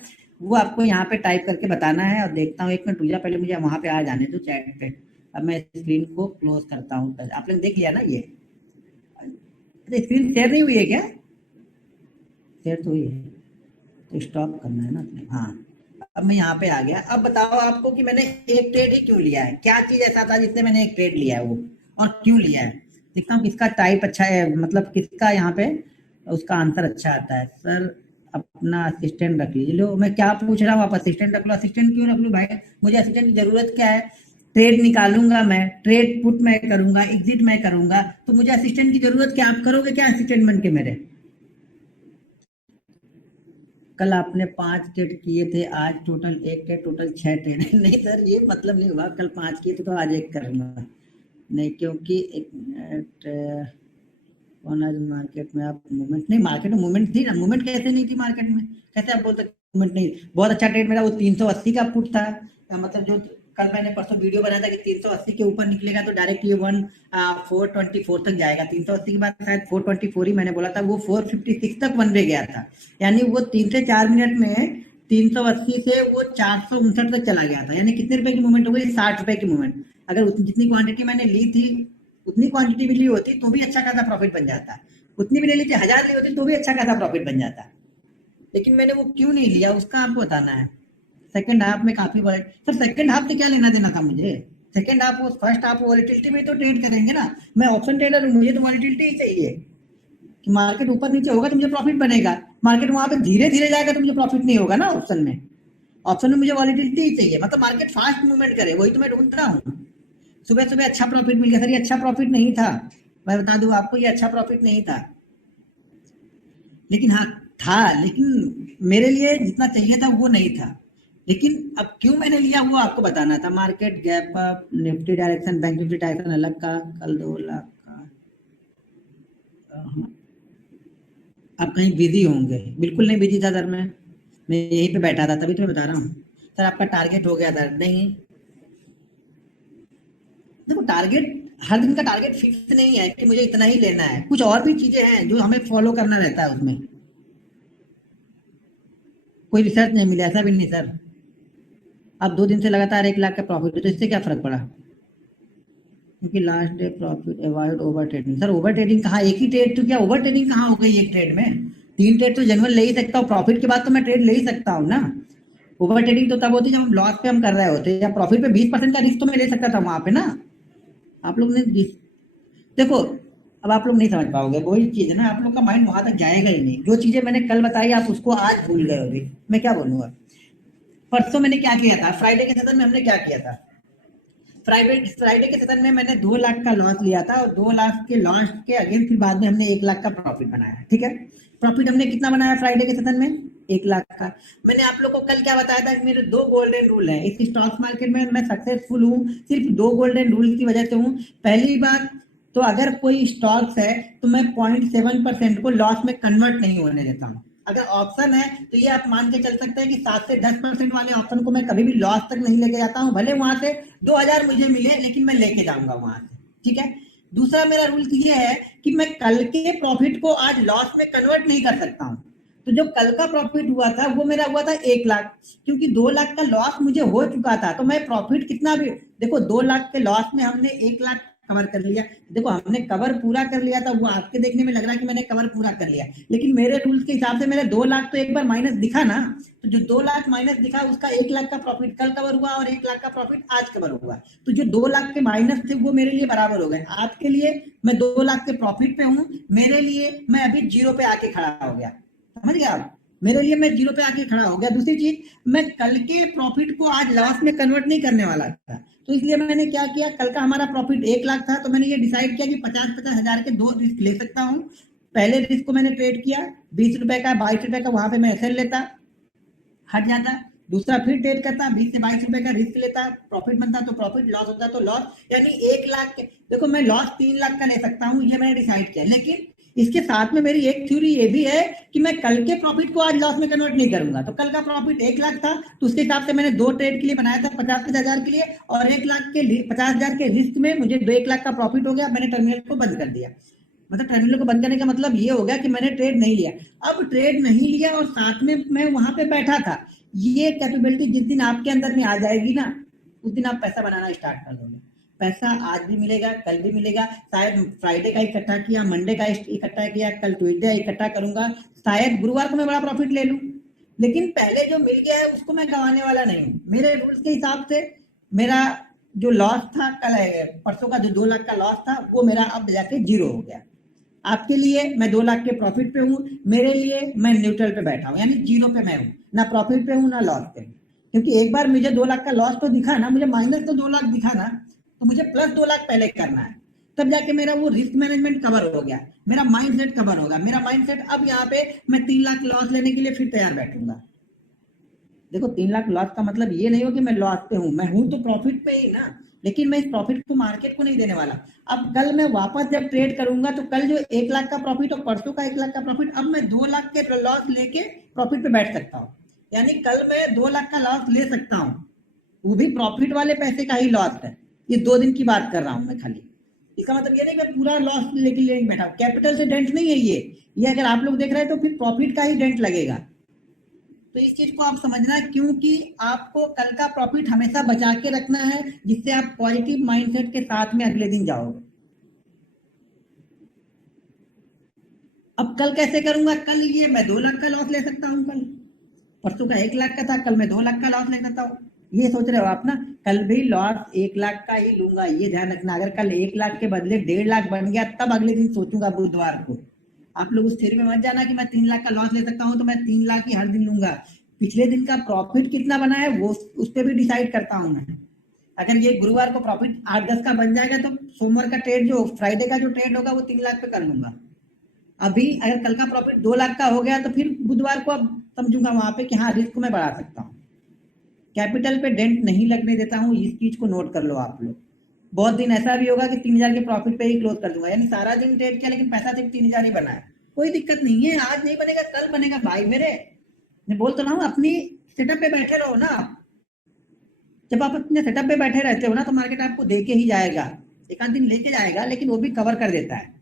वो आपको यहाँ पे टाइप करके बताना है। और देखता हूँ, 1 मिनट रुक जा, पहले मुझे वहां पे आ जाने दो चैट पे। अब मैं स्क्रीन को क्लोज करता हूँ। आप लोग देख लिया ना ये? स्क्रीन शेयर नहीं हुई है क्या? शेयर तो हुई है, तो स्टॉप करना है ना अपने। हाँ, अब मैं यहाँ पे आ गया। अब बताओ आपको कि मैंने एक ट्रेड ही क्यों लिया है, क्या चीज ऐसा था जिससे मैंने एक ट्रेड लिया है वो, और क्यों लिया है। देखता हूँ किसका टाइप अच्छा है, मतलब किसका यहाँ पे उसका आंसर अच्छा आता है। सर अपना असिस्टेंट रख लीजिए। लो, मैं क्या पूछ रहा हूँ, आप असिस्टेंट रख लो। असिस्टेंट क्यों रख लूँ भाई? मुझे असिस्टेंट की जरूरत क्या है? ट्रेड निकालूंगा मैं, ट्रेड पुट मैं करूंगा, एग्जिट मैं करूंगा, तो मुझे असिस्टेंट की जरूरत क्या? आप करोगे क्या असिस्टेंट बन के मेरे? कल आपने 5 ट्रेड किए थे, आज टोटल 1 ट्रेड, टोटल 6 ट्रेड। नहीं सर, ये मतलब नहीं हुआ, कल 5 किए थे तो आज 1 करूंगा। नहीं, क्योंकि एक मिनट, कौन आज मार्केट में आप मूवमेंट नहीं, मार्केट में मूवमेंट थी ना? मूवमेंट कैसे नहीं थी मार्केट में? कैसे आप बोलते मूवमेंट नहीं? बहुत अच्छा ट्रेड मेरा वो 380 का पुट था। मतलब जो कल मैंने परसों वीडियो बनाया था कि 380 के ऊपर निकलेगा तो डायरेक्ट ये 424 तक जाएगा। 380 के बाद शायद 424 ही मैंने बोला था, वो 456 तक वन वे गया था। यानी वो 3 से 4 मिनट में 380 से वो 459 तक चला गया था। यानी कितने रुपए की मूवमेंट हो गई? 60 रुपए की मूवमेंट। अगर जितनी क्वांटिटी मैंने ली थी, उतनी क्वांटिटी भी ली होती तो भी अच्छा खासा प्रॉफिट बन जाता। उतनी भी नहीं ली थी, 1000 ली होती तो भी अच्छा खासा प्रॉफिट बन जाता। लेकिन मैंने वो क्यों नहीं लिया, उसका आपको बताना है। सेकंड हाफ में काफी सर सेकंड हाफ से क्या लेना देना था मुझे? सेकंड हाफ, वो फर्स्ट हाफ वॉलिटिलिटी में तो ट्रेड करेंगे ना। मैं ऑप्शन ट्रेडर हूँ, मुझे तो वॉलिटिलिटी ही चाहिए कि मार्केट ऊपर नीचे होगा तो मुझे प्रॉफिट बनेगा। मार्केट वहां पे धीरे धीरे जाएगा तो मुझे प्रॉफिट नहीं होगा ना ऑप्शन में। ऑप्शन में मुझे वॉलिटिलिटी ही चाहिए, मतलब मार्केट फास्ट मूवमेंट करे, वही तो मैं ढूंढ रहा हूँ। सुबह सुबह अच्छा प्रॉफिट मिल गया सर, ये अच्छा प्रॉफिट नहीं था, मैं बता दूं आपको, ये अच्छा प्रॉफिट नहीं था। लेकिन हाँ, था, लेकिन मेरे लिए जितना चाहिए था वो नहीं था। लेकिन अब क्यों मैंने लिया वो आपको बताना था। Market gap up, Nifty direction, bank Nifty direction अलग का, कल 2 लाख का। आप कहीं बिजी होंगे? बिल्कुल नहीं बिजी था सर, मैं यहीं पे बैठा था, तभी तो मैं बता रहा हूँ। सर आपका टारगेट हो गया था? नहीं, देखो टारगेट, हर दिन का टारगेट फिक्स नहीं है कि मुझे इतना ही लेना है। कुछ और भी चीजें हैं जो हमें फॉलो करना रहता है उसमें। कोई रिसर्च नहीं मिला, ऐसा भी नहीं सर। अब 2 दिन से लगातार 1 लाख का प्रॉफिट है तो इससे क्या फर्क पड़ा? क्योंकि last day profit, avoid over trading. Sir over trading कहाँ? एक ही ट्रेड तो क्या ओवर ट्रेडिंग कहाँ हो गई एक ट्रेड में? 3 ट्रेड तो जेन्युइन ले ही सकता हूँ, प्रॉफिट के बाद तो मैं ट्रेड ले ही सकता हूँ ना। ओवर ट्रेडिंग तो तब होती है जब हम लॉस पे हम कर रहे होते हैं, या प्रॉफिट पे 20% का रिस्क तो मैं ले सकता था वहां पे ना। आप लोग ने देखो, अब आप लोग नहीं समझ पाओगे, वही चीज है ना, आप लोग का माइंड वहां तक जाएगा ही नहीं। जो चीजें मैंने कल बताई आप उसको आज भूल गए होगे, मैं क्या बोलूंगा। परसों मैंने क्या किया था, फ्राइडे के सेशन में हमने क्या किया था? फ्राइडे के सेशन में मैंने 2 लाख का लॉस लिया था और 2 लाख के लॉस के अगेन फिर बाद में हमने 1 लाख का प्रॉफिट बनाया। ठीक है, प्रॉफिट हमने कितना बनाया फ्राइडे के सेशन में? 1 लाख का। मैंने आप लोग को कल क्या बताया था कि मेरे 2 गोल्डन रूल है इस स्टॉक मार्केट में, मैं सक्सेसफुल हूँ सिर्फ 2 गोल्डन रूल की वजह से हूँ। पहली बात तो अगर कोई स्टॉक्स है तो मैं 0.7% को लॉस में कन्वर्ट नहीं होने देता हूँ। अगर ऑप्शन है तो ये आप मान के चल सकते हैं कि 7 से 10% वाले ऑप्शन को मैं कभी भी लॉस तक नहीं लेके जाता हूँ, भले वहां से 2000 मुझे मिले लेकिन मैं लेके जाऊंगा वहां से। ठीक है, दूसरा मेरा रूल ये है कि मैं कल के प्रॉफिट को आज लॉस में कन्वर्ट नहीं कर सकता हूँ। तो जो कल का प्रॉफिट हुआ था वो मेरा हुआ था 1 लाख, क्योंकि 2 लाख का लॉस मुझे हो चुका था तो मैं प्रॉफिट कितना भी, देखो 2 लाख के लॉस में हमने 1 लाख कवर कर लिया। देखो हमने कवर पूरा कर लिया था, वो आपके देखने में लग रहा है कि मैंने कवर पूरा कर लिया, लेकिन मेरे रूल्स के हिसाब से मेरे 2 लाख तो एक बार माइनस दिखा ना। तो जो 2 लाख माइनस दिखा उसका 1 लाख का प्रॉफिट कल कवर हुआ और 1 लाख का प्रॉफिट आज कवर हुआ। तो जो 2 लाख के माइनस थे वो मेरे लिए बराबर हो गए। आपके लिए मैं 2 लाख के प्रॉफिट पे हूँ, मेरे लिए मैं अभी जीरो पे आके खड़ा हो गया। समझ गया आप? मेरे लिए मैं जीरो पे आके खड़ा हो गया। दूसरी चीज, मैं कल के प्रॉफिट को आज लॉस में कन्वर्ट नहीं करने वाला था, तो इसलिए मैंने क्या किया, कल का हमारा प्रॉफिट 1 लाख था तो मैंने ये डिसाइड किया कि 50-50 हजार के 2 रिस्क ले सकता हूँ। पहले रिस्क को मैंने ट्रेड किया 20 रुपए का, 22 रुपए का, वहां पे मैं एसएल लेता, हट जाता। दूसरा फिर ट्रेड करता, 20 से 22 रुपए का रिस्क लेता, प्रॉफिट बनता तो प्रॉफिट, लॉस होता तो लॉस। यानी 1 लाख के, देखो मैं लॉस 3 लाख का ले सकता हूँ, ये मैंने डिसाइड किया। लेकिन इसके साथ में मेरी एक थ्योरी ये भी है कि मैं कल के प्रॉफिट को आज लॉस में कन्वर्ट नहीं करूंगा। तो कल का प्रॉफिट 1 लाख था तो उसके हिसाब से मैंने 2 ट्रेड के लिए बनाया था 50-50 हजार के लिए, और 1 लाख के 50 हजार के रिस्क में मुझे 1 लाख का प्रॉफिट हो गया। मैंने टर्मिनल को बंद कर दिया। मतलब टर्मिनल को बंद करने का मतलब ये हो गया कि मैंने ट्रेड नहीं लिया। अब ट्रेड नहीं लिया और साथ में मैं वहां पे बैठा था, ये कैपेबिलिटी जिस दिन आपके अंदर में आ जाएगी ना, उस दिन आप पैसा बनाना स्टार्ट कर दोगे। पैसा आज भी मिलेगा, कल भी मिलेगा, शायद फ्राइडे का इकट्ठा किया, मंडे का इकट्ठा किया, कल ट्यूजडे इकट्ठा करूंगा, शायद गुरुवार को मैं बड़ा प्रॉफिट ले लूं, लेकिन पहले जो मिल गया है उसको मैं गंवाने वाला नहीं हूं। मेरे रूल्स के हिसाब से मेरा जो लॉस था कल, परसों का जो 2 लाख का लॉस था वो मेरा अब जाके जीरो हो गया। आपके लिए मैं 2 लाख के प्रॉफिट पे हूँ, मेरे लिए मैं न्यूट्रल पे बैठा हूँ, यानी जीरो पे मैं हूँ, ना प्रॉफिट पे हूँ ना लॉस पे। क्योंकि एक बार मुझे 2 लाख का लॉस तो दिखा ना, मुझे माइनस तो 2 लाख दिखा ना, तो मुझे प्लस 2 लाख पहले करना है, तब जाके मेरा वो रिस्क मैनेजमेंट कवर हो गया, मेरा माइंड सेट कवर होगा। मेरा माइंड सेट अब यहाँ पे मैं 3 लाख लॉस लेने के लिए फिर तैयार बैठूंगा। देखो 3 लाख लॉस का मतलब ये नहीं हो कि मैं लॉस पे हूँ, मैं हूँ तो प्रॉफिट पे ही ना, लेकिन मैं इस प्रॉफिट को मार्केट को नहीं देने वाला। अब कल मैं वापस जब ट्रेड करूंगा तो कल जो 1 लाख का प्रॉफिट और परसों का 1 लाख का प्रॉफिट, अब मैं 2 लाख के लॉस लेके प्रॉफिट पे बैठ सकता हूँ। यानी कल मैं 2 लाख का लॉस ले सकता हूँ, वो भी प्रॉफिट वाले पैसे का ही लॉस है। ये 2 दिन की बात कर रहा हूँ मैं खाली। इसका मतलब ये नहीं मैं पूरा लॉस लेके बैठा, कैपिटल से डेंट नहीं है ये अगर आप लोग देख रहे हैं तो फिर प्रॉफिट का ही डेंट लगेगा। तो इस चीज को आप समझना, क्योंकि आपको कल का प्रॉफिट हमेशा बचा के रखना है, जिससे आप पॉजिटिव माइंडसेट के साथ में अगले दिन जाओगे। अब कल कैसे करूंगा, कल ये मैं 2 लाख का लॉस ले सकता हूँ, कल परसों का 1 लाख का था, कल मैं 2 लाख का लॉस ले सकता हूँ। ये सोच रहे हो आप ना, कल भी लॉस 1 लाख का ही लूंगा, ये ध्यान रखना। अगर कल 1 लाख के बदले 1.5 लाख बन गया तब अगले दिन सोचूंगा बुधवार को। आप लोग उस थ्योरी में मत जाना कि मैं 3 लाख का लॉस ले सकता हूँ तो मैं 3 लाख ही हर दिन लूंगा। पिछले दिन का प्रॉफिट कितना बना है वो उस पर भी डिसाइड करता हूँ मैं। अगर ये गुरुवार को प्रॉफिट 8-10 का बन जाएगा तो सोमवार का ट्रेड, जो फ्राइडे का जो ट्रेड होगा वो 3 लाख पे कर लूंगा। अभी अगर कल का प्रॉफिट 2 लाख का हो गया तो फिर बुधवार को अब समझूंगा वहां पे कि हाँ रिस्क में बढ़ा सकता हूँ। कैपिटल पे डेंट नहीं लगने देता हूँ, इस चीज को नोट कर लो आप लोग। बहुत दिन ऐसा भी होगा कि 3,000 के प्रॉफिट पे ही क्लोज कर दूंगा, यानी सारा दिन ट्रेड किया लेकिन पैसा सिर्फ 3,000 ही बना है। कोई दिक्कत नहीं है, आज नहीं बनेगा कल बनेगा भाई मेरे। मैं बोल तो रहा हूँ अपनी सेटअप पे बैठे रहो ना। जब आप अपने सेटअप पे बैठे रहते हो ना तो मार्केट आपको दे के ही जाएगा, एक आध दिन लेके जाएगा लेकिन वो भी कवर कर देता है।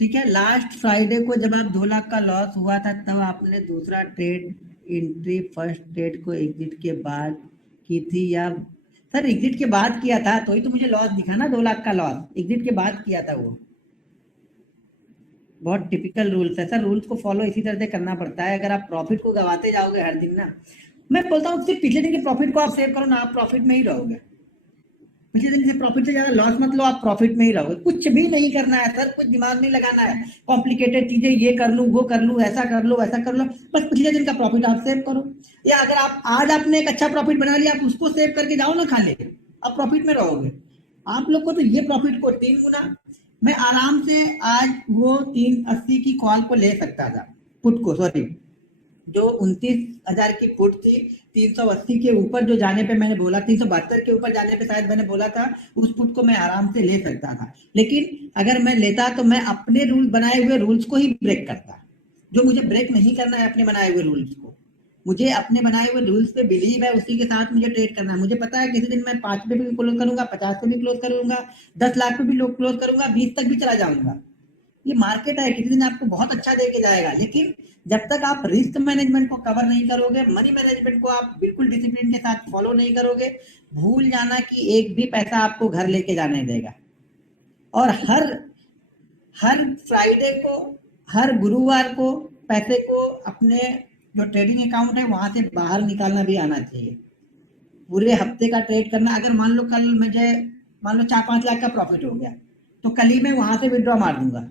ठीक है, लास्ट फ्राइडे को जब आप 2 लाख का लॉस हुआ था तब आपने दूसरा ट्रेड एंट्री फर्स्ट ट्रेड को एग्जिट के बाद की थी, या सर एग्जिट के बाद किया था तो ही तो मुझे लॉस दिखा ना, 2 लाख का लॉस एग्जिट के बाद किया था वो। बहुत टिपिकल रूल्स है सर, रूल्स को फॉलो इसी तरह से करना पड़ता है। अगर आप प्रॉफिट को गवाते जाओगे हर दिन ना, मैं बोलता हूँ सिर्फ पिछले दिन के प्रॉफिट को आप सेव करो ना, आप प्रॉफिट में ही रहोगे। पिछले दिन से प्रॉफिट से ज्यादा लॉस मत लो, आप प्रॉफिट में ही रहोगे। कुछ भी नहीं करना है सर, कुछ दिमाग नहीं लगाना है, कॉम्प्लिकेटेड चीजें ये कर लूं वो कर लूं, ऐसा कर लो वैसा कर लो, बस पिछले दिन का प्रॉफिट आप सेव करो। या अगर आप आज आपने एक अच्छा प्रॉफिट बना लिया, आप उसको सेव करके जाओ ना खाली, आप प्रॉफिट में रहोगे। आप लोग को तो ये प्रॉफिट को 3 गुना, मैं आराम से आज वो 380 की कॉल को ले सकता था, पुट को, सॉरी, जो 29,000 की पुट थी, 380 के ऊपर जो जाने पे मैंने बोला, 372 के ऊपर जाने पे शायद मैंने बोला था, उस पुट को मैं आराम से ले सकता था। लेकिन अगर मैं लेता तो मैं अपने रूल बनाए हुए रूल्स को ही ब्रेक करता, जो मुझे ब्रेक नहीं करना है अपने बनाए हुए रूल्स को। मुझे अपने बनाए हुए रूल्स पे बिलीव है, उसी के साथ मुझे ट्रेड करना है। मुझे पता है किसी दिन मैं 5 पे भी क्लोज करूंगा, 50 पे भी क्लोज करूंगा, 10 लाख पे भी क्लोज करूंगा, 20 तक भी चला जाऊंगा। ये मार्केट है, किसी दिन आपको बहुत अच्छा देके जाएगा। लेकिन जब तक आप रिस्क मैनेजमेंट को कवर नहीं करोगे, मनी मैनेजमेंट को आप बिल्कुल डिसिप्लिन के साथ फॉलो नहीं करोगे, भूल जाना कि एक भी पैसा आपको घर लेके जाने देगा। और हर हर फ्राइडे को, हर गुरुवार को पैसे को अपने जो ट्रेडिंग अकाउंट है वहां से बाहर निकालना भी आना चाहिए। पूरे हफ्ते का ट्रेड करना। अगर मान लो कल मुझे, मान लो 4-5 लाख का प्रॉफिट हो गया, तो कल ही मैं वहां से विड्रॉ मार दूंगा।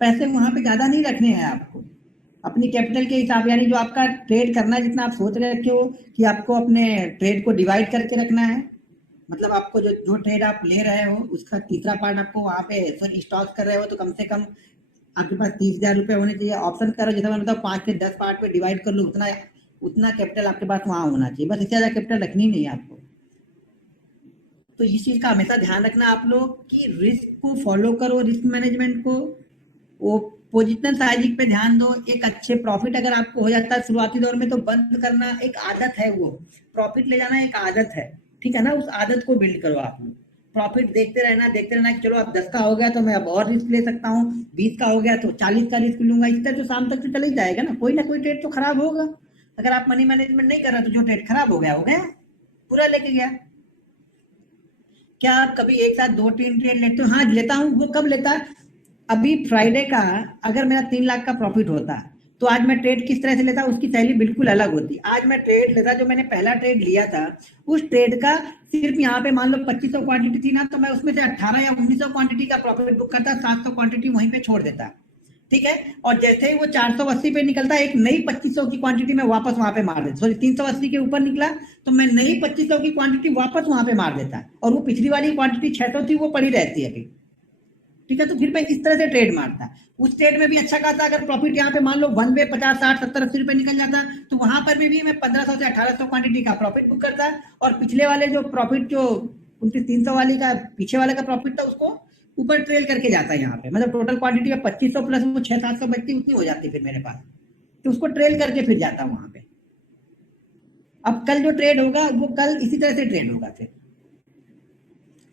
पैसे वहां पे ज्यादा नहीं रखने हैं आपको, अपनी कैपिटल के हिसाब, यानी जो आपका ट्रेड करना है, जितना आप सोच रखे हो कि आपको अपने ट्रेड को डिवाइड करके रखना है, मतलब आपको जो जो ट्रेड आप ले रहे हो उसका तीसरा पार्ट आपको वहां पे स्टॉक कर रहे हो, तो कम से कम आपके पास 30,000 रुपए होने चाहिए। ऑप्शन करो, जैसे मैंने बताया 5 से 10 पार्ट पे डिवाइड कर लो, उतना उतना कैपिटल आपके पास वहां होना चाहिए, बस इससे ज्यादा कैपिटल रखनी नहीं है आपको। तो इस चीज का हमेशा ध्यान रखना आप लोग कि रिस्क को फॉलो करो, रिस्क मैनेजमेंट को, वो पोजिशनल साइजिंग पे ध्यान दो। एक अच्छे प्रॉफिट अगर आपको हो जाता है शुरुआती दौर में, तो बंद करना एक आदत है, वो प्रॉफिट ले जाना एक आदत है, ठीक है ना। उस आदत को बिल्ड करो आप लोग, प्रॉफिट देखते रहना कि चलो अब 10 का हो गया तो मैं अब और रिस्क ले सकता हूँ, 20 का हो गया तो 40 का रिस्क लूंगा। इस तरह तो शाम तक तो चल ही जाएगा ना कोई ट्रेड तो खराब होगा। अगर आप मनी मैनेजमेंट नहीं कर रहे तो जो ट्रेड खराब हो गया पूरा लेके गया। क्या आप कभी एक साथ 2-3 ट्रेड लेते हो? हाँ लेता हूँ। वो कब लेता? अभी फ्राइडे का अगर मेरा 3 लाख का प्रॉफिट होता तो आज मैं ट्रेड किस तरह से लेता, उसकी शैली बिल्कुल अलग होती। आज मैं ट्रेड लेता, जो मैंने पहला ट्रेड लिया था उस ट्रेड का सिर्फ यहाँ पे मान लो 2500 क्वांटिटी थी ना, तो मैं उसमें से 18 या 1900 क्वांटिटी का प्रॉफिट बुक करता, 700 क्वांटिटी वहीं पे छोड़ देता, ठीक है। और जैसे ही वो 480 पे निकलता, एक नई 2500 की क्वांटिटी में वापस वहां पे मार देता। सॉरी, 380 के ऊपर निकला तो मैं नई 2500 की क्वांटिटी वापस वहां पे मार देता, और वो पिछली वाली क्वांटिटी 600 थी वो पड़ी रहती है अभी, ठीक है। तो फिर मैं इस तरह से ट्रेड मारता। उस ट्रेड में भी अच्छा खासा अगर प्रॉफिट यहाँ पे मान लो 1 वे 50 60 70 80 रुपए निकल जाता, तो वहां पर भी मैं 1500 से 1800 क्वांटिटी का प्रॉफिट बुक करता, और पिछले वाले जो प्रॉफिट जो 2900 वाली का पीछे वाले का प्रॉफिट था उसको ऊपर ट्रेल करके जाता है यहाँ पे। मतलब टोटल क्वांटिटी का 2500 प्लस वो 600-700 बचती, उतनी हो जाती फिर मेरे पास, तो उसको ट्रेल करके फिर जाता वहां पे। अब कल जो ट्रेड होगा वो कल इसी तरह से ट्रेड होगा फिर।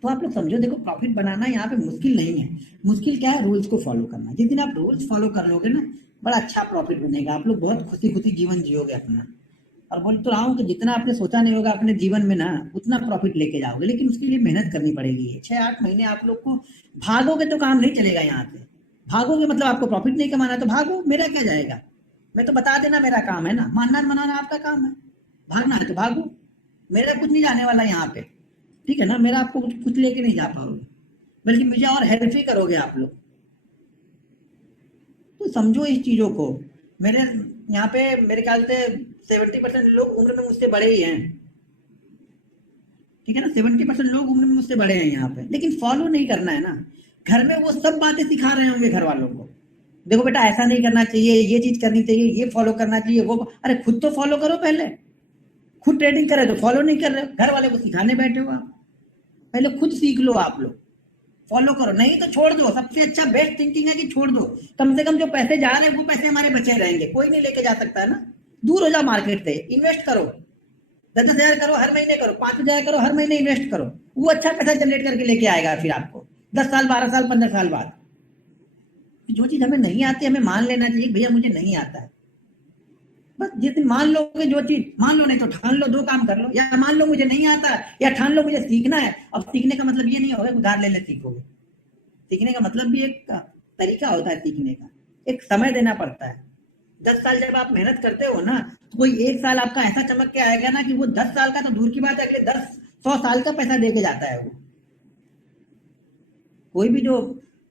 तो आप लोग समझो, देखो प्रॉफिट बनाना यहाँ पे मुश्किल नहीं है, मुश्किल क्या है, रूल्स को फॉलो करना। जिस दिन आप रूल्स फॉलो कर लोगे ना, बड़ा अच्छा प्रॉफिट बनेगा, आप लोग बहुत खुशी खुशी जीवन जियोगे अपना। और बोल तो रहा हूँ कि जितना आपने सोचा नहीं होगा अपने जीवन में ना, उतना प्रॉफिट लेके जाओगे, लेकिन उसके लिए मेहनत करनी पड़ेगी। 6-8 महीने आप लोग को भागोगे तो काम नहीं चलेगा। यहाँ से भागोगे मतलब आपको प्रॉफिट नहीं कमाना, तो भागो, मेरा क्या जाएगा। मैं तो बता देना मेरा काम है ना, मानना मनाना आपका काम है, भागना है तो भागो, मेरा कुछ नहीं जाने वाला यहाँ पे, ठीक है ना। मेरा आपको कुछ लेके नहीं जा पाओगे, बल्कि मुझे और हेल्प ही करोगे आप लोग। तो समझो इस चीजों को। मेरे यहाँ पे मेरे ख्याल से 70% लोग उम्र में मुझसे बड़े ही हैं, ठीक है ना। 70% लोग उम्र में मुझसे बड़े हैं यहाँ पे, लेकिन फॉलो नहीं करना है ना। घर में वो सब बातें सिखा रहे होंगे घर वालों को, देखो बेटा ऐसा नहीं करना चाहिए, ये चीज करनी चाहिए, ये फॉलो करना चाहिए, वो। अरे खुद तो फॉलो करो पहले। खुद ट्रेडिंग करे तो फॉलो नहीं कर रहे हो, घर वाले को सिखाने बैठे हो आप। पहले खुद सीख लो आप लोग, फॉलो करो, नहीं तो छोड़ दो। सबसे अच्छा बेस्ट थिंकिंग है कि छोड़ दो। कम से कम जो पैसे जा रहे हैं वो पैसे हमारे बचे रहेंगे, कोई नहीं लेके जा सकता है ना। दूर हो जाओ मार्केट से, इन्वेस्ट करो, 10,000 करो हर महीने, करो 5,000 करो हर महीने इन्वेस्ट करो, वो अच्छा पैसा जनरेट करके लेके आएगा फिर आपको 10 साल 12 साल 15 साल बाद। जो चीज हमें नहीं आती हमें मान लेना चाहिए, भैया मुझे नहीं आता है, बस जिस दिन मान लोगे जो चीज, मान लो, नहीं तो ठान लो, 2 काम कर लो, या मान लो मुझे नहीं आता, या ठान लो मुझे सीखना है। अब सीखने का मतलब ये नहीं होगा उधार ले ले सीखोगे, सीखने का मतलब भी एक तरीका होता है सीखने का, एक समय देना पड़ता है। 10 साल जब आप मेहनत करते हो ना, तो कोई 1 साल आपका ऐसा चमक के आएगा ना कि वो 10 साल का तो दूर की बात है, अगले 10 100 साल का पैसा दे के जाता है वो। कोई भी जो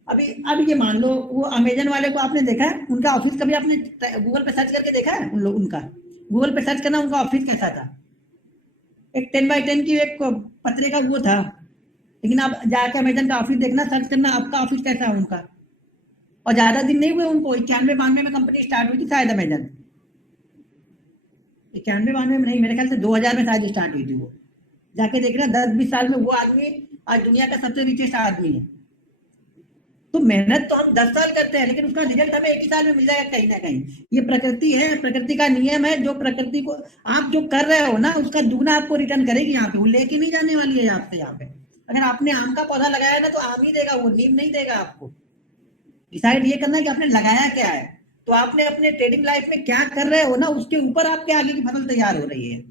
अभी अब ये मान लो वो अमेजन वाले को आपने देखा है, उनका ऑफिस कभी आपने गूगल पे सर्च करके देखा है? उन लोग उनका गूगल पे सर्च करना, उनका ऑफिस कैसा था? एक 10x10 की एक पतरे का वो था। लेकिन आप जाके अमेजन का ऑफिस देखना, सर्च करना आपका ऑफिस कैसा है उनका। और ज्यादा दिन नहीं हुए उनको, 91-92 में कंपनी स्टार्ट हुई थी शायद अमेजन। 91-92 में नहीं, मेरे ख्याल से 2000 में शायद स्टार्ट हुई थी वो। जाके देखना 10-20 साल में वो आदमी आज दुनिया का सबसे रिचेस्ट आदमी है। तो मेहनत तो हम 10 साल करते हैं, लेकिन उसका रिजल्ट हमें 1 ही साल में मिल जाएगा कहीं ना कहीं। ये प्रकृति है, प्रकृति का नियम है। जो प्रकृति को आप जो कर रहे हो ना, उसका दुगना आपको रिटर्न करेगी यहाँ पे। वो लेके नहीं जाने वाली है आपसे यहाँ पे। अगर आपने आम का पौधा लगाया ना, तो आम ही देगा वो, नीम नहीं देगा आपको। डिसाइड ये करना है कि आपने लगाया क्या है। तो आपने अपने ट्रेडिंग लाइफ में क्या कर रहे हो ना, उसके ऊपर आपके आगे की फसल तैयार हो रही है।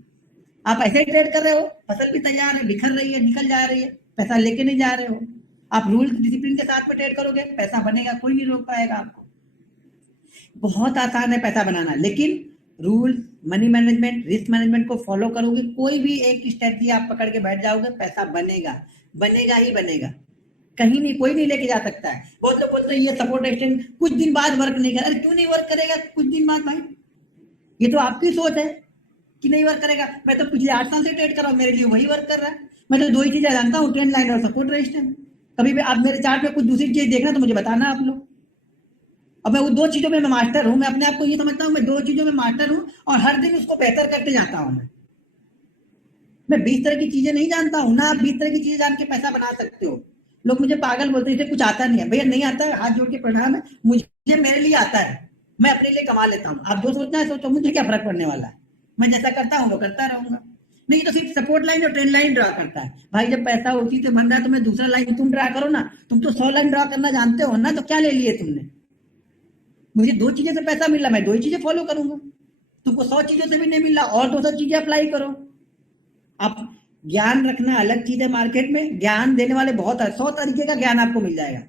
आप ऐसे ही ट्रेड कर रहे हो, फसल भी तैयार है, बिखर रही है, निकल जा रही है, पैसा लेके नहीं जा रहे हो। आप रूल डिसिप्लिन के साथ में ट्रेड करोगे, पैसा बनेगा, कोई नहीं रोक पाएगा आपको। बहुत आसान है पैसा बनाना, लेकिन rule, money management, risk management को फॉलो करोगे, कोई भी एक स्ट्रेटजी आप पकड़ के बैठ जाओगे, पैसा बनेगा, बनेगा ही बनेगा। कहीं नहीं, कोई नहीं लेके जा सकता है। बहुत लोग बोलते हैं ये सपोर्ट एक्सटेंड कुछ दिन बाद वर्क नहीं करेगा। अरे क्यों नहीं वर्क करेगा कुछ दिन बाद भाई? ये तो आपकी सोच है कि नहीं वर्क करेगा। मैं तो पिछले 8 साल से ट्रेड कर रहा हूँ, मेरे लिए वही वर्क कर रहा है। मैं तो 2 ही चीजें जानता हूँ, ट्रेंड लाइन और सपोर्ट रेजिस्टेंस। कभी भी आप मेरे चार्ट पे कुछ दूसरी चीज देखना तो मुझे बताना आप लोग। अब मैं वो 2 चीजों में मैं मास्टर हूँ। मैं अपने आप को ये समझता हूँ मैं 2 चीजों में मास्टर हूँ, और हर दिन उसको बेहतर करते जाता हूँ। मैं 20 तरह की चीजें नहीं जानता हूँ ना। आप 20 तरह की चीजें जान के पैसा बना सकते हो। लोग मुझे पागल बोलते हैं, इसे कुछ आता नहीं है। भैया नहीं आता है, हाथ जोड़ के प्रणाम है, मुझे मेरे लिए आता है, मैं अपने लिए कमा लेता हूँ। आप जो सोचना है सोचो, मुझे क्या फर्क पड़ने वाला है। मैं जैसा करता हूँ वो करता रहूंगा। नहीं तो सिर्फ सपोर्ट लाइन और ट्रेंड लाइन ड्रा करता है। भाई जब पैसा उसी से बन रहा है तो मैं दूसरा लाइन तुम ड्रा करो ना। तुम तो 100 लाइन ड्रा करना जानते हो ना, तो क्या ले लिए तुमने? मुझे 2 चीजें से पैसा मिल रहा, मैं 2 ही चीजें फॉलो करूंगा। तुमको 100 चीजों से भी नहीं मिल रहा, और 200 चीजें अप्लाई करो। आप ज्ञान रखना अलग चीज है। मार्केट में ज्ञान देने वाले बहुत है, 100 तरीके का ज्ञान आपको मिल जाएगा,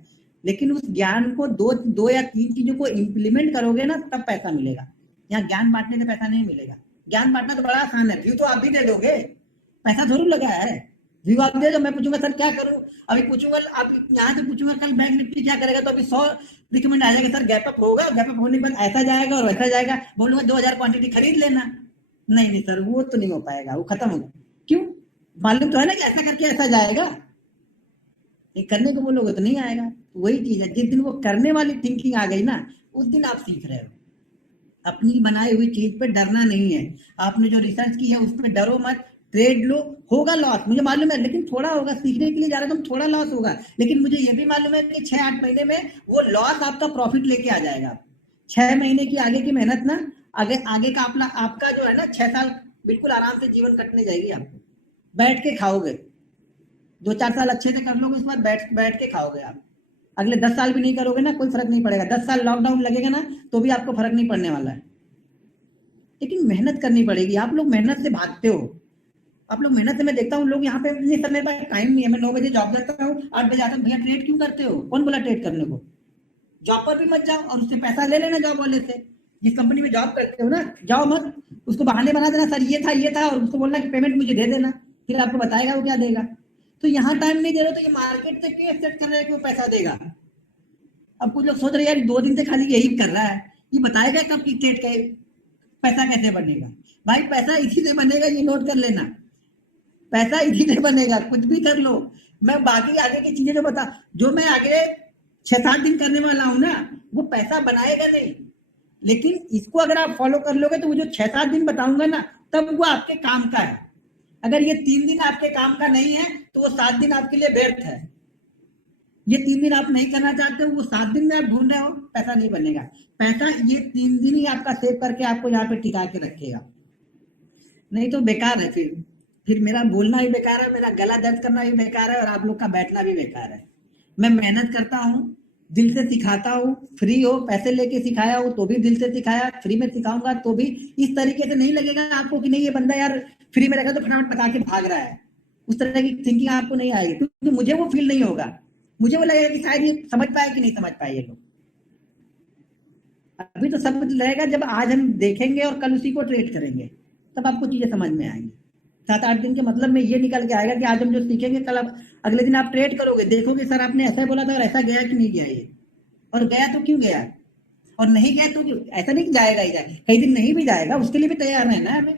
लेकिन उस ज्ञान को दो या 3 चीजों को इंप्लीमेंट करोगे ना, तब पैसा मिलेगा। यहाँ ज्ञान बांटने से पैसा नहीं मिलेगा। ज्ञान बांटना तो बड़ा आसान है, व्यू तो आप भी दे दोगे, पैसा जरूर लगा है। व्यू आप दे दो, मैं पूछूंगा सर क्या करूं, अभी पूछूंगा, आप यहाँ से पूछूंगा कल बैंक निफ्टी क्या करेगा, तो अभी 100 रिकमेंड आ जाएगा, सर गैप अप होगा, गैप अप होने के बाद ऐसा जाएगा और वैसा जाएगा। बोलूंगा 2000 क्वांटिटी खरीद लेना। नहीं नहीं सर, वो तो नहीं हो पाएगा, वो खत्म होगा। क्यों? मालूम तो है ना कि ऐसा करके ऐसा जाएगा। ये करने को बोलोगे तो नहीं आएगा। वही चीज है, जिस दिन वो करने वाली थिंकिंग आ गई ना, उस दिन आप सीख रहे हो। अपनी बनाई हुई चीज पे डरना नहीं है। आपने जो रिसर्च की है उस पर डरो मत, ट्रेड लो। होगा लॉस, मुझे मालूम है, लेकिन थोड़ा होगा। सीखने के लिए जा रहे हो तुम, थोड़ा लॉस होगा, लेकिन मुझे ये भी मालूम है कि 6-8 महीने में वो लॉस आपका प्रॉफिट लेके आ जाएगा। 6 महीने की आगे की मेहनत ना, आगे आगे का अपना आपका जो है ना, 6 साल बिल्कुल आराम से जीवन कटने जाएगी। आपको बैठ के खाओगे, 2-4 साल अच्छे से कर लोगे, उसके बाद बैठ बैठ के खाओगे आप। अगले 10 साल भी नहीं करोगे ना, कोई फर्क नहीं पड़ेगा। 10 साल लॉकडाउन लगेगा ना, तो भी आपको फर्क नहीं पड़ने वाला है। लेकिन मेहनत करनी पड़ेगी। आप लोग मेहनत से भागते हो। आप लोग मेहनत से, मैं देखता हूँ लोग यहाँ पे, नहीं सर मेरे पास टाइम नहीं है, मैं 9 बजे जॉब करता हूँ, 8 बजे आता हूँ। भैया ट्रेड क्यों करते हो? कौन बोला ट्रेड करने को? जॉब पर भी मत जाओ और उससे पैसा ले लेना जॉब वाले से। जिस कंपनी में जॉब करते हो ना, जाओ मत, उसको बहाने बना देना, सर ये था, और उसको बोलना कि पेमेंट मुझे दे देना, फिर आपको बताएगा वो क्या देगा। तो यहाँ टाइम नहीं दे रहे, तो ये मार्केट से क्या एक्सपेक्ट कर रहे हैं कि वो पैसा देगा? अब कुछ लोग सोच रहे हैं यार 2 दिन से खाली यही कर रहा है, ये बताएगा कब की ट्रेड का पैसा कैसे बनेगा। भाई पैसा इसी से बनेगा, ये नोट कर लेना। पैसा इसी से बनेगा, कुछ भी कर लो। मैं बाकी आगे की चीजें जो मैं आगे 6-7 दिन करने वाला हूं ना, वो पैसा बनाएगा नहीं। लेकिन इसको अगर आप फॉलो कर लोगे, तो वो जो 6-7 दिन बताऊंगा ना, तब वो आपके काम का है। अगर ये 3 दिन आपके काम का नहीं है, तो वो 7 दिन आपके लिए व्यर्थ है। ये 3 दिन आप नहीं करना चाहते हो, वो 7 दिन में आप ढूंढ रहे हो, पैसा नहीं बनेगा। पैसा ये 3 दिन ही आपका सेव करके आपको यहाँ पे टिका के रखेगा, नहीं तो बेकार है। फिर मेरा बोलना भी बेकार है, मेरा गला दर्द करना भी बेकार है, और आप लोग का बैठना भी बेकार है। मैं मेहनत करता हूँ, दिल से सिखाता हूँ। फ्री हो, पैसे लेके सिखाया हो तो भी दिल से सिखाया, फ्री में सिखाऊंगा तो भी इस तरीके से नहीं लगेगा आपको कि नहीं ये बंदा यार फ्री में रहेगा तो फटाफट बता के भाग रहा है। उस तरह की थिंकिंग आपको नहीं आएगी, क्योंकि मुझे वो फील नहीं होगा। मुझे वो लगेगा कि शायद ये समझ पाए कि नहीं समझ पाए ये लोग। अभी तो समझ रहेगा जब आज हम देखेंगे और कल उसी को ट्रेड करेंगे, तब आपको चीजें समझ में आएंगी। 7-8 दिन के मतलब में ये निकल के आएगा कि आज हम जो सीखेंगे कल आप अगले दिन आप ट्रेड करोगे, देखोगे सर आपने ऐसा बोला था और ऐसा गया कि नहीं गया ये, और गया तो क्यों गया, और नहीं गया तो क्यों? ऐसा नहीं कि जाएगा ही जाए, कई दिन नहीं भी जाएगा, उसके लिए भी तैयार रहना है हमें।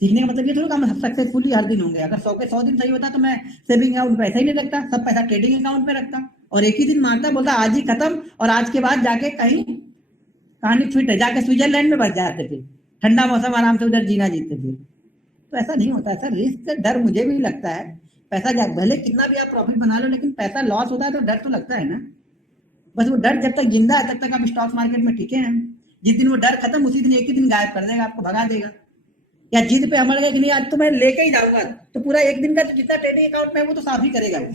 सीखने का मतलब ये थोड़ा हम सक्सेसफुली हर दिन होंगे। अगर 100 के 100 दिन सही होता तो मैं सेविंग अकाउंट पैसा ही नहीं रखता, सब पैसा ट्रेडिंग अकाउंट में रखता, और एक ही दिन मारता, बोलता आज ही खत्म, और आज के बाद जाके कहीं कहानी फिट है, जाके स्विट्जरलैंड में बच जाते थे, ठंडा मौसम आराम से उधर जीना जीते थे। तो ऐसा नहीं होता, ऐसा रिस्क का डर मुझे भी लगता है। पैसा जा भले कितना भी आप प्रॉफिट बना लो, लेकिन पैसा लॉस होता है तो डर तो लगता है ना। बस वो डर जब तक जिंदा है तब तक आप स्टॉक मार्केट में टिके हैं। जिस दिन वो डर खत्म, उसी दिन एक ही दिन गायब कर देगा, आपको भगा देगा। या जिद पे अमल गए कि नहीं आज तो मैं लेके ही जाऊंगा, तो पूरा एक दिन का जितना ट्रेडिंग अकाउंट में वो तो साफ ही करेगा वो।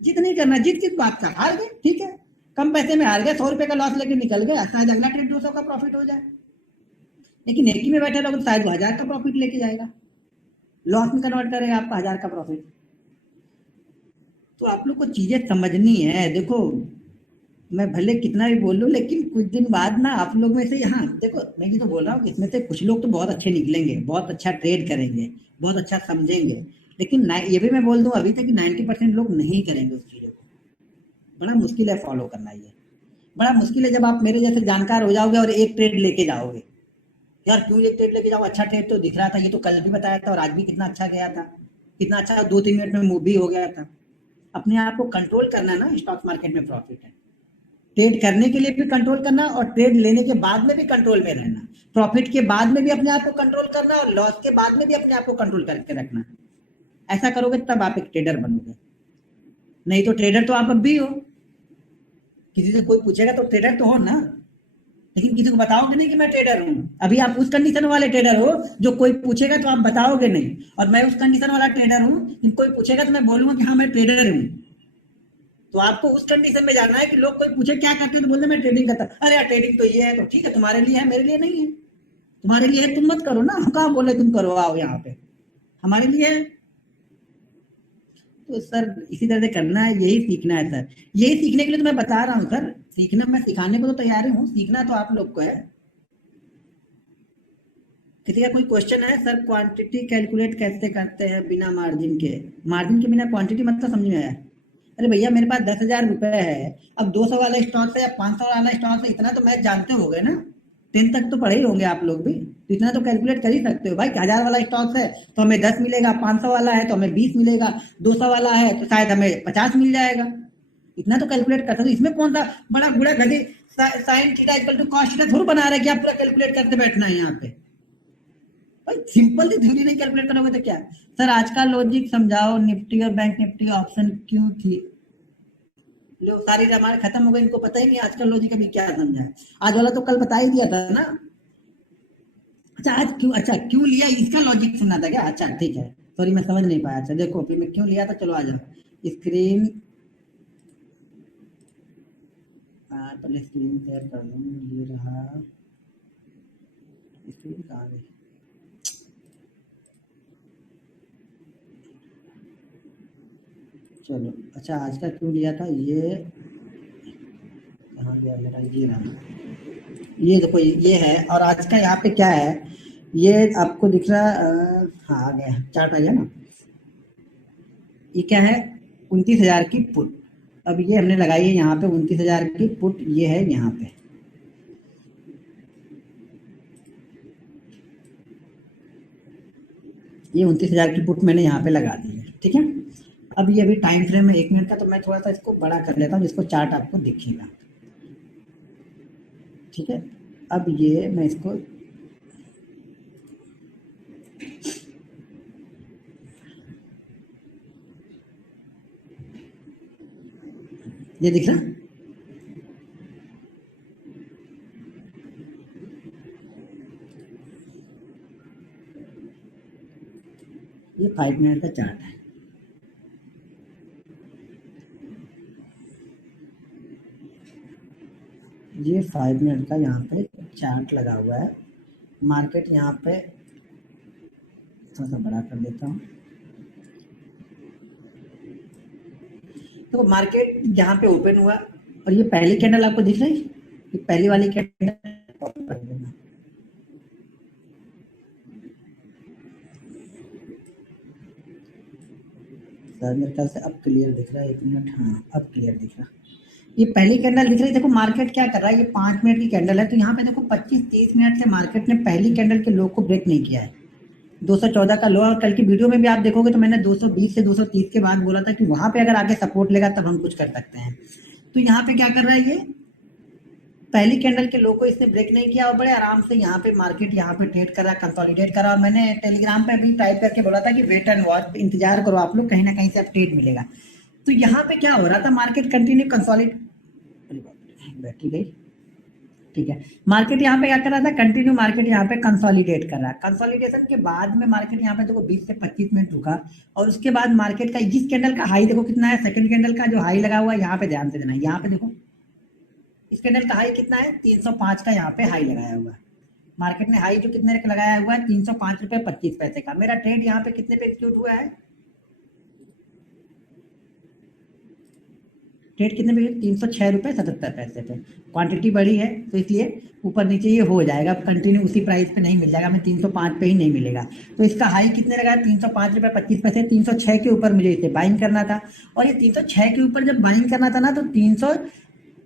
जिद नहीं करना, जिद किस बात का, हार गए ठीक है, कम पैसे में हार गए, 100 रुपए का लॉस लेके निकल गए, शायद अगला ट्रेड 200 का प्रॉफिट हो जाए, लेकिन एक ही में बैठे रहोगे तो शायद वो 1000 का प्रॉफिट लेके जाएगा, लॉस में कन्वर्ट करेगा आपका 1000 का प्रॉफिट। तो आप लोग को चीजें समझनी है। देखो मैं भले कितना भी बोल लूं, लेकिन कुछ दिन बाद ना आप लोग में से, यहाँ देखो मैं ये तो बोल रहा हूँ कि इसमें से कुछ लोग तो बहुत अच्छे निकलेंगे, बहुत अच्छा ट्रेड करेंगे, बहुत अच्छा समझेंगे, लेकिन ये भी मैं बोल दूं अभी तक कि 90% लोग नहीं करेंगे उस चीजों को। बड़ा मुश्किल है फॉलो करना, ये बड़ा मुश्किल है। जब आप मेरे जैसे जानकार हो जाओगे और एक ट्रेड लेके जाओगे, यार क्यों एक ट्रेड लेके जाओ, अच्छा ट्रेड तो दिख रहा था, ये तो कल भी बताया था और आज भी कितना अच्छा गया था, कितना अच्छा 2-3 मिनट में मूव भी हो गया था। अपने आप को कंट्रोल करना ना, स्टॉक मार्केट में प्रॉफिट है। ट्रेड करने के लिए भी कंट्रोल करना और ट्रेड लेने के बाद में भी कंट्रोल में रहना, प्रॉफिट के बाद में भी अपने आप को कंट्रोल करना और लॉस के बाद में भी अपने आप को कंट्रोल करके रखना। ऐसा करोगे तब आप एक ट्रेडर बनोगे, नहीं तो ट्रेडर तो आप अब भी हो, किसी से कोई पूछेगा तो ट्रेडर तो हो ना, लेकिन किसी को बताओगे नहीं कि मैं ट्रेडर हूं। अभी आप उस कंडीशन वाले ट्रेडर हो जो कोई पूछेगा तो आप बताओगे नहीं, और मैं उस कंडीशन वाला ट्रेडर हूं कि कोई पूछेगा तो मैं बोलूंगा कि हाँ मैं ट्रेडर हूं। तो आपको उस कंडीशन में जाना है कि लोग कोई पूछे क्या करते हैं तो बोलते मैं ट्रेडिंग करता, अरे यार ट्रेडिंग तो ये है, तो ठीक है तुम्हारे लिए है, मेरे लिए नहीं है। तुम्हारे लिए है तुम मत करो ना, हम कहाँ बोले तुम करो आओ यहाँ पे, हमारे लिए है। तो सर इसी तरह से करना है, यही सीखना है सर, यही सीखने के लिए तो मैं बता रहा हूँ सर। सीखना, मैं सिखाने को तो तैयार हूँ, सीखना तो आप लोग को है। किसी का कोई क्वेश्चन है सर, क्वांटिटी कैलकुलेट कैसे करते हैं बिना मार्जिन के? मार्जिन के बिना क्वांटिटी मतलब समझ में आया? अरे भैया मेरे पास 10,000 रुपए है, अब 200 वाला स्टॉक है या 500 वाला स्टॉक है, इतना तो मैथ जानते हो गए ना, 10 तक तो पढ़े ही होंगे आप लोग भी, तो इतना तो कैलकुलेट कर ही सकते हो भाई। 1000 वाला स्टॉक है तो हमें 10 मिलेगा, 500 वाला है तो हमें 20 मिलेगा, 200 वाला है तो शायद हमें 50 मिल जाएगा। इतना तो कैलकुलेट कर सकते हो, इसमें कौन सा बड़ा बूढ़ा गधे sine theta equal to cos theta थोड़ा बना रहे कि आप पूरा कैलकुलेट करते बैठना है यहाँ पे। सिंपल सी थ्योरी नहीं कैलकुलेट करोगे तो क्या? सर आज का लॉजिक समझाओ, निफ्टी और बैंक निफ्टी ऑप्शन क्यों थी, लो सारी रामायण खत्म हो गई, इनको पता ही नहीं आज का लॉजिक अभी क्या समझा है। आज वाला तो कल बता ही दिया था ना। अच्छा आज क्यों, अच्छा क्यों लिया इसका लॉजिक सुनना था क्या? अच्छा ठीक है, सॉरी मैं समझ नहीं पाया। अच्छा देखो फिर मैं क्यों लिया था, चलो आ जाओ स्क्रीन, पहले स्क्रीन शेयर कर लूँ, ये रहा स्क्रीन कहाँ गई। चलो अच्छा आज का क्यों लिया था, ये कहाँ गया मेरा, ये रहा, ये देखो ये है। और आज का यहाँ पे क्या है, ये आपको दिख रहा हाँ आ गया, चार्ट आ गया ना। ये क्या है, 29,000 की पुट, अब ये हमने लगाई है यहाँ पे 29,000 की पुट, ये है यहाँ पे, ये 29,000 की पुट मैंने यहाँ पे लगा दी है, ठीक है। अब ये अभी टाइम फ्रेम है 1 मिनट का, तो मैं थोड़ा सा इसको बड़ा कर लेता हूँ जिसको चार्ट आपको दिखेगा, ठीक है। अब ये मैं इसको, ये दिख रहा, ये 5 मिनट का चार्ट है। ये 5 मिनट का यहाँ पे चार्ट लगा हुआ है। मार्केट यहाँ पे थोड़ा सा बड़ा कर देता हूँ, तो मार्केट यहाँ पे ओपन हुआ और ये पहली कैंडल आपको दिख रही है, ये पहली वाली कैंडल, सर मेरे ख्याल से अब क्लियर दिख रहा है, 1 मिनट, हाँ अब क्लियर दिख रहा। ये पहली कैंडल दिख रही है, देखो मार्केट क्या कर रहा है, ये 5 मिनट की कैंडल है, तो यहाँ पे देखो 25-30 मिनट से मार्केट ने पहली कैंडल के लो को ब्रेक नहीं किया है। 214 का लो, और कल की वीडियो में भी आप देखोगे तो मैंने 220 से 230 के बाद बोला था कि वहां पे अगर आगे सपोर्ट लेगा तब हम कुछ कर सकते हैं। तो यहाँ पे क्या कर रहा है, ये पहली कैंडल के लो को इसने ब्रेक नहीं किया और बड़े आराम से यहाँ पे मार्केट यहाँ पे ट्रेड कर रहा है, कंसोलिडेट कर रहा है। और मैंने टेलीग्राम पे भी टाइप करके बोला था कि वेट एंड वॉच, इंतजार करो आप लोग, कहीं ना कहीं से अब ट्रेड मिलेगा। तो यहाँ पे क्या हो रहा था, मार्केट कंटिन्यू कंसोलिड, बैटरी गई, ठीक है। मार्केट यहाँ पे क्या कर रहा था, कंटिन्यू मार्केट यहाँ पे कंसोलिडेट कर रहा है। कंसोलिडेशन के बाद में मार्केट यहाँ पे देखो 20 से 25 मिनट रुका, और उसके बाद मार्केट का जिस कैंडल का हाई देखो कितना है, सेकंड कैंडल का जो हाई लगा हुआ है, यहाँ पे ध्यान से देना, यहाँ पे देखो इस कैंडल का हाई कितना है, 305 का यहाँ पे हाई लगाया हुआ है। मार्केट ने हाई जो कितने का लगाया हुआ है, 305 रुपये 25 पैसे का। मेरा ट्रेड यहाँ पे कितने पे एग्जीक्यूट हुआ है, ट्रेड कितने पे, 306 रुपये 77 पैसे पे। क्वांटिटी बड़ी है तो इसलिए ऊपर नीचे ये हो जाएगा, कंटिन्यू उसी प्राइस पे नहीं मिल जाएगा, हमें 305 पे ही नहीं मिलेगा। तो इसका हाई कितने लगा, 305 रुपये 25 पैसे। 306 के ऊपर मुझे इसे बाइंग करना था, और ये 306 के ऊपर जब बाइंग करना था ना, तो 300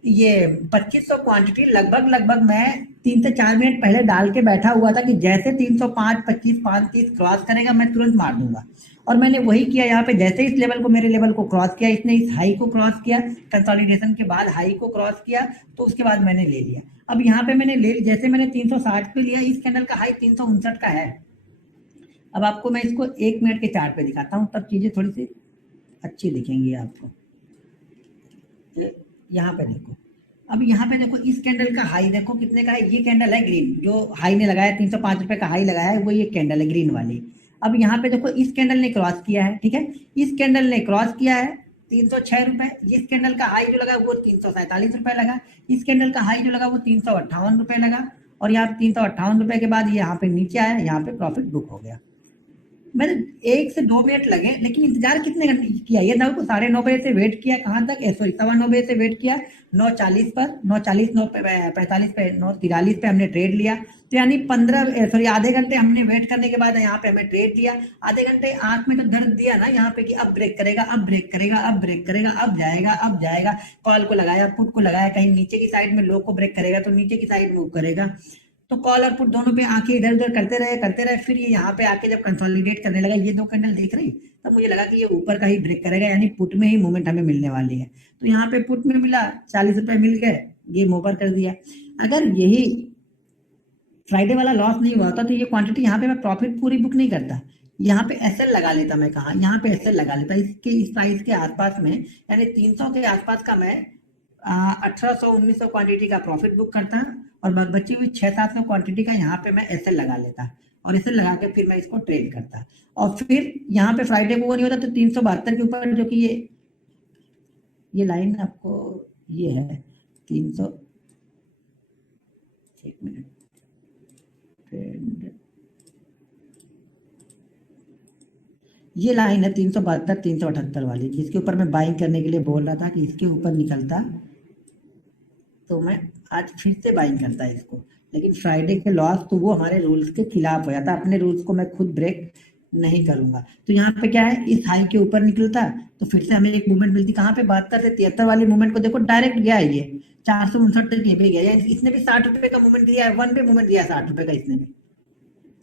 ये 2500 क्वांटिटी लगभग लगभग मैं 3 से 4 मिनट पहले डाल के बैठा हुआ था कि जैसे 305 25 5 30 क्रॉस करेगा मैं तुरंत मार दूंगा। और मैंने वही किया, यहाँ पे जैसे इस लेवल को, मेरे लेवल को क्रॉस किया, इसने इस हाई को क्रॉस किया, कंसोलिडेशन के बाद हाई को क्रॉस किया, तो उसके बाद मैंने ले लिया। अब यहाँ पे मैंने ले, जैसे मैंने 360 पे लिया, इस कैंडल का हाई 359 का है। अब आपको मैं इसको 1 मिनट के चार्ट पे दिखाता हूँ, तब चीजें थोड़ी सी अच्छी दिखेंगी आपको। यहाँ पे देखो, अब यहाँ पे देखो इस कैंडल का हाई देखो कितने का है, ये कैंडल है ग्रीन, जो हाई ने लगाया 305 रुपए का हाई लगाया है, वो ये कैंडल है ग्रीन वाली। अब यहाँ पे देखो इस कैंडल ने क्रॉस किया है, ठीक है, इस कैंडल ने क्रॉस किया है 306 रुपए। इस कैंडल का हाई जो लगा वो 347 रुपए लगा, इस कैंडल का हाई जो लगा वो 358 रुपए लगा, और यहाँ 358 रुपए के बाद यहाँ पे नीचे आया, यहाँ पे प्रॉफिट बुक हो गया। मैंने 1 से 2 मिनट लगे, लेकिन इंतजार कितने घंटे किया, ये देखो 9:30 बजे से वेट किया, कहाँ तक, सॉरी 9:15 बजे से वेट किया, 9:40 पर, 9:40 9:45 पे, 9:43 पे हमने ट्रेड लिया। तो यानी 15 सॉरी आधे घंटे हमने वेट करने के बाद यहाँ पे हमें ट्रेड लिया। आधे घंटे आंख में तो दर्द दिया ना यहाँ पे कि अब ब्रेक करेगा, अब ब्रेक करेगा, अब ब्रेक करेगा, अब जाएगा, अब जाएगा। कॉल को लगाया, पुट को लगाया, कहीं नीचे की साइड में लो को ब्रेक करेगा तो नीचे की साइड मूव करेगा। तो कॉल और पुट दोनों पे आंखें इधर उधर करते रहे। फिर ये यहाँ पे आके जब कंसोलिडेट करने लगा, ये दो कैंडल देख रही, तब मुझे लगा कि ये ऊपर का ही ब्रेक करेगा, यानी पुट में ही मूवमेंट हमें मिलने वाली है। तो यहाँ पे पुट में मिला, 40 रुपए मिल गए, ये ओवर कर दिया। अगर यही फ्राइडे वाला लॉस नहीं हुआ था तो ये क्वांटिटी यहाँ पे मैं प्रॉफिट पूरी बुक नहीं करता, यहाँ पे एसएल लगा लेता। मैं कहा यहाँ पे एसएल लगा लेता, इसके इस प्राइस के आसपास में, यानी 300 के आसपास का मैं 1800-1900 क्वांटिटी का प्रॉफिट बुक करता, और बची हुई 600-700 क्वांटिटी का यहाँ पे मैं एसएल लगा लेता, और एसएल लगा के फिर मैं इसको ट्रेड करता। और फिर यहाँ पे फ्राइडे को वो नहीं होता तो 372 के ऊपर, जो कि ये लाइन आपको ये है 300, एक मिनट, ये लाइन है 372 378 वाली, जिसके ऊपर मैं बाइंग करने के लिए बोल रहा था कि इसके ऊपर निकलता तो मैं आज फिर से बाइंग करता है इसको। लेकिन फ्राइडे के लॉस तो वो हमारे रूल्स के खिलाफ हो जाता, अपने रूल्स को मैं खुद ब्रेक नहीं करूंगा। तो यहाँ पे क्या है, इस हाई के ऊपर निकलता तो फिर से हमें एक मूवमेंट मिलती, कहाँ पे 72 से 73 वाली मूवमेंट को देखो, डायरेक्ट गया है ये 459 तक ये भी गया, इसने भी 60 रुपए का मूवमेंट दिया है, वन पे मूवमेंट दिया है 60 रुपए का इसने भी।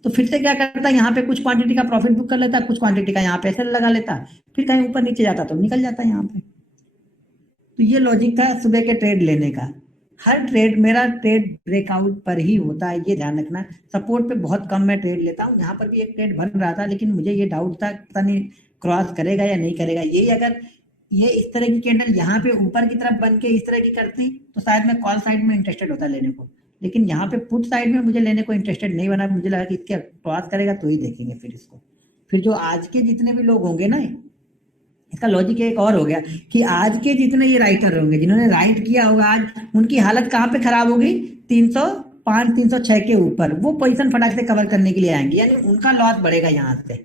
तो फिर से क्या करता है, यहाँ पे कुछ क्वांटिटी का प्रॉफिट बुक कर लेता, कुछ क्वांटिटी का यहाँ पे ऐसे लगा लेता, फिर कहीं ऊपर नीचे जाता तो निकल जाता यहाँ पे। तो ये लॉजिक था सुबह के ट्रेड लेने का। हर ट्रेड मेरा ट्रेड ब्रेकआउट पर ही होता है, ये ध्यान रखना। सपोर्ट पे बहुत कम मैं ट्रेड लेता हूँ, यहाँ पर भी एक ट्रेड बन रहा था, लेकिन मुझे ये डाउट था पता नहीं क्रॉस करेगा या नहीं करेगा। यही अगर ये इस तरह की कैंडल यहाँ पे ऊपर की तरफ बन के इस तरह की करती तो शायद मैं कॉल साइड में इंटरेस्टेड होता लेने को, लेकिन यहाँ पे पुट साइड में मुझे लेने को इंटरेस्टेड नहीं बना। मुझे लगा कि इसके क्रॉस करेगा तो ही देखेंगे फिर इसको। फिर जो आज के जितने भी लोग होंगे ना, इसका लॉजिक एक और हो गया कि आज के जितने ये राइटर होंगे जिन्होंने राइट किया होगा आज, उनकी हालत कहाँ पे खराब होगी, 305 306 के ऊपर वो पोजीशन फटाक से कवर करने के लिए आएंगे, यानी उनका लॉस बढ़ेगा यहाँ से,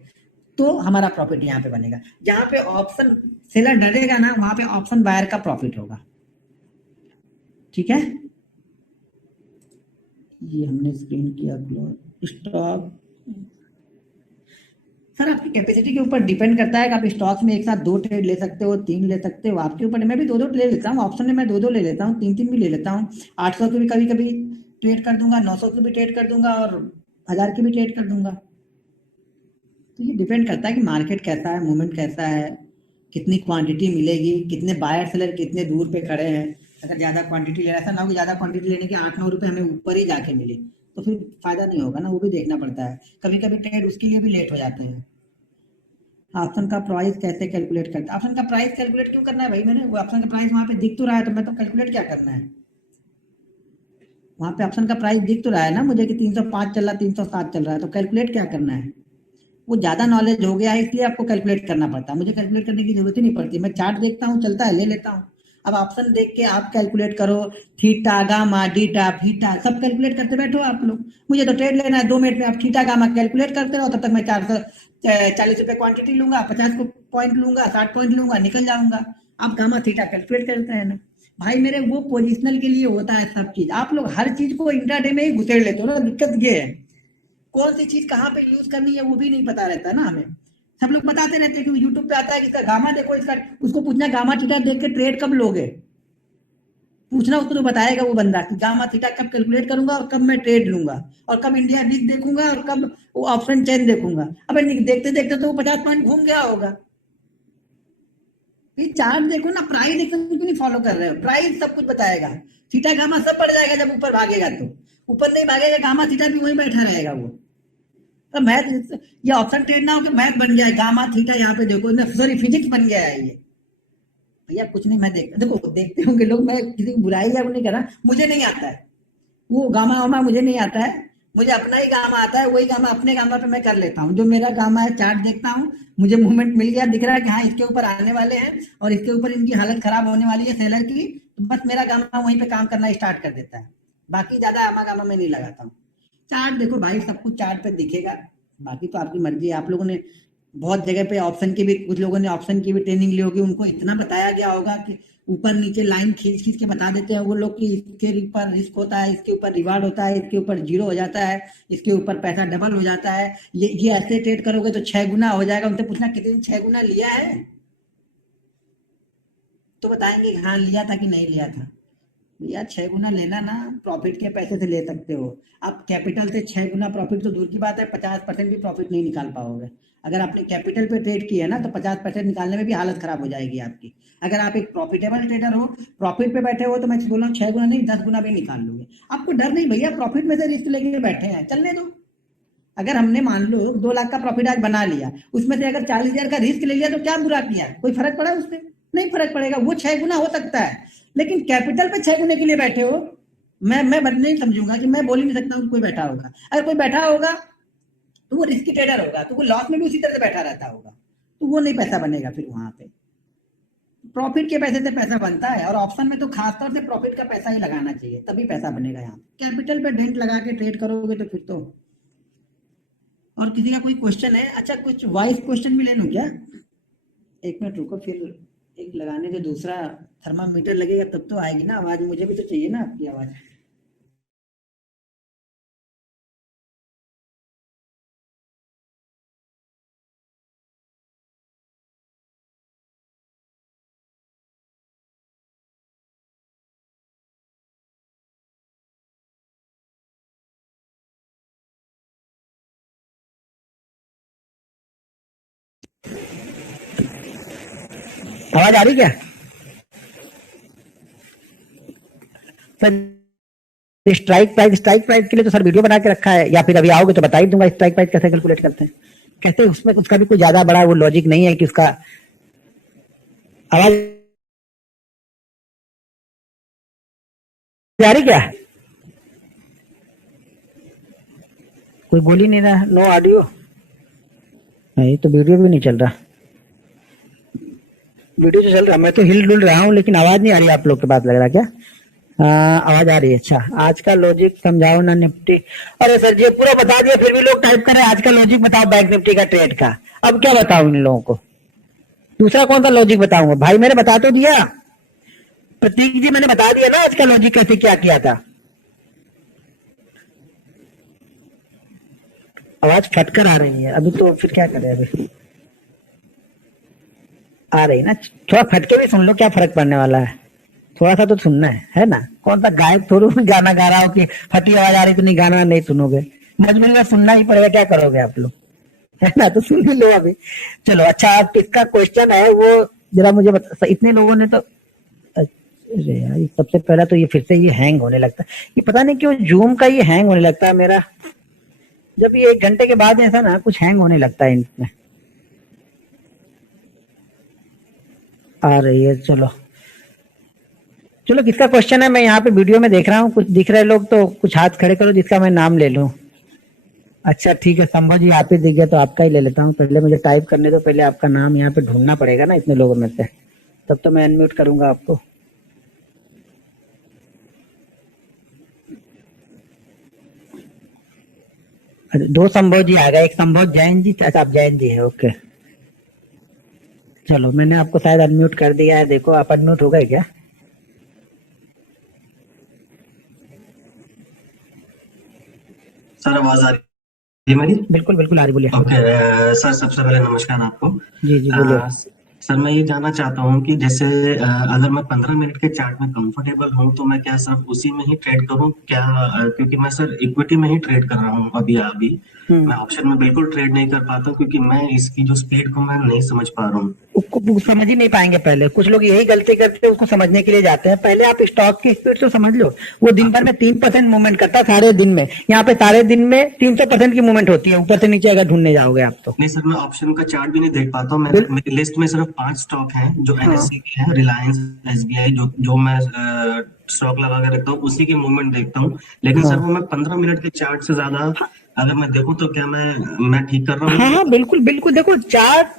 तो हमारा प्रॉफिट यहाँ पे बनेगा। जहां पे ऑप्शन सेलर डरेगा ना, वहां पे ऑप्शन बायर का प्रॉफिट होगा। ठीक है, ये हमने स्क्रीन किया क्लोज, स्टॉप सर आपकी कैपेसिटी के ऊपर डिपेंड करता है कि आप स्टॉक्स में एक साथ 2 ट्रेड ले सकते हो, 3 ले सकते हो, आपके ऊपर। मैं भी 2-2 ले लेता हूँ, ऑप्शन में मैं 2-2 ले लेता हूँ, 3-3 भी ले लेता हूँ। 800 की भी कभी कभी ट्रेड कर दूंगा, 900 की भी ट्रेड कर दूंगा, और 1000 की भी ट्रेड कर दूंगा। तो ये डिपेंड करता है कि मार्केट कैसा है, मूवमेंट कैसा है, कितनी क्वांटिटी मिलेगी, कितने बायर सेलर कितने दूर पे खड़े हैं। अगर ज्यादा क्वांटिटी ले, ऐसा ना हो कि ज्यादा क्वांटिटी लेने के 8-9 रुपए हमें ऊपर ही जाके मिले, तो फिर फायदा नहीं होगा ना, वो भी देखना पड़ता है। कभी कभी ट्रेड उसके लिए भी लेट हो जाते हैं। ऑप्शन का प्राइस कैसे कैलकुलेट करता है? ऑप्शन का प्राइस कैलकुलेट क्यों करना है भाई? मैंने वो ऑप्शन का प्राइस वहां पे दिख तो रहा है, तो मैं तो कैलकुलेट क्या करना है? वहां पे ऑप्शन का प्राइस दिख तो रहा है ना मुझे कि 305 चल रहा है, 307 चल रहा है, तो कैलकुलेट क्या करना है? वो ज्यादा नॉलेज हो गया है इसलिए आपको कैलकुलेट करना पड़ता है, मुझे कैलकुलेट करने की जरूरत ही नहीं पड़ती। मैं चार्ट देखता हूँ, चलता है, ले लेता हूँ। अब ऑप्शन देख के आप कैलकुलेट करो, थीटा गामा डीटा फीटा सब कैलकुलेट करते बैठो आप लोग। मुझे तो ट्रेड लेना है, 2 मिनट में आप थीटा गामा कैलकुलेट करते रहो, तब तक मैं 440 रुपए क्वांटिटी लूंगा, 50 पॉइंट लूंगा, 60 पॉइंट लूंगा, निकल जाऊंगा। आप गामा थीटा कैलकुलेट करते हैं ना भाई मेरे, वो पोजिशनल के लिए होता है सब चीज। आप लोग हर चीज को इंट्राडे में ही घुसेड़ लेते हो ना, दिक्कत ये है। कौन सी चीज कहाँ पे यूज करनी है वो भी नहीं पता रहता ना हमें। सब लोग बताते रहते हैं कि यूट्यूब पे आता है कि इसका गामा देखो, इसका उसको पूछना गामा थीटा देख के ट्रेड कब लोगे, पूछना, उसको तो बताएगा वो बंदा कि गामा थीटा कब कैलकुलेट करूंगा और कब मैं ट्रेड लूंगा, और कब इंडिया निक देखूंगा और कब वो ऑप्शन चेन देखूंगा। अब देखते देखते तो वो 50 पॉइंट घूम गया होगा। ये चार्ट देखो ना, प्राइस देखो, क्यों नहीं फॉलो कर रहे हो? प्राइस सब कुछ बताएगा, थीटा गामा सब पड़ जाएगा जब ऊपर भागेगा तो। ऊपर नहीं भागेगा गामा थीटा भी वहीं बैठा रहेगा वो। तो मैथ, ये ऑप्शन ट्रेड ना हो कि मैथ बन गया है, गामा थीटा यहाँ पे देखो ना, सॉरी फिजिक्स बन गया है ये। भैया कुछ नहीं, मैं देखो देखते होंगे लोग, मैं किसी की बुराई या वो नहीं कर रहा, मुझे नहीं आता है वो गामा वामा, मुझे नहीं आता है। मुझे अपना ही गामा आता है, वही गामा अपने गामा पे मैं कर लेता हूँ। जो मेरा गामा है, चार्ट देखता हूँ, मुझे मूवमेंट मिल गया, दिख रहा है कि हाँ इसके ऊपर आने वाले हैं और इसके ऊपर इनकी हालत खराब होने वाली है सेलर की, तो बस मेरा गामा वहीं पे काम करना स्टार्ट कर देता है। बाकी ज्यादा आमा गामा में नहीं लगाता हूँ। चार्ट देखो भाई, सब कुछ चार्ट पे दिखेगा। बाकी तो आपकी मर्जी है। आप लोगों ने बहुत जगह पे ऑप्शन की भी, कुछ लोगों ने ऑप्शन की भी ट्रेनिंग ली होगी, उनको इतना बताया गया होगा कि ऊपर नीचे लाइन खींच खींच के बता देते हैं वो लोग कि इसके ऊपर रिस्क होता है, इसके ऊपर रिवार्ड होता है, इसके ऊपर जीरो हो जाता है, इसके ऊपर पैसा डबल हो जाता है, ये ऐसे ट्रेड करोगे तो 6 गुना हो जाएगा। उनसे पूछना कितने दिन 6 गुना लिया है, तो बताएंगे कि हाँ लिया था कि नहीं लिया था। यार 6 गुना लेना ना, प्रॉफिट के पैसे से ले सकते हो। आप कैपिटल से 6 गुना प्रॉफिट तो दूर की बात है, 50% भी प्रॉफिट नहीं निकाल पाओगे। अगर आपने कैपिटल पे ट्रेड किया है ना, तो 50% निकालने में भी हालत खराब हो जाएगी आपकी। अगर आप एक प्रॉफिटेबल ट्रेडर हो, प्रॉफिट पे बैठे हो, तो मैं बोल रहा हूँ 6 गुना नहीं, 10 गुना भी निकाल लोगे। आपको डर नहीं भैया, प्रॉफिट में से रिस्क लेके बैठे हैं, चलने दो। अगर हमने मान लो 2 लाख का प्रॉफिट आज बना लिया, उसमें से अगर 40,000 का रिस्क ले लिया, तो क्या बुरा किया? कोई फर्क पड़ा उससे? नहीं फर्क पड़ेगा। वो 6 गुना हो सकता है, लेकिन कैपिटल पे 6 गुने के लिए बैठे हो। मैं नहीं समझूंगा कि, मैं बोल ही नहीं सकता हूँ कि कोई बैठा होगा। अगर कोई बैठा होगा तो वो रिस्की ट्रेडर होगा, तो वो लॉस में भी उसी तरह से बैठा रहता होगा, तो वो नहीं पैसा बनेगा फिर वहां पे। प्रॉफिट के पैसे से पैसा बनता है, और ऑप्शन में तो खासतौर से प्रॉफिट का पैसा ही लगाना चाहिए, तभी पैसा बनेगा। यहाँ कैपिटल पे डेंट लगा के ट्रेड करोगे तो फिर तो। और किसी का कोई क्वेश्चन है? अच्छा, कुछ वॉइस क्वेश्चन भी ले लूं क्या? एक मिनट रुको, फिर एक लगाने जो दूसरा थर्मामीटर लगेगा तब तो आएगी ना आवाज, मुझे भी तो चाहिए ना आपकी आवाज। आवाज आ रही क्या सर? स्ट्राइक प्राइस के लिए तो सर वीडियो बना के रखा है, या फिर अभी आओगे तो बता ही दूंगा स्ट्राइक प्राइस कैसे कैलकुलेट करते हैं। कैसे, उसमें उसका भी कोई ज्यादा बड़ा वो लॉजिक नहीं है कि उसका। आवाज आ रही क्या? कोई बोल ही नहीं रहा, नो ऑडियो। नहीं तो वीडियो भी नहीं चल रहा। वीडियो तो चल रहा, मैं तो हिल डुल रहा हूँ, लेकिन आवाज नहीं आ रही आप लोग के पास, लग रहा क्या? आवाज आ रही है। अच्छा, आज का लॉजिक समझाओ ना निफ्टी। अरे सर जी पूरा बता दिया, फिर भी लोग टाइप कर रहे हैं आज का लॉजिक बताओ बैंक निफ्टी का ट्रेड का। अब क्या बताऊं इन लोगों को? दूसरा कौन सा लॉजिक बताऊंगा भाई? मैंने बता तो दिया प्रतीक जी, मैंने बता दिया ना आज का लॉजिक कैसे क्या किया था। आवाज फटकर आ रही है अभी, तो फिर क्या करें अभी? आ रही ना, थोड़ा फटके भी सुन लो, क्या फर्क पड़ने वाला है, थोड़ा सा तो सुनना है ना? कौन सा गायक थोड़ा गाना गा रहा हो कि फटी आवाज आ रही तो नहीं, गाना नहीं सुनोगे, मजबूरी में सुनना ही पड़ेगा, क्या करोगे आप लोग, है ना? तो सुन ही लो अभी। चलो अच्छा, आप किसका क्वेश्चन है वो जरा मुझे बता। इतने लोगों ने तो, अरे यार सबसे पहला तो ये फिर से ये हैंग होने लगता है, ये पता नहीं क्यों जूम का ये हैंग होने लगता है मेरा, जब ये 1 घंटे के बाद ऐसा ना कुछ हैंग होने लगता है इनमें। आ रही है, चलो चलो, किसका क्वेश्चन है? मैं यहाँ पे वीडियो में देख रहा हूँ, कुछ दिख रहे लोग तो कुछ हाथ खड़े करो जिसका मैं नाम ले लूँ। अच्छा ठीक है, संभव जी आप ही दिख गया तो आपका ही ले लेता हूँ, पहले मुझे टाइप करने दो, पहले आपका नाम यहाँ पे ढूंढना पड़ेगा ना इतने लोगों में से, तब तो मैं अनम्यूट करूंगा आपको। दो संभव जी आ गए, एक संभव जैन जी, अच्छा आप जैन जी है, ओके। चलो मैंने आपको शायद अनम्यूट कर दिया है, देखो आप अनम्यूट हो गए क्या? सर आवाज आ रही है मेरी? बिल्कुल बिल्कुल आ रही, बोलिए। ओके। सर सबसे पहले नमस्कार आपको। जी जी बोलिए। सर मैं ये जानना चाहता हूँ कि जैसे अगर मैं 15 मिनट के चार्ट में कंफर्टेबल हूँ तो मैं क्या सिर्फ उसी में ही ट्रेड करूँ क्या? क्योंकि मैं सर इक्विटी में ही ट्रेड कर रहा हूँ अभी अभी। मैं ऑप्शन में बिल्कुल ट्रेड नहीं कर पाता क्योंकि मैं इसकी जो स्पीड को मैं नहीं समझ पा रहा हूँ। उसको समझ ही नहीं पाएंगे, पहले कुछ लोग यही गलती करते हैं, उसको समझने के लिए जाते हैं। पहले आप स्टॉक की स्पीड तो समझ लो, वो दिन भर में 3% मूवमेंट करता है सारे दिन में, यहाँ पे सारे दिन में 300% की मूवमेंट होती है, ऊपर से नीचे अगर ढूंढने जाओगे आप तो। नहीं सर, मैं ऑप्शन का चार्ट भी नहीं देख पाता हूँ। मेरी लिस्ट में सिर्फ 5 स्टॉक हैं जो एनएससी के हैं, रिलायंस, एसबीआई, जो जो मैं स्टॉक लगा के रखता हूँ उसी की मूवमेंट देखता हूँ। लेकिन सर वो मैं 15 मिनट के चार्ट से ज्यादा अगर मैं देखूं तो क्या मैं ठीक कर रहा हूँ? हाँ बिल्कुल बिल्कुल, देखो चार्ट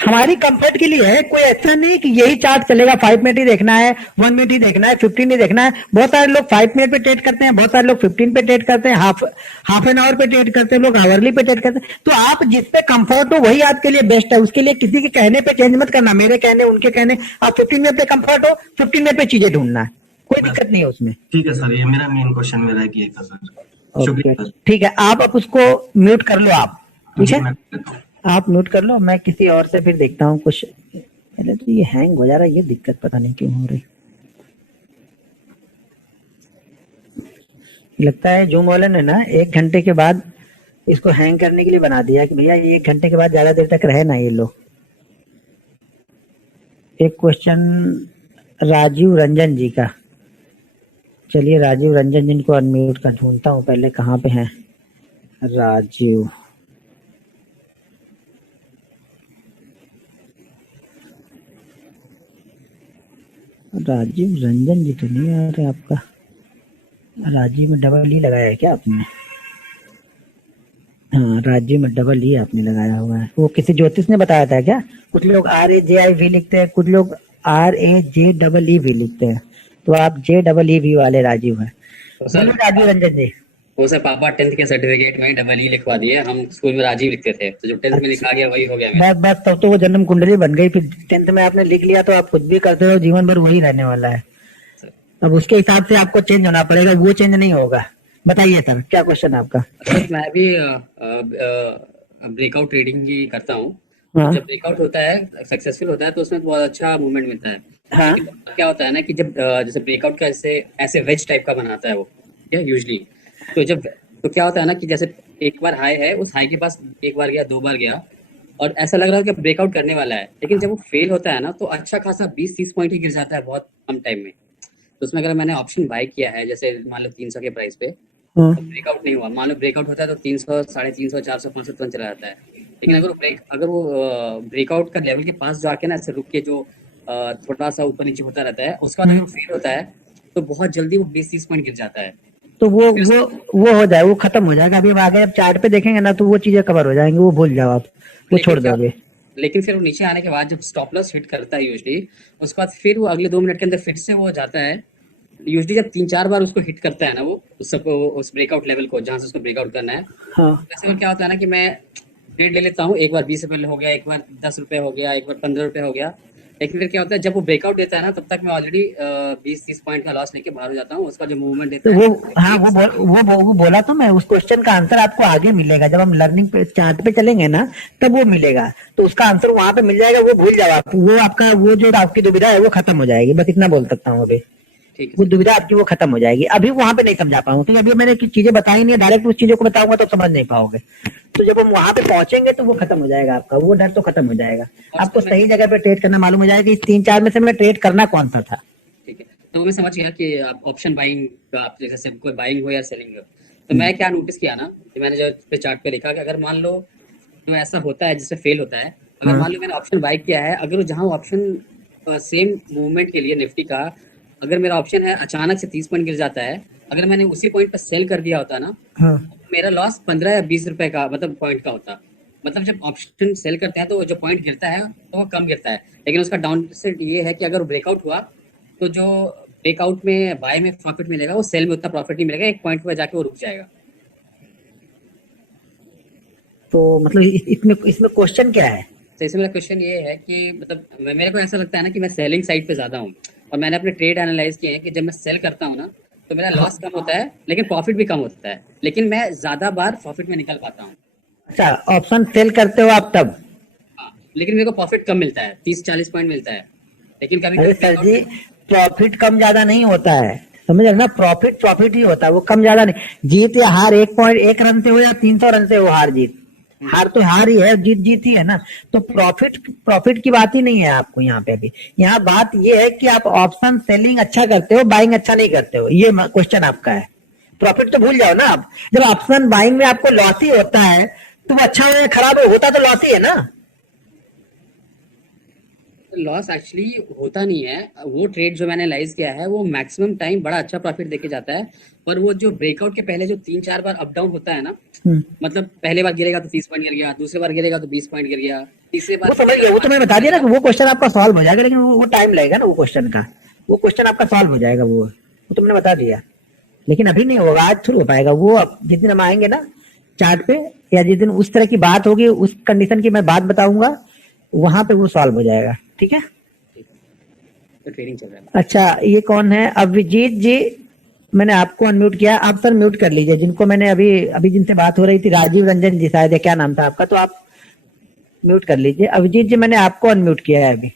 हमारी कंफर्ट के लिए है, कोई ऐसा नहीं कि यही चार्ट चलेगा, 5 मिनट ही देखना है, 1 मिनट ही देखना है, 15 ही देखना है। बहुत सारे लोग 5 मिनट पे ट्रेड करते हैं, बहुत सारे लोग 15 पे ट्रेड करते हैं, हाफ एन आवर पे ट्रेड करते हैं, लोग आवरली पे ट्रेड करते हैं। तो आप जिस पे कंफर्ट हो वही आपके लिए बेस्ट है, उसके लिए किसी के कहने पे चेंज मत करना, मेरे कहने उनके कहने। आप 15 मिनट पे कंफर्ट हो, 15 मिनट पे चीजें ढूंढना है, कोई दिक्कत नहीं है उसमें। ठीक है सर, ये मेरा मेन क्वेश्चन मेरा है कि ये था सर। शुक्रिया सर। ठीक है, आप अब उसको म्यूट कर लो आप, ठीक जी है? मैं कर देता हूँ। आप म्यूट कर लो, मैं किसी और से फिर देखता हूँ कुछ। पहले तो ये हैंग हो जा रहा है, ये दिक्कत पता नहीं क्यों हो रही। लगता है जूम वाले ने ना 1 घंटे के बाद इसको हैंग करने के लिए बना दिया कि भैया ये 1 घंटे के बाद ज्यादा देर तक रहे ना ये लोग। एक क्वेश्चन राजीव रंजन जी का, चलिए राजीव रंजन जी को अनम्यूट कर ढूंढता हूँ पहले, कहाँ पे हैं राजीव? राजीव रंजन जी तो नहीं आ रहे आपका, राजीव में डबल ई लगाया है क्या आपने? हाँ राजीव में डबल ई आपने लगाया हुआ है, वो किसी ज्योतिष ने बताया था क्या? कुछ लोग RAJIV लिखते हैं, कुछ लोग RAJEE लिखते हैं, तो आप JEE वाले राजीव हैं। तो सर राजीव रंजन जी, वो सर पापा 10th के सर्टिफिकेट में डबल ई लिखवा दिए, हम स्कूल में राजीव लिखते थे, तो जो 10th में लिखा गया वही हो गया मेरा। बस बस, तब तो वो जन्म कुंडली बन गई, फिर 10th में आपने लिख लिया तो आप कुछ भी करते हो जीवन भर वही रहने वाला है। अब उसके हिसाब से आपको चेंज होना पड़ेगा, वो चेंज नहीं होगा। बताइए सर, क्या क्वेश्चन है आपका? सर मैं भी ब्रेकआउट ट्रेडिंग ही करता हूँ। हाँ जब ब्रेकआउट होता है, सक्सेसफुल होता है, तो उसमें बहुत अच्छा मूवमेंट मिलता है। हाँ लेकिन क्या होता है ना कि जब जैसे ब्रेकआउट का ऐसे ऐसे वेज टाइप का बनाता है वो, क्या यूजली, तो क्या होता है ना कि जैसे एक बार हाई है, उस हाई के पास एक बार गया, 2 बार गया, और ऐसा लग रहा है कि ब्रेकआउट करने वाला है, लेकिन जब वो फेल होता है ना तो अच्छा खासा 20-30 पॉइंट ही गिर जाता है बहुत कम टाइम में। तो उसमें अगर मैंने ऑप्शन बाय किया है, जैसे मान लो 300 के प्राइस पे, हाँ तो ब्रेकआउट नहीं हुआ, मान लो ब्रेकआउट होता है तो 300, 350, 400, 500 तुरंत चला जाता है। लेकिन अगर वो ब्रेकआउट का लेवल के पास जाके ना ऐसे रुक के जो थोड़ा सा ऊपर नीचे होता रहता है, उसका अगर फेल होता है तो बहुत जल्दी वो 20-30 पॉइंट गिर जाता है। तो वो हो जाए, वो खत्म हो जाएगा। अभी अब आगे अब चार्ट पे देखेंगे ना तो वो चीजें कवर हो जाएंगी, वो भूल जाओ आप, वो छोड़ दोगे। लेकिन फिर वो नीचे आने के बाद जब स्टॉप लॉस हिट करता है यूजली, उसके बाद फिर वो अगले 2 मिनट के अंदर फिर से वो जाता है। यूजली जब 3-4 बार उसको हिट करता है ना वो उस ब्रेकआउट लेवल को जहां से उसको ब्रेकआउट करना है, हाँ वैसे में क्या होता है ना कि मैं ट्रेड ले लेता हूँ, एक बार 20 रुपए हो गया, एक बार 10 रुपए हो गया, एक बार 15 रुपए हो गया, लेकिन फिर क्या होता है जब वो ब्रेकआउट देता है ना तब तक मैं ऑलरेडी 20-30 पॉइंट का लॉस लेके बाहर हो जाता हूँ। उसका जो मूवमेंट देता तो है वो, हाँ वो बोला तो मैं, उस क्वेश्चन का आंसर आपको आगे मिलेगा जब हम लर्निंग पे चार्ट पे चलेंगे ना, तब वो मिलेगा। तो उसका आंसर वहां पे मिल जाएगा, वो भूल जाओ आप, वो आपका वो जो आपकी दुविधा है वो खत्म हो जाएगी। बस इतना बोल सकता हूँ अभी, ठीक है वो सर। दुविधा आपकी वो खत्म हो जाएगी। अभी वहां पे नहीं समझा पाऊंगा क्योंकि अभी मैंने कुछ चीजें बताई नहीं, डायरेक्ट उस चीजों को बताऊंगा तो समझ नहीं पाओगे। तो जब हम वहां पे पहुंचेंगे तो वो खत्म हो जाएगा, आपका वो डर तो खत्म हो जाएगा। और आपको सर मैं सही जगह पे ट्रेड करना मालूम हो जाएगा कि इस 3-4 में से मैं ट्रेड करना कौन सा था। ठीक है, तो मैं समझ गया कि आप ऑप्शन बाइंग का आप जैसे कोई बाइंग हो या सेलिंग हो। तो हम्म। मैं क्या नोटिस किया ना कि मैंने जो पे चार्ट पे लिखा कि अगर मान लो जो ऐसा होता है जिससे फेल होता है, अगर हाँ मान लो मैंने ऑप्शन बाय किया है, अगर वो जहाँ ऑप्शन सेम मूवमेंट के लिए निफ्टी का अगर मेरा ऑप्शन है अचानक से 30 पॉइंट गिर जाता है, अगर मैंने उसी पॉइंट पर सेल कर दिया होता ना, हाँ मेरा लॉस 15 या 20 रुपए का मतलब पॉइंट का होता। मतलब जब ऑप्शन सेल करते हैं तो जो पॉइंट गिरता है तो वो कम गिरता है, लेकिन उसका डाउन साइड ये है कि अगर वो ब्रेकआउट हुआ तो जो ब्रेकआउट में बाय में प्रॉफिट मिलेगा वो सेल में उतना प्रॉफिट नहीं मिलेगा, एक पॉइंट पर जाके वो रुक जाएगा। तो मतलब इसमें इसमें क्वेश्चन क्या है? तो इसमें मेरा क्वेश्चन ये है कि मतलब मेरे को ऐसा लगता है ना कि मैं सेलिंग साइड पे ज्यादा हूँ, और मैंने अपने ट्रेड एनालाइज किए हैं कि जब मैं सेल करता हूँ ना तो मेरा लॉस कम होता है लेकिन प्रॉफिट भी कम होता है, लेकिन मैं ज्यादा बार प्रॉफिट में निकल पाता हूँ। अच्छा, ऑप्शन सेल करते हो आप तब? हाँ, लेकिन मेरे को प्रॉफिट कम मिलता है, 30-40 पॉइंट मिलता है, लेकिन कभी अरे कभी सर जी, प्रॉफिट कम ज्यादा नहीं होता है, समझ रहे ना? प्रॉफिट प्रॉफिट ही होता है, वो कम ज्यादा नहीं। जीत या हार 1 रन से हो या 300 रन से हो, हार जीत, हार तो हार ही है, जीत जीत ही है ना। तो प्रॉफिट प्रॉफिट की बात ही नहीं है आपको यहाँ पे। अभी यहाँ बात ये है कि आप ऑप्शन सेलिंग अच्छा करते हो, बाइंग अच्छा नहीं करते हो, ये क्वेश्चन आपका है। प्रॉफिट तो भूल जाओ ना आप। जब ऑप्शन बाइंग में आपको लॉस ही होता है तो वो अच्छा हो या खराब हो, होता तो लॉस ही है ना। लॉस एक्चुअली होता नहीं है। वो ट्रेड जो मैंने एनालाइज किया है वो मैक्सिमम टाइम बड़ा अच्छा प्रॉफिट देके जाता है, पर वो जो ब्रेकआउट के पहले जो 3-4 बार अप डाउन होता है ना, मतलब पहले बार गिरेगा तो 30 पॉइंट गिर गया, दूसरे बार गिरेगा तो 20 पॉइंट गिर गया, तीसरे बार वो समझ गया, वो तो मैंने बता दिया ना कि वो क्वेश्चन आपका सॉल्व हो जाएगा, लेकिन वो टाइम लगेगा ना। वो क्वेश्चन का, वो क्वेश्चन आपका सॉल्व हो जाएगा, वो तो मैंने बता दिया। लेकिन अभी नहीं होगा, आज थ्रू हो पाएगा वो। अब जिस दिन हम आएंगे ना चार्ट पे, या जिस दिन उस तरह की बात होगी, उस कंडीशन की मैं बात बताऊंगा, वहां पे वो सॉल्व हो जाएगा। ठीक है, तो ट्रेडिंग चल रहा है। अच्छा ये कौन है? अभिजीत जी, मैंने आपको अनम्यूट किया, आप सर म्यूट कर लीजिए। जिनको मैंने अभी अभी जिनसे बात हो रही थी, राजीव रंजन जी शायद, या क्या नाम था आपका, तो आप म्यूट कर लीजिए। अभिजीत जी, मैंने आपको अनम्यूट किया है अभी।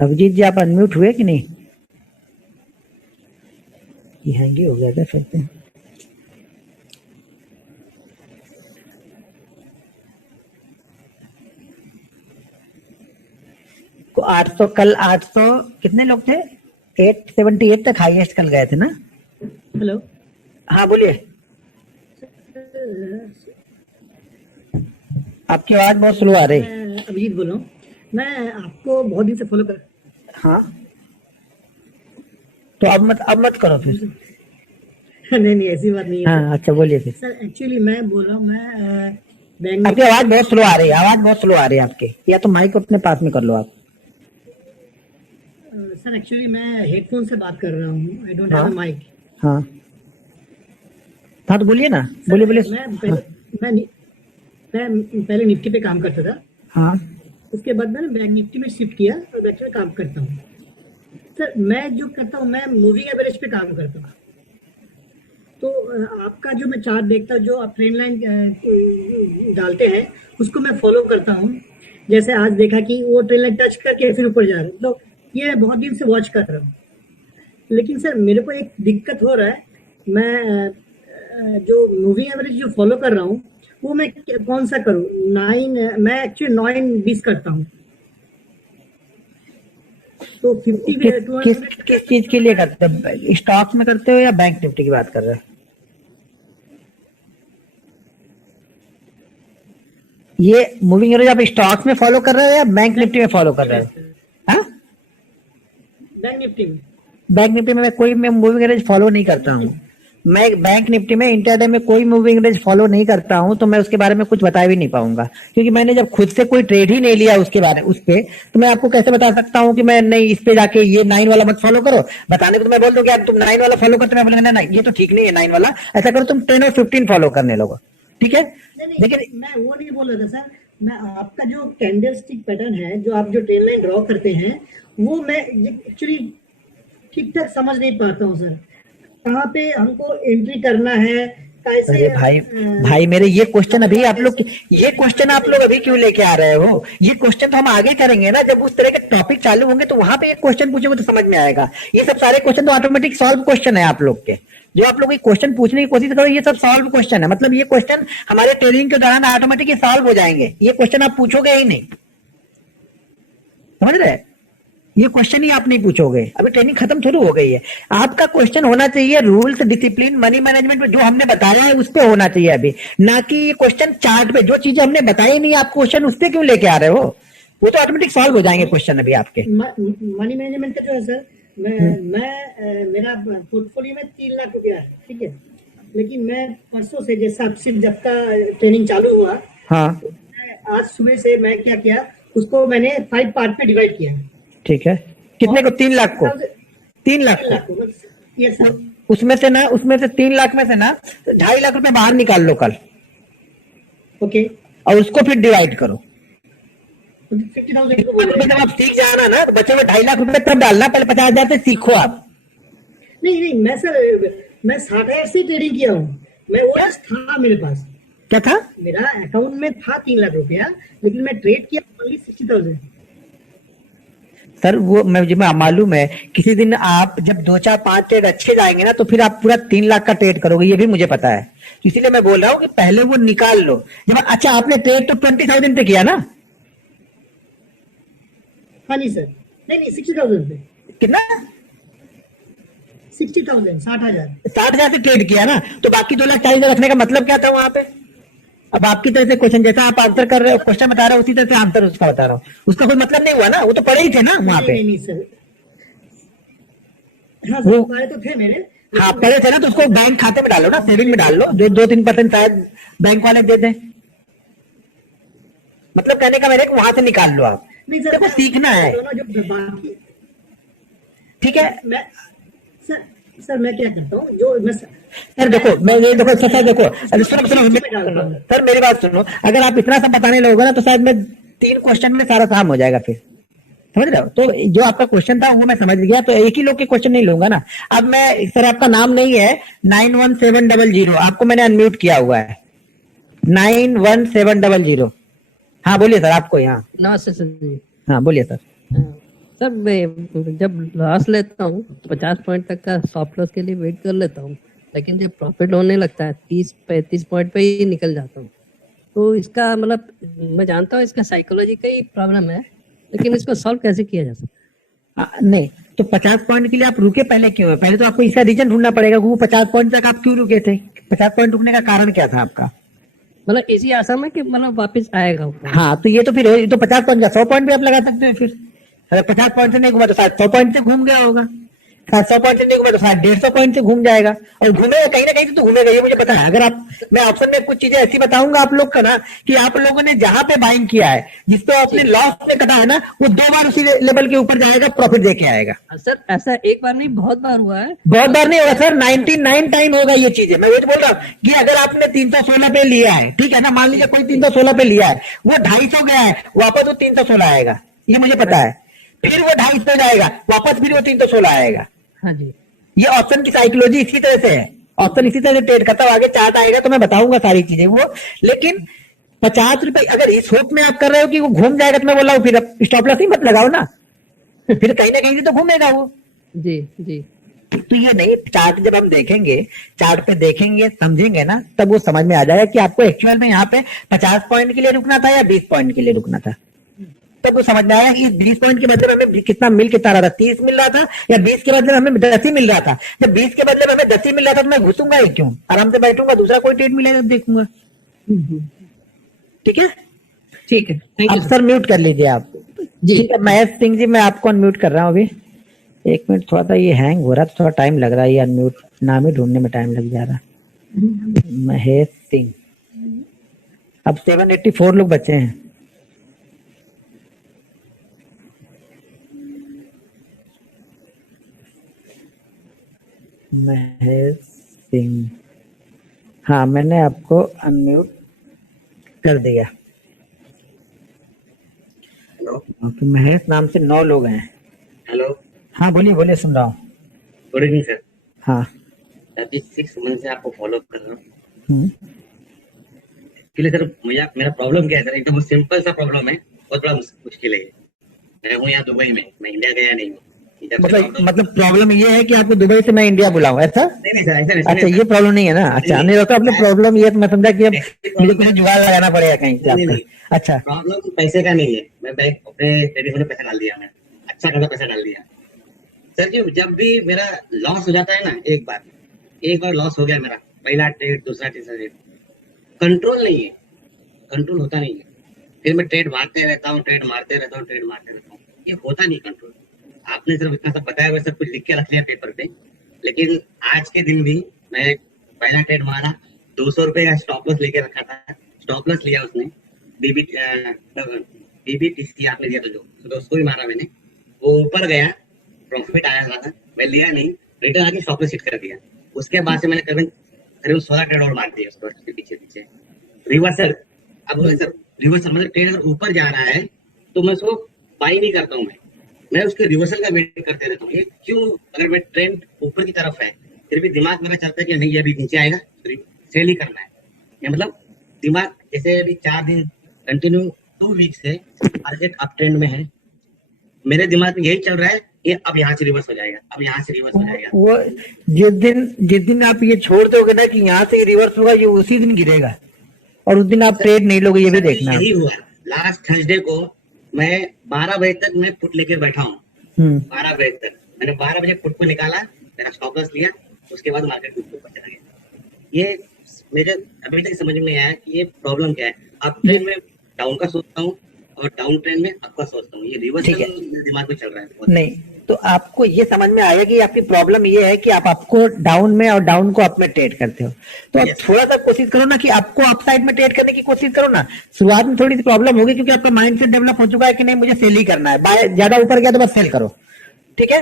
अभिजीत जी, आप अनम्यूट हुए कि नहीं? ये हैंग ही हो गया था फिर से। को 800, कल 800 कितने लोग थे? 878 तक हाईएस्ट कल गए थे ना? हेलो। हाँ बोलिए, आपकी आवाज बहुत स्लो आ रही। मैं अभिजीत बोल रहा हूँ। मैं आपको बहुत दिन से फॉलो कर। हाँ, तो अब मत करो फिर। नहीं नहीं, ऐसी बात नहीं है हाँ अच्छा, बोलिए फिर। सर। एक्चुअली मैं बोल रहा हूँ, मैं बैंक आपकी आवाज बहुत स्लो आ रही है, आवाज बहुत स्लो आ रही है आपकी। या तो माइक अपने पास में कर लो आप। सर एक्चुअली मैं हेडफोन से बात कर रहा हूँ। आई डोंट हैव हाँ अ माइक। हाँ हाँ, तो बोलिए ना, बोलिए बोलिए। मैं पहले निफ्टी पे काम करता था। हाँ उसके बाद मैंने बैंक निफ्टी में शिफ्ट किया और बैंक में काम करता हूँ। सर मैं जो करता हूँ, मैं मूविंग एवरेज पे काम करता हूँ। तो आपका जो मैं चार्ट देखता हूँ, जो आप ट्रेंड लाइन डालते हैं, उसको मैं फॉलो करता हूँ। जैसे आज देखा कि वो ट्रेंड लाइन टच करके फिर ऊपर जा रहा है, तो ये बहुत दिन से वॉच कर रहा हूँ। लेकिन सर मेरे को एक दिक्कत हो रहा है। मैं जो मूविंग एवरेज जो फॉलो कर रहा हूँ, वो मैं कौन सा करूँ? 9, मैं एक्चुअली 9-20 करता हूँ। तो 50 किस चीज के लिए करते हो? स्टॉक्स में करते हो या बैंक निफ्टी की बात कर रहे हो? ये मूविंग एवरेज आप स्टॉक्स में फॉलो कर रहे हो या बैंक निफ्टी में फॉलो कर रहे हो? हाँ, बैंक निफ्टी में। बैंक निफ्टी में मैं मूविंग एवरेज फॉलो नहीं करता हूँ। मैं बैंक निफ्टी में इंटरडे में कोई मूविंग एवरेज फॉलो नहीं करता हूँ, तो मैं उसके बारे में कुछ बता भी नहीं पाऊंगा, क्योंकि मैंने जब खुद से कोई ट्रेड ही नहीं लिया उसके बारे उस पे, तो मैं आपको कैसे बता सकता हूँ कि मैं नहीं इस पे जाके ये 9 वाला मत फॉलो करो। बताने को तो मैं बोल दूं कि आप तुम 9 वाला फॉलो करते, मैं बोलेंगे नहीं ये तो ठीक नहीं है 9 वाला, ऐसा करो तुम 10 और 15 फॉलो करने लगो। ठीक है, नहीं नहीं, लेकिन मैं वो नहीं बोल रहा था सर। मैं आपका जो कैंडलस्टिक पैटर्न है, जो आप जो ट्रेन लाइन ड्रॉ करते हैं, वो मैं एक्चुअली ठीक ठाक समझ नहीं पाता हूँ सर। कहाँ पे हमको एंट्री करना है, कैसे अरे भाई, भाई मेरे ये क्वेश्चन अभी आप लोग, ये क्वेश्चन आप लोग अभी क्यों लेके आ रहे हो? ये क्वेश्चन तो हम आगे करेंगे ना, जब उस तरह के टॉपिक चालू होंगे तो वहां पे एक क्वेश्चन पूछोगे तो समझ में आएगा। ये सब सारे क्वेश्चन तो ऑटोमेटिक सॉल्व क्वेश्चन है आप लोग के। जो आप लोग क्वेश्चन पूछने की कोशिश करो, ये सब सॉल्व क्वेश्चन है। मतलब ये क्वेश्चन हमारे ट्रेनिंग के दौरान ऑटोमेटिक सॉल्व हो जाएंगे। ये क्वेश्चन आप पूछोगे ही नहीं, समझ रहे? ये क्वेश्चन ही आप नहीं पूछोगे, अभी ट्रेनिंग खत्म शुरू हो गई है। आपका क्वेश्चन होना चाहिए रूल्स, डिसिप्लिन, मनी मैनेजमेंट में जो हमने बताया है उस पे होना चाहिए अभी, ना कि ये क्वेश्चन चार्ट पे। जो चीजें हमने बताई नहीं, आप क्वेश्चन उस पे क्यों लेके आ रहे हो? वो तो ऑटोमेटिक सॉल्व हो जाएंगे क्वेश्चन अभी आपके। मनी मैनेजमेंट का जो है सर, मेरा पोर्टफोलियो में 3 लाख रुपया है, ठीक है। लेकिन मैं परसों से, जैसा जब का ट्रेनिंग चालू हुआ, हाँ आज सुबह से मैं क्या किया, उसको मैंने 5 पार्ट में डिवाइड किया। ठीक है, कितने को? 3 लाख को? 3 लाख 3 लाख को? को ये सर। उसमें से 3 लाख में से ना 2.5 लाख रुपए बाहर निकाल लो कल, ओके, और उसको फिर डिवाइड करो। 50,000 को बोल रहे जब हैं। आप सीख जाना ना तो बच्चे में 2.5 लाख रुपए तब डालना, पहले 50,000 से सीखो आप। नहीं नहीं, मैं 60,000 से ट्रेडिंग किया हूँ। मैं वो था मेरे पास, क्या था? मेरा अकाउंट में था 3 लाख रुपया, लेकिन मैं ट्रेड किया ओनली 60,000। सर वो मुझे मालूम है, किसी दिन आप जब 2 4 5 ट्रेड अच्छे जाएंगे ना तो फिर आप पूरा 3 लाख का ट्रेड करोगे, ये भी मुझे पता है। इसीलिए मैं बोल रहा हूँ कि पहले वो निकाल लो। जब अच्छा आपने ट्रेड तो 20,000 पे किया ना? हाँ जी सर। नहीं नहीं, 60,000 पे। कितना? 60,000, 60,000। 60,000 से ट्रेड किया ना, तो बाकी 2,40,000 रखने का मतलब क्या था वहां पे? अब आपकी तरह से क्वेश्चन जैसा आप आंसर कर रहे हो, क्वेश्चन बता रहे हो, उसी तरह से आंसर उसका बता रहा हूँ, उसका कोई मतलब नहीं हुआ ना, वो तो पड़े ही थे ना वहां पे। नहीं नहीं सर। हाँ सर, पढ़े तो थे मेरे। हाँ पड़े थे ना, तो उसको बैंक खाते में डालो ना, सेविंग में डाल लो, 2-3% शायद बैंक वाले दे दें। मतलब कहने का मेरे को वहां से निकाल लो आप। नहीं सर, देखो सीखना है, दोनों जो बाकी, ठीक है। मैं सर मैं क्या करता हूँ, जो मैं सर देखो, मैं ये देखो सर देखो, अरे सुनो सर, मेरी बात सुनो। अगर आप इतना सब बताने लगोगे ना तो शायद मैं 3 क्वेश्चन में सारा काम हो जाएगा फिर, समझ रहे हो? तो जो आपका क्वेश्चन था वो मैं समझ गया, तो एक ही लोग के क्वेश्चन नहीं लूंगा ना। अब मैं, सर आपका नाम नहीं है 91700, आपको मैंने अनम्यूट किया हुआ है। 91700। हाँ बोलिए सर, आपको यहाँ। नमस्ते सर जी। हाँ बोलिए सर। सर मैं जब लॉस लेता हूँ 50 पॉइंट तक का स्टॉप लॉस के लिए वेट कर लेता हूँ, लेकिन जब प्रॉफिट होने लगता है 30-35 पॉइंट पे ही निकल जाता हूँ। तो इसका मतलब, मैं जानता हूँ इसका साइकोलॉजी का ही प्रॉब्लम है, लेकिन इसको सॉल्व कैसे किया जा सकता है? नहीं तो 50 पॉइंट के लिए आप रुके पहले क्यों है? पहले तो आपको इसका रीजन ढूंढना पड़ेगा, वो 50 पॉइंट तक आप क्यों रुके थे? 50 पॉइंट रुकने का कारण क्या था आपका? मतलब इसी आशा में कि मतलब वापस आएगा वो। हाँ तो ये तो फिर ये तो 50 पॉइंट का 100 पॉइंट भी आप लगा सकते हैं फिर। अगर 50 पॉइंट से नहीं घूमा तो शायद 100 पॉइंट से घूम गया होगा, शायद 100 पॉइंट से नहीं घूमा तो शायद 150 पॉइंट से घूम जाएगा, और घूमेगा कहीं ना कहीं से तो घूमेगा, ये मुझे पता है। अगर आप, मैं ऑप्शन में कुछ चीजें ऐसी बताऊंगा आप लोग का ना, कि आप लोगों ने जहां पे बाइंग किया है, जिस पे आपने लॉस में कटा है ना, वो 2 बार उसी लेवल के ऊपर जाएगा, प्रॉफिट देके आएगा। सर ऐसा एक बार नहीं, बहुत बार हुआ है। बहुत बार नहीं होगा सर, 99 टाइम होगा ये चीजें। मैं ये बोल रहा हूँ कि अगर आपने 316 पे लिया है, ठीक है ना, मान लीजिए कोई 316 पे लिया है, वो 250 गया है, वापस वो 316 आएगा, ये मुझे पता है। फिर वो 250 जाएगा, वापस फिर वो 316 आएगा। हाँ जी। ये ऑप्शन की साइकोलॉजी इसी तरह से है, ऑप्शन इसी तरह से ट्रेड करता है। आगे चार्ट आएगा तो मैं बताऊंगा सारी चीजें वो। लेकिन 50 रुपए अगर इस होप में आप कर रहे हो कि वो घूम जाएगा, तो मैं बोल रहा हूँ फिर स्टॉप लॉस ही मत लगाओ ना, फिर कहीं ना कहीं से तो घूमेगा वो। जी जी। तो ये नहीं, चार्ट जब हम देखेंगे, चार्ट पे देखेंगे समझेंगे ना, तब वो समझ में आ जाएगा कि आपको एक्चुअल में यहाँ पे 50 पॉइंट के लिए रुकना था या 20 पॉइंट के लिए रुकना था। तब वो समझ में आया कि 20 पॉइंट के बदले में हमें कितना कितना रहा था, 30 मिल रहा था, या 20 के बदले में हमें 10 ही मिल रहा था। जब 20 के बदले में हमें 10 ही मिल रहा था तो मैं घुसूंगा ही क्यों, आराम से बैठूंगा, दूसरा कोई ट्रेड मिलेगा देखूंगा। ठीक है, ठीक है, थैंक यू अब सर म्यूट कर लीजिए आप जी। ठीक है, महेश सिंह जी मैं आपको अनम्यूट कर रहा हूँ अभी। 1 मिनट, थोड़ा सा ये हैंग हो रहा है, थोड़ा टाइम लग रहा है, ये अनम्यूट नाम ही ढूंढने में टाइम लग जा रहा है। महेश सिंह, अब 784 लोग बचे हैं। महेश सिंह, हाँ, मैंने आपको अनम्यूट कर दिया। हेलो तो महेश नाम से 9 लोग हैं। हेलो हाँ, बोलिए बोलिए, सुन रहा हूँ। Good evening sir. हाँ। अभी 6 मंथ से आपको फॉलो कर रहा हूँ। हम्म, एक्चुअली सर मेरा प्रॉब्लम क्या है सर, एकदम बहुत सिंपल सा प्रॉब्लम है, बहुत बड़ा मुश्किल है। मैं हूँ यहाँ दुबई में, मैं इंडिया गया नहीं हूँ। इधर से मतलब प्रॉब्लम ये है कि आपको दुबई से मैं इंडिया बुलाऊं, ऐसा? नहीं सर, ऐसा नहीं अच्छा, सुनिए ये प्रॉब्लम नहीं है ना? अच्छा, नहीं तो आपने प्रॉब्लम ये तो मैं समझा कि अब मुझे कुछ जुगाड़ लगाना पड़ेगा कहीं से आपका। अच्छा, प्रॉब्लम पैसे का नहीं है। मैं बैंक अपने क्रेडिट में पैसा डाल दिया, मैं अच्छा खासा पैसा डाल दिया सर जी। जब भी मेरा लॉस हो जाता है ना, एक बार लॉस हो गया मेरा, पहला ट्रेड, दूसरा, तीसरा ट्रेड, कंट्रोल नहीं है, कंट्रोल होता नहीं है। फिर मैं ट्रेड मारते रहता हूँ, ट्रेड मारते रहता हूँ, ट्रेड मारते रहता हूँ, ये होता नहीं कंट्रोल। आपने सिर्फ इतना सब बताया, हुआ सब कुछ लिख के रख लिया पेपर पे, लेकिन आज के दिन भी मैं पहला ट्रेड मारा, 200 रुपए का स्टॉप लॉस लेके रखा था, स्टॉप लॉस लिया उसने, डीबीटीसी आपने दिया था जो, तो उसको भी मारा मैंने, वो ऊपर गया, प्रॉफिट आया था, मैं लिया नहीं, रिटर्न आके स्टॉप लॉस हिट कर दिया। उसके बाद से मैंने करीबन करीबन 16 ट्रेड और मार दिया उसके पीछे पीछे। रिवर्सल, अब बोले सर रिवर्सल मतलब ट्रेड अगर ऊपर जा रहा है तो मैं उसको बाई नहीं करता हूँ, मैं उसके रिवर्सल का वेट करते रहता हूँ। ये क्यों? अगर मैं ट्रेंड ऊपर की तरफ है फिर भी दिमाग मेरा चलता है कि नहीं, ये अभी नीचे आएगा, सेल ही करना है। ये मतलब दिमाग, जैसे अभी 4 दिन कंटिन्यू 2 वीक से मार्केट अप ट्रेंड में है, मेरे दिमाग में यही चल रहा है कि अब यहाँ से रिवर्स हो जाएगा, अब यहाँ से रिवर्स हो जाएगा। वो जिस दिन आप ये छोड़ दोगे ना कि यहाँ से रिवर्स होगा, ये उसी दिन गिरेगा और उस दिन आप ट्रेड नहीं लोगे, ये भी देखना। यही हुआ लास्ट थर्सडे को, मैं 12 बजे तक मैं पुट लेके बैठा हूँ, 12 बजे तक मैंने 12 बजे पुट को निकाला, मेरा स्टॉप लॉस लिया, उसके बाद मार्केट ऊपर चला गया। ये मुझे अभी तक समझ में नहीं आया कि ये प्रॉब्लम क्या है। अप ट्रेंड में डाउन का सोचता हूँ और डाउन ट्रेंड में अप का सोचता हूँ, ये रिवर्सल दिमाग में चल रहा है बहुत। नहीं तो आपको ये समझ में आएगा कि आपकी प्रॉब्लम ये है कि आपको डाउन में और डाउन को अप में ट्रेड करते हो, तो आप थोड़ा सा कोशिश करो ना कि आपको अप साइड में ट्रेड करने की कोशिश करो ना। शुरुआत में थोड़ी सी प्रॉब्लम होगी क्योंकि आपका माइंड सेट डेवलप हो चुका है कि नहीं मुझे सेल ही करना है, बाय ज्यादा ऊपर गया तो बस सेल करो, ठीक है?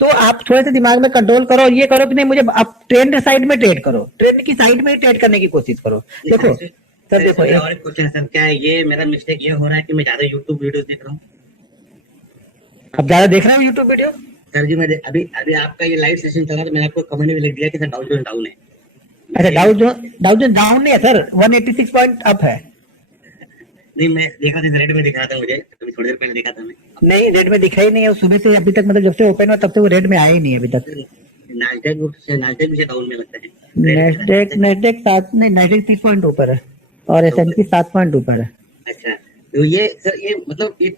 तो आप थोड़े से दिमाग में कंट्रोल करो और ये करो कि नहीं मुझे आप ट्रेंड साइड में ट्रेड करो, ट्रेंड की साइड में ही ट्रेड करने की कोशिश करो। देखो सर, देखो और एक क्वेश्चन सर, क्या ये मेरा मिस्टेक ये हो रहा है कि मैं ज्यादा यूट्यूब वीडियोस देख रहा हूँ? आप ज्यादा देख रहे हो यूट्यूब वीडियो? सर जी मैं अभी आपका ये लाइव सेशन चला तो मैंने आपको कमेंट में लिख दिया कि सर डाउ जोन डाउन है। अच्छा, डाउ जोन डाउन नहीं है सर, 186 पॉइंट अप है। नहीं, मैं देखा था रेड में दिखा था, मुझे अभी थोड़ी देर पहले देखा था मैं। नहीं, रेड में दिखा ही नहीं है सुबह से अभी तक, मतलब जब से ओपन हुआ तब से वो रेड में आया ही नहीं है अभी तक। नास्डेक मुझे डाउन में लगता है। नास्डेक 30 पॉइंट ऊपर है और S&P 7 पॉइंट ऊपर है। अच्छा, तो ये सर ये मतलब ये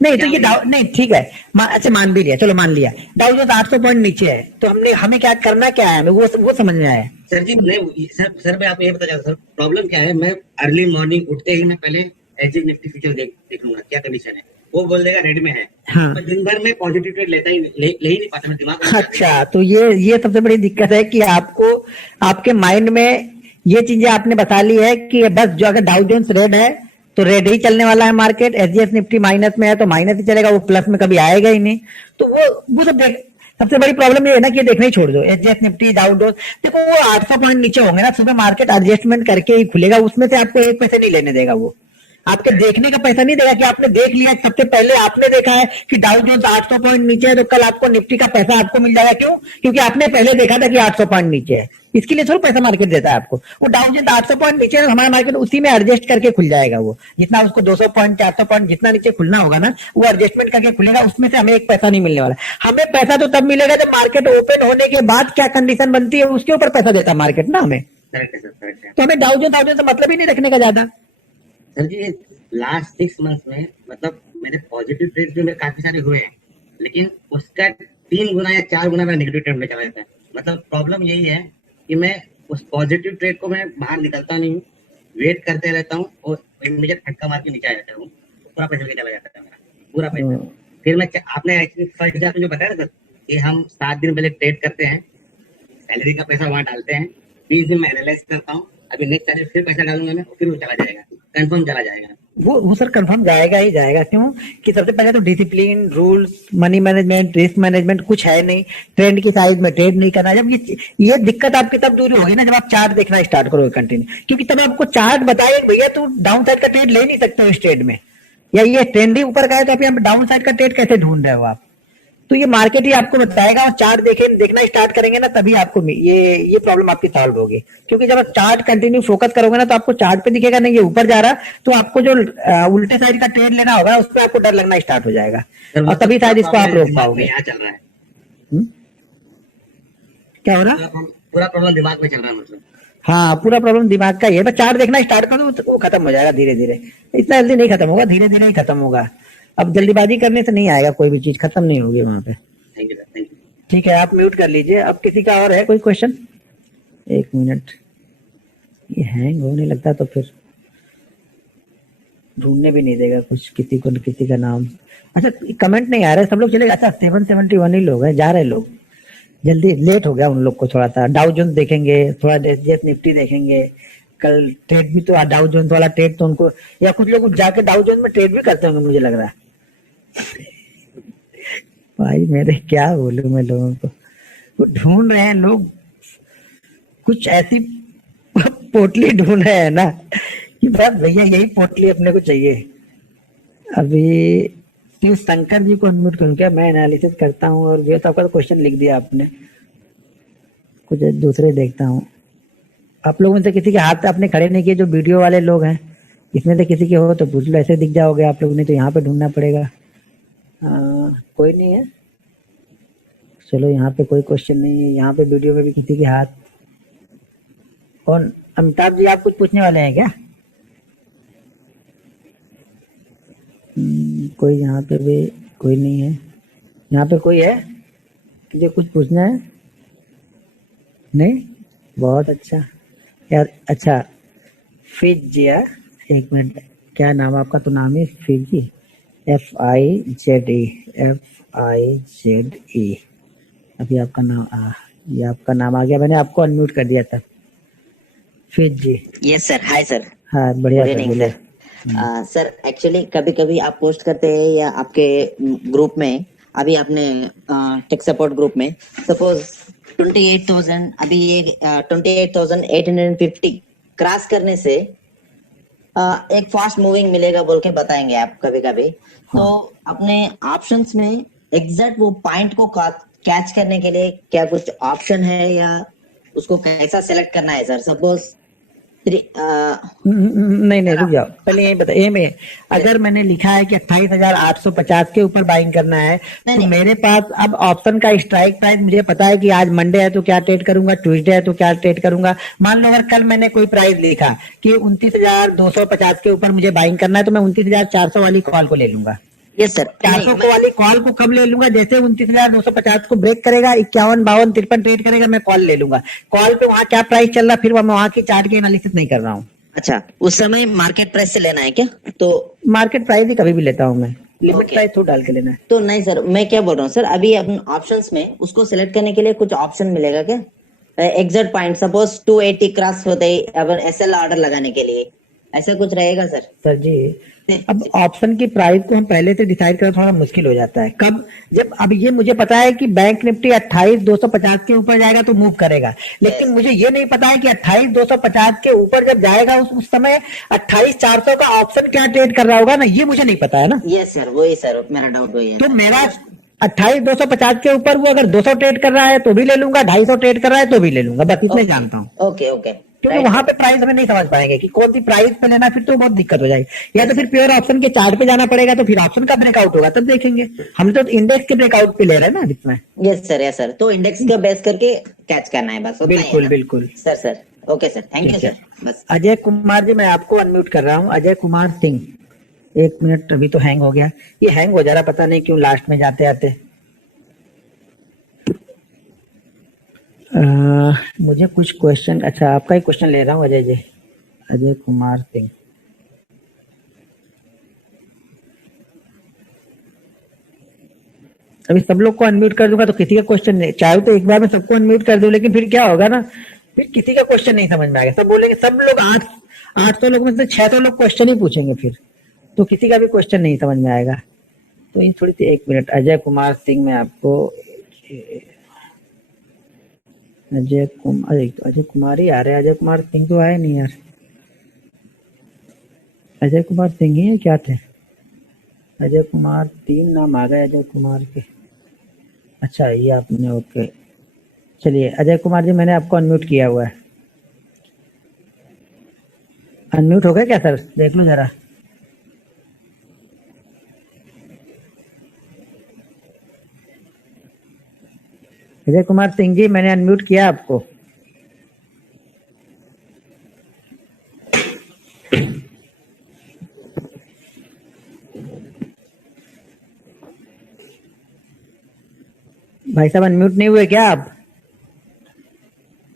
नहीं तो ये डाउन नहीं, ठीक है, अच्छा मान भी लिया, चलो मान लिया डाउ जोन्स 800 पॉइंट नीचे है, तो हमें क्या करना क्या है, हमें वो समझ में आया। सर जी नहीं सर मैं आपको ये बता चाहता हूँ, सर प्रॉब्लम क्या है, मैं अर्ली मॉर्निंग उठते ही मैं पहले एसजी निफ्टी फ्यूचर देख लूंगा क्या कंडीशन है, वो बोल देगा रेड में है। हाँ। मैं दिन भर में पॉजिटिव ट्रेड ले ही नहीं पाता, मैं दिमाग में। अच्छा, तो ये सबसे बड़ी दिक्कत है कि आपको आपके माइंड में ये चीजें आपने बता ली है कि बस जो अगर डाउ जोन्स रेड है तो रेड ही चलने वाला है मार्केट, एसजीएस निफ्टी माइनस में है तो माइनस ही चलेगा, वो प्लस में कभी आएगा ही नहीं। तो वो सब सबसे बड़ी प्रॉब्लम ये है ना कि ये देखना ही छोड़ दो, एसजीएस निफ्टी डाउ जोन्स। देखो वो 800 पॉइंट नीचे होंगे ना, सुबह मार्केट एडजस्टमेंट करके ही खुलेगा, उसमें से आपको 1 पैसे नहीं लेने देगा, वो आपके देखने का पैसा नहीं देगा कि आपने देख लिया, सबसे पहले आपने देखा है कि डाउ जोन्स 800 पॉइंट नीचे है तो कल आपको निफ्टी का पैसा आपको मिल जाएगा। क्यों? क्योंकि आपने पहले देखा था कि 800 पॉइंट नीचे है, इसके लिए थोड़ा पैसा मार्केट देता है आपको। वो डाउ जोन्स 800 पॉइंट नीचे है, हमारा मार्केट उसी में एडजस्ट करके खुल जाएगा, वो जितना उसको 200 पॉइंट 400 पॉइंट जितना नीचे खुलना होगा ना, वो एडजस्टमेंट करके खुलेगा, उसमें से हमें 1 पैसा नहीं मिलने वाला। हमें पैसा तो तब मिलेगा जब मार्केट ओपन होने के बाद क्या कंडीशन बनती है उसके ऊपर पैसा देता मार्केट ना हमें। तो हमें डाउ जोन्स से मतलब ही नहीं रखने का ज्यादा। सर जी लास्ट 6 मंथ्स में मतलब मेरे पॉजिटिव ट्रेड भी मेरे काफी सारे हुए हैं, लेकिन उसका 3 गुना या 4 गुना मेरा नेगेटिव ट्रेड में चला जाता है। मतलब प्रॉब्लम यही है कि मैं उस पॉजिटिव ट्रेड को मैं बाहर निकलता नहीं हूँ, वेट करते रहता हूँ और मुझे फटका मार के नीचे आ जाता हूँ, पूरा पैसा लेके चला जाता है मेरा पूरा पैसा। फिर मैं आपने एक्चुअली फर्स्ट डे आपने जो बताया ना सर कि हम 7 दिन पहले ट्रेड करते हैं, सैलरी का पैसा वहां डालते हैं, 20 दिन में एनालाइज करता हूँ, अभी नेक्स्ट सैलरी फिर पैसा डालूंगा मैं, फिर वो चला जाएगा, कंफर्म चला जाएगा। वो सर कंफर्म जाएगा ही जाएगा। क्यों कि सबसे पहले तो discipline, rules, money management, risk management कुछ है नहीं, ट्रेंड की साइज में ट्रेड नहीं करना। जब ये दिक्कत आपकी तब दूर होगी ना जब आप चार्ट देखना स्टार्ट करोगे कंटिन्यू, क्योंकि तब आपको चार्ट बताएगा भैया तो डाउन साइड का ट्रेड ले नहीं सकते हो इस ट्रेड में, या ये ट्रेंड ही ऊपर का है तो आप यहाँ डाउन साइड का ट्रेड कैसे ढूंढ रहे हो आप। तो ये मार्केट ही आपको बताएगा, और चार्ट देखना स्टार्ट करेंगे ना तभी आपको ये प्रॉब्लम आपकी सॉल्व होगी। क्योंकि जब आप चार्ट कंटिन्यू फोकस करोगे ना तो आपको चार्ट पे दिखेगा नहीं ये ऊपर जा रहा, तो आपको जो उल्टे साइड का ट्रेड लेना होगा उस पर आपको डर लगना स्टार्ट हो जाएगा, और तभी शायद इसको आप रोक पाओगे। यहाँ चल रहा है, क्या हो रहा? पूरा प्रॉब्लम दिमाग में चल रहा है मतलब। हाँ, पूरा प्रॉब्लम दिमाग का ही है। बस चार्ट देखना स्टार्ट करो तो वो खत्म हो जाएगा धीरे धीरे। इतना जल्दी नहीं खत्म होगा, धीरे धीरे ही खत्म होगा। अब जल्दीबाजी करने से नहीं आएगा, कोई भी चीज खत्म नहीं होगी वहां पे। Thank you, thank you. ठीक है, आप म्यूट कर लीजिए। अब किसी का और है कोई क्वेश्चन? 1 मिनट, ये हैंग होने लगता तो फिर ढूंढने भी नहीं देगा कुछ, किसी का नाम। अच्छा, कमेंट नहीं आ रहा है, सब लोग चले। अच्छा, 771 ही लोग हैं, जा रहे लोग जल्दी। लेट हो गया उन लोग को थोड़ा सा। डाउ जोन्स देखेंगे, थोड़ा एसजीएक्स निफ्टी देखेंगे। कल ट्रेड भी तो डाउ जोन्स वाला ट्रेड तो उनको, या कुछ लोग जाके डाउ जोन्स में ट्रेड भी करते होंगे मुझे लग रहा है। भाई मेरे क्या बोलूं मैं लोगों को, वो ढूंढ रहे हैं लोग, कुछ ऐसी पोटली ढूंढ रहे हैं ना कि बस भैया यही पोटली अपने को चाहिए। अभी शिव शंकर जी को अनम्यूट करूं क्या? मैं एनालिसिस करता हूँ। और ये तो आपका क्वेश्चन लिख दिया आपने, कुछ दूसरे देखता हूँ। आप लोगों में से किसी के हाथ अपने खड़े नहीं किए, जो वीडियो वाले लोग हैं, इसमें से किसी के हो तो पूछ लो, ऐसे दिख जाओगे आप लोग, नहीं तो यहाँ पे ढूंढना पड़ेगा। कोई नहीं है, चलो यहाँ पे कोई क्वेश्चन नहीं है। यहाँ पे वीडियो में भी किसी के हाथ। कौन? अमिताभ जी, आप कुछ पूछने वाले हैं क्या? कोई यहाँ पे भी कोई नहीं है। यहाँ पे कोई है मुझे कुछ पूछना है? नहीं, बहुत अच्छा यार। अच्छा, फिजिया, एक मिनट, क्या नाम आपका? तो नाम है फिजी, FIZE। अभी आपका नाम ये आपका नाम आ गया, मैंने आपको अनम्यूट कर दिया था। Fiji. Yes sir, hi sir. हाँ, बढ़िया सर, बोले। सर एक्चुअली कभी कभी आप पोस्ट करते हैं या आपके ग्रुप में, अभी आपने टेक सपोर्ट ग्रुप में सपोज 28,000, अभी ये 28,850 क्रॉस करने से एक फास्ट मूविंग मिलेगा बोल के बताएंगे आप कभी कभी। तो अपने ऑप्शंस में एग्जैक्ट वो पॉइंट को कैच करने के लिए क्या कुछ ऑप्शन है, या उसको कैसा सेलेक्ट करना है सर? सपोज नहीं, रुक जाओ, पहले यही बता। ए में अगर मैंने लिखा है कि 28,850 के ऊपर बाइंग करना है, तो मेरे पास अब ऑप्शन का स्ट्राइक प्राइस, मुझे पता है कि आज मंडे है तो क्या ट्रेड करूंगा, ट्यूसडे है तो क्या ट्रेड करूंगा। मान लो अगर कल मैंने कोई प्राइस लिखा कि 29,250 के ऊपर मुझे बाइंग करना है, तो मैं 29,400 वाली कॉल को ले लूंगा। Yes sir. 400 वाली कॉल को कब ले लूंगा? जैसे 29,250 को ब्रेक करेगा, 51, 52, 53 ट्रेड करेगा, मैं कॉल ले लूंगा। कॉल पे वहाँ क्या प्राइस चल रहा, फिर मैं वहाँ की चार्ट की एनालिसिस नहीं कर रहा हूँ। अच्छा, उस समय मार्केट प्राइस से लेना है क्या? तो मार्केट प्राइस ही कभी भी लेता हूँ मैं, लिमिट प्राइस तो डाल के लेना है। तो नहीं सर, मैं क्या बोल रहा हूँ सर, अभी अपन ऑप्शंस में उसको सिलेक्ट करने के लिए कुछ ऑप्शन मिलेगा क्या? एग्जैक्ट पॉइंट सपोज 280 क्रॉस होते ही अपन एसएल ऑर्डर लगाने के लिए, ऐसा कुछ रहेगा सर? सर जी, अब ऑप्शन की प्राइस को हम पहले से डिसाइड करना थोड़ा मुश्किल हो जाता है। कब? जब अब ये मुझे पता है कि बैंक निफ्टी 28,250 के ऊपर जाएगा तो मूव करेगा, लेकिन मुझे ये नहीं पता है कि 28,250 के ऊपर जब जाएगा उस समय 28,400 का ऑप्शन क्या ट्रेड कर रहा होगा ना, ये मुझे नहीं पता है ना। यस सर, वही सर मेरा डाउट वही है। तो मेरा 28,250 के ऊपर वो अगर 200 ट्रेड कर रहा है तो भी ले लूंगा, 250 ट्रेड कर रहा है तो भी ले लूंगा, बस इतने जानता हूँ। ओके ओके, क्योंकि वहां पे प्राइस हमें नहीं समझ पाएंगे कि कौन सी प्राइस पे लेना, फिर तो बहुत दिक्कत हो जाएगी। या तो फिर प्योर ऑप्शन के चार्ट पे जाना पड़ेगा, तो फिर ऑप्शन का ब्रेकआउट होगा तब देखेंगे। हम तो इंडेक्स के ब्रेकआउट पे ले रहे हैं ना इसमें। Yes sir. तो इंडेक्स का बेस करके कैच करना है बस। बिल्कुल बिल्कुल sir. Okay sir, thank you sir. बस अजय कुमार जी, मैं आपको अनम्यूट कर रहा हूँ। अजय कुमार सिंह, 1 मिनट, अभी तो हैंग हो गया। ये हैंग हो जा रहा, पता नहीं क्यों लास्ट में जाते आते। मुझे कुछ क्वेश्चन, अच्छा आपका ही क्वेश्चन ले रहा हूँ अजय जी, अजय कुमार सिंह। अभी सब लोग को अनम्यूट कर दूंगा तो किसी का क्वेश्चन नहीं, चाहे तो एक बार में सबको अनम्यूट कर दूं, लेकिन फिर क्या होगा ना, फिर किसी का क्वेश्चन नहीं समझ में आएगा। सब बोलेंगे, सब लोग 800 लोग में से 600 लोग क्वेश्चन ही पूछेंगे फिर, तो किसी का भी क्वेश्चन नहीं समझ में आएगा। तो ये थोड़ी सी, 1 मिनट, अजय कुमार सिंह, मैं आपको अजय कुमार ही आ रहे हैं, अजय कुमार सिंह तो आए नहीं यार। अजय कुमार सिंह ही है क्या थे? अजय कुमार, 3 नाम आ गए अजय कुमार के। अच्छा ये आपने, ओके चलिए अजय कुमार जी, मैंने आपको अनम्यूट किया हुआ है। अनम्यूट हो गया क्या सर? देख लो जरा। अजय कुमार सिंह जी, मैंने अनम्यूट किया आपको। भाई साहब अनम्यूट नहीं हुए क्या आप?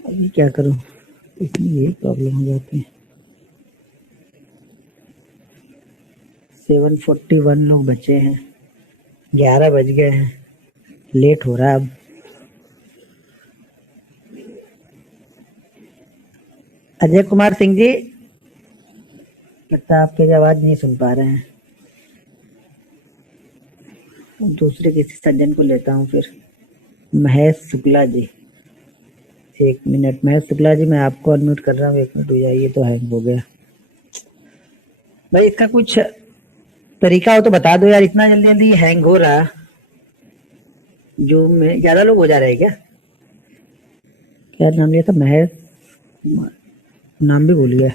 अभी क्या करूं, इसमें यही प्रॉब्लम हो जाती है। 741 लोग बचे हैं, 11 बज गए हैं, लेट हो रहा है अब। अजय कुमार सिंह जी, लगता है आपकी आवाज नहीं सुन पा रहे हैं। दूसरे किसी सज्जन को लेता हूँ फिर। महेश शुक्ला जी, 1 मिनट। महेश शुक्ला जी, मैं आपको अनम्यूट कर रहा हूँ, 1 मिनट हो जाए। ये तो हैंग हो गया भाई, इसका कुछ तरीका हो तो बता दो यार, इतना जल्दी जल्दी हैंग हो रहा। जूम में ज्यादा लोग हो जा रहे हैं क्या? क्या नाम लिया था? महेश, नाम भी भूल गया,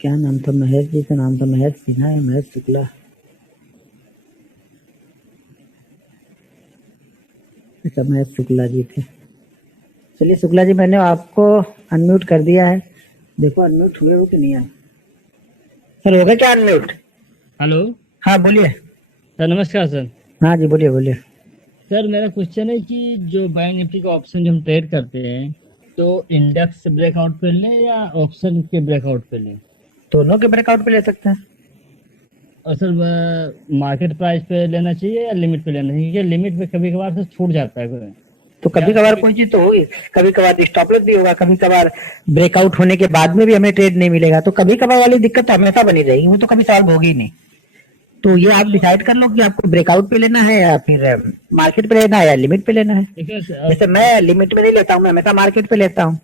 क्या नाम था? महेश जी का नाम था, महेश सिन्हा या महेश शुक्ला? अच्छा महेश शुक्ला जी थे। चलिए शुक्ला जी, मैंने आपको अनम्यूट कर दिया है, देखो अनम्यूट हुए हो कि नहीं आप? सर हो गया क्या अनम्यूट? हेलो हाँ बोलिए। सर, नमस्कार सर। हाँ जी बोलिए बोलिए। सर मेरा क्वेश्चन है कि जो बैंक निफ्टी का ऑप्शन जो हम ट्रेड करते हैं, तो इंडेक्स ब्रेकआउट पे लें या ऑप्शन के ब्रेकआउट पे लें? दोनों के ब्रेकआउट पे ले सकते हैं। और सर मार्केट प्राइस पे लेना चाहिए या लिमिट पे लेना चाहिए? क्योंकि लिमिट पे कभी कभार से छूट जाता है। तो कभी कभार कोई चीज तो होगी, कभी कभार स्टॉप लॉस भी होगा, कभी कभार ब्रेकआउट होने के बाद में भी हमें ट्रेड नहीं मिलेगा। तो कभी कभार वाली दिक्कत तो हमेशा बनी रहेगी, वो तो कभी सॉल्व होगी ही नहीं। तो ये आप डिसाइड कर लो कि आपको ब्रेकआउट पे लेना है या फिर मार्केट पे लेना है या लिमिट पे लेना है। जैसे मैं लिमिट में नहीं लेता हूँ, मैं हमेशा मार्केट पे लेता हूँ।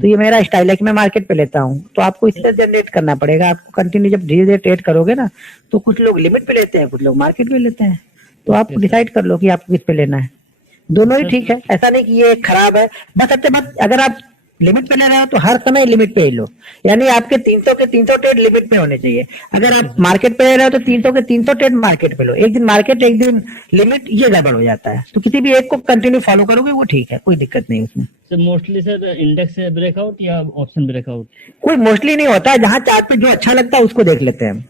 तो ये मेरा स्टाइल है कि मैं मार्केट पे लेता हूँ। तो आपको इससे जनरेट करना पड़ेगा, आपको कंटिन्यू जब धीरे धीरे ट्रेड करोगे ना, तो कुछ लोग लिमिट पे लेते हैं, कुछ लोग मार्केट पे लेते हैं। तो आप डिसाइड कर लो कि आपको किस पे लेना है। दोनों ही ठीक है, ऐसा नहीं कि ये खराब है। बस अगर आप लिमिट पे ले रहे हो तो हर समय लिमिट पे ही लो, यानी आपके 300 के 300 ट्रेड लिमिट पे होने चाहिए। अगर आप मार्केट पे ले रहे हो तो 300 के 300 ट्रेड मार्केट पे लो। एक दिन मार्केट एक दिन लिमिट, ये गड़बड़ हो जाता है। तो किसी भी एक को कंटिन्यू फॉलो करोगे वो ठीक है, कोई दिक्कत नहीं उसमें। Sir mostly sir index breakout या ऑप्शन ब्रेकआउट? कोई मोस्टली नहीं होता है, जहां चार्ट पे जो अच्छा लगता है उसको देख लेते हैं हम।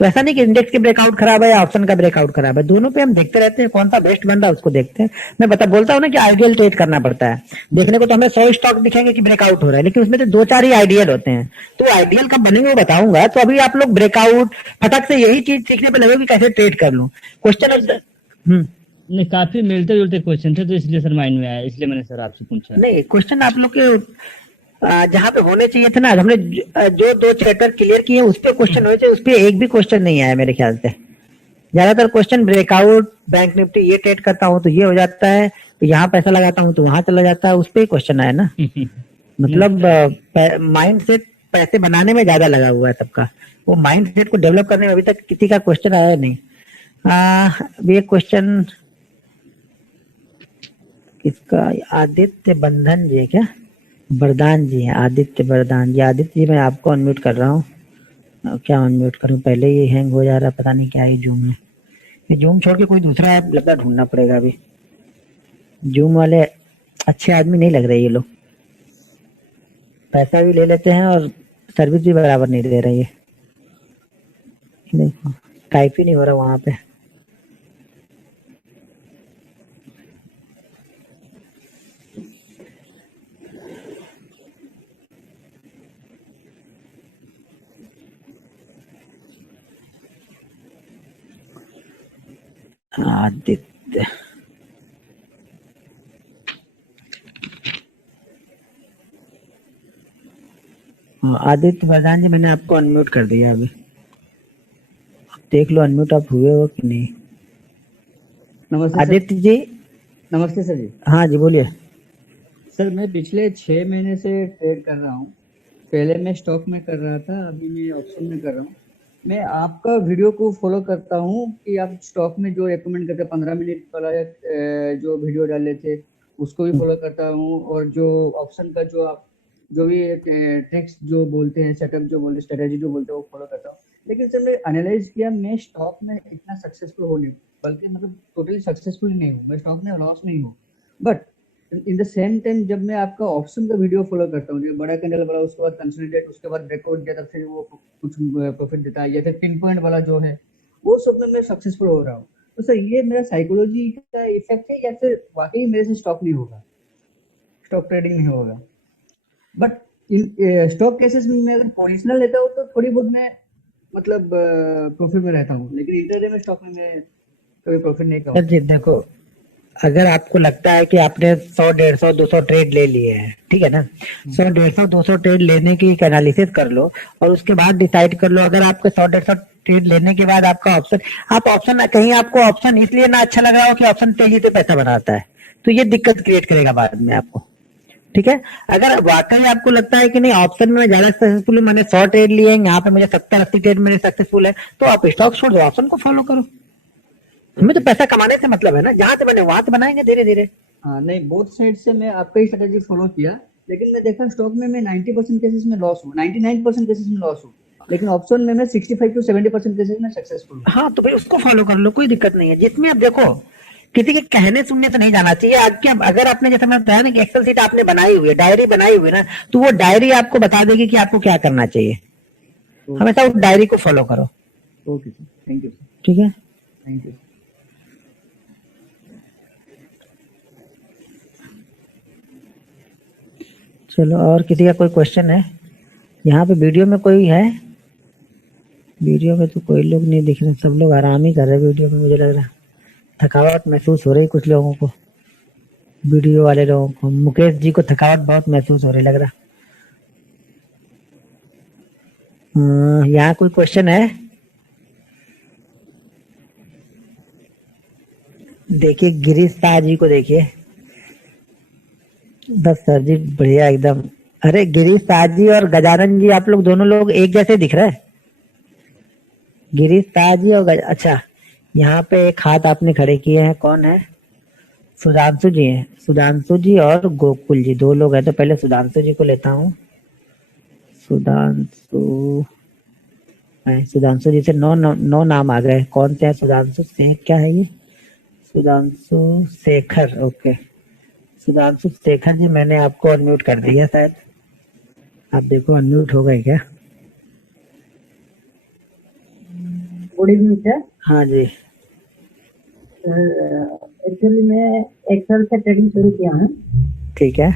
तो ऐसा नहीं कि इंडेक्स के ब्रेकआउट खराब है या ऑप्शन का ब्रेकआउट खराब है, दोनों पे हम देखते रहते हैं, कौन सा बेस्ट बन रहा है उसको देखते हैं। मैं बोलता हूँ ना कि आइडियल ट्रेड करना पड़ता है। देखने को तो हमें 100 स्टॉक दिखेंगे कि ब्रेकआउट हो रहा है, लेकिन उसमें तो 2-4 ही आइडियल होते हैं। तो आइडियल कब बनेंगे वो बताऊंगा। तो अभी आप लोग ब्रेकआउट फटक से यही चीज सीखने पे लगे कि कैसे ट्रेड कर लूं। क्वेश्चन नहीं, काफी मिलते जुलते क्वेश्चन थे, तो इसलिए सर माइंड में आया, इसलिए मैंने सर आपसे पूछा। नहीं, क्वेश्चन आप लोग के जहाँ पे होने चाहिए थे ना, हमने जो 2 चैप्टर क्लियर किए उस पे क्वेश्चन होने चाहिए, उस पे एक भी क्वेश्चन नहीं आया मेरे ख्याल से। ज्यादातर क्वेश्चन ब्रेकआउट, बैंक निफ्टी ये ट्रेड करता हूँ तो ये हो जाता है, तो यहाँ पैसा लगाता हूँ तो वहां चला जाता है, उस पे ही क्वेश्चन आया ना। मतलब माइंड सेट पैसे बनाने में ज्यादा लगा हुआ है सबका, वो माइंड सेट को डेवलप करने में अभी तक किसी का क्वेश्चन आया नहीं। अभी एक क्वेश्चन किसका, आदित्य बंधन जी है क्या? बरदान जी है, आदित्य बरदान जी। आदित्य जी मैं आपको अनम्यूट कर रहा हूँ। क्या अनम्यूट करूँ, पहले ही हैंग हो जा रहा है, पता नहीं क्या है जूम में। ये जूम छोड़ के कोई दूसरा ऐप लगता ढूंढना पड़ेगा अभी। जूम वाले अच्छे आदमी नहीं लग रहे ये लोग, पैसा भी ले लेते हैं और सर्विस भी बराबर नहीं दे रही है। देखो टाइप ही नहीं हो रहा वहां पे। आदित्य, आदित्य प्रधान जी, मैंने आपको अनम्यूट कर दिया अभी, देख लो अनम्यूट आप हुए हो कि नहीं। नमस्ते सर। आदित्य जी। नमस्ते सर जी। हाँ जी बोलिए। सर मैं पिछले 6 महीने से ट्रेड कर रहा हूँ। पहले मैं स्टॉक में कर रहा था, अभी मैं ऑप्शन में कर रहा हूँ। मैं आपका वीडियो को फॉलो करता हूँ कि आप स्टॉक में जो रेकमेंड करते हैं 15 मिनट वाला जो वीडियो डाले थे उसको भी फॉलो करता हूँ, और जो ऑप्शन का जो आप जो भी ट्रिक्स जो बोलते हैं, सेटअप जो बोलते हैं, स्ट्रेटेजी जो बोलते हैं वो फॉलो करता हूँ। लेकिन सर मैं एनालाइज किया, मैं स्टॉक में इतना सक्सेसफुल हो नहीं हूँ, बल्कि मतलब टोटली सक्सेसफुल नहीं हूँ, मैं स्टॉक में लॉस नहीं हूँ। But in the same time जब मैं आपका ऑप्शन का वीडियो फॉलो करता हूँ, जो बड़ा कैंडल वाला, उसके बाद कंसोलिडेट, उसके बाद ब्रेकआउट दिया, तब फिर वो कुछ प्रॉफिट देता है, या फिर पिन पॉइंट वाला जो है वो सब में मैं सक्सेसफुल हो रहा हूँ। तो सर ये मेरा साइकोलॉजी का इफेक्ट है, या फिर वाकई मेरे से स्टॉक नहीं होगा, स्टॉक ट्रेडिंग नहीं होगा? बट इन स्टॉक केसेस में मैं अगर पोजिशनल लेता हूँ तो थोड़ी बहुत मैं मतलब प्रॉफिट में रहता हूँ, लेकिन इंटरडे में स्टॉक में मैं कभी प्रॉफिट नहीं सर करूँ। जी देखो, अगर आपको लगता है कि आपने 100, 150, 200 ट्रेड ले लिए हैं, ठीक है ना, 100, 150, 200 ट्रेड लेने की एक एनालिसिस कर लो, और उसके बाद डिसाइड कर लो। अगर आपके 100, 150 ट्रेड लेने के बाद आपका ऑप्शन, आप ऑप्शन कहीं आपको ऑप्शन इसलिए ना अच्छा लग रहा हो कि ऑप्शन तेजी से पैसा बनाता है, तो ये दिक्कत क्रिएट करेगा बाद में आपको, ठीक है। अगर वाकई आपको लगता है कि नहीं ऑप्शन में ज्यादा सक्सेसफुल है, मैंने 100 ट्रेड लिए हैं, यहाँ पे मुझे 70, 80 ट्रेड मेरे सक्सेसफुल है, तो आप स्टॉक छोड़ दो, ऑप्शन को फॉलो करो। हमें तो पैसा कमाने से मतलब है ना, जहां से बने वहां से बनाएंगे धीरे धीरे। हाँ नहीं, बोथ साइड से मैं आपका ही स्ट्रेटेजी फॉलो किया, लेकिन मैं देखा स्टॉक में मैं 90% केसेस में लॉस हूँ, 99% केसेस में लॉस हूँ, लेकिन ऑप्शन में मैं 65 to 70% केसेस में सक्सेसफुल हूँ। हाँ तो भाई उसको फॉलो कर लो, कोई दिक्कत नहीं है। जिसमें अब देखो, किसी के कहने सुनने से नहीं जाना चाहिए। आज के अगर आपने, जैसे मैं बताया ना कि एक्सेल शीट आपने बनाई हुई है, डायरी बनाई हुई है ना, तो वो डायरी आपको बता देगी कि आपको क्या करना चाहिए। हमेशा उस डायरी को फॉलो करो। Okay sir, thank you sir. ठीक है, थैंक यू। चलो और किसी का कोई क्वेश्चन है? यहाँ पे वीडियो में कोई है? वीडियो में तो कोई लोग नहीं दिख रहे, सब लोग आराम ही कर रहे हैं वीडियो में। मुझे लग रहा है थकावट महसूस हो रही कुछ लोगों को, वीडियो वाले लोगों को। मुकेश जी को थकावट बहुत महसूस हो रही लग रहा। यहाँ कोई क्वेश्चन है? देखिए गिरीश शाह जी को देखिए। बस सर जी बढ़िया एकदम। अरे गिरीश शाह जी और गजानन जी, आप लोग दोनों लोग एक जैसे दिख रहे हैं। गिरीश शाह जी और अच्छा, यहाँ पे एक हाथ आपने खड़े किए हैं, कौन है? सुधांशु जी हैं। सुधांशु जी और गोकुल जी, दो लोग हैं। तो पहले सुधांशु जी को लेता हूँ। सुधांशु जी से नौ नाम आ गए। कौन से हैं? सुधांशु से क्या है ये? सुधांशु शेखर। ओके, सुधांशु शेखर जी, मैंने आपको अनम्यूट कर दिया शायद, आप देखो अनम्यूट हो गए क्या? Good evening sir. हाँ जी। एक्चुअली मैं एक्सेल से ट्रेडिंग शुरू किया हूँ। ठीक है।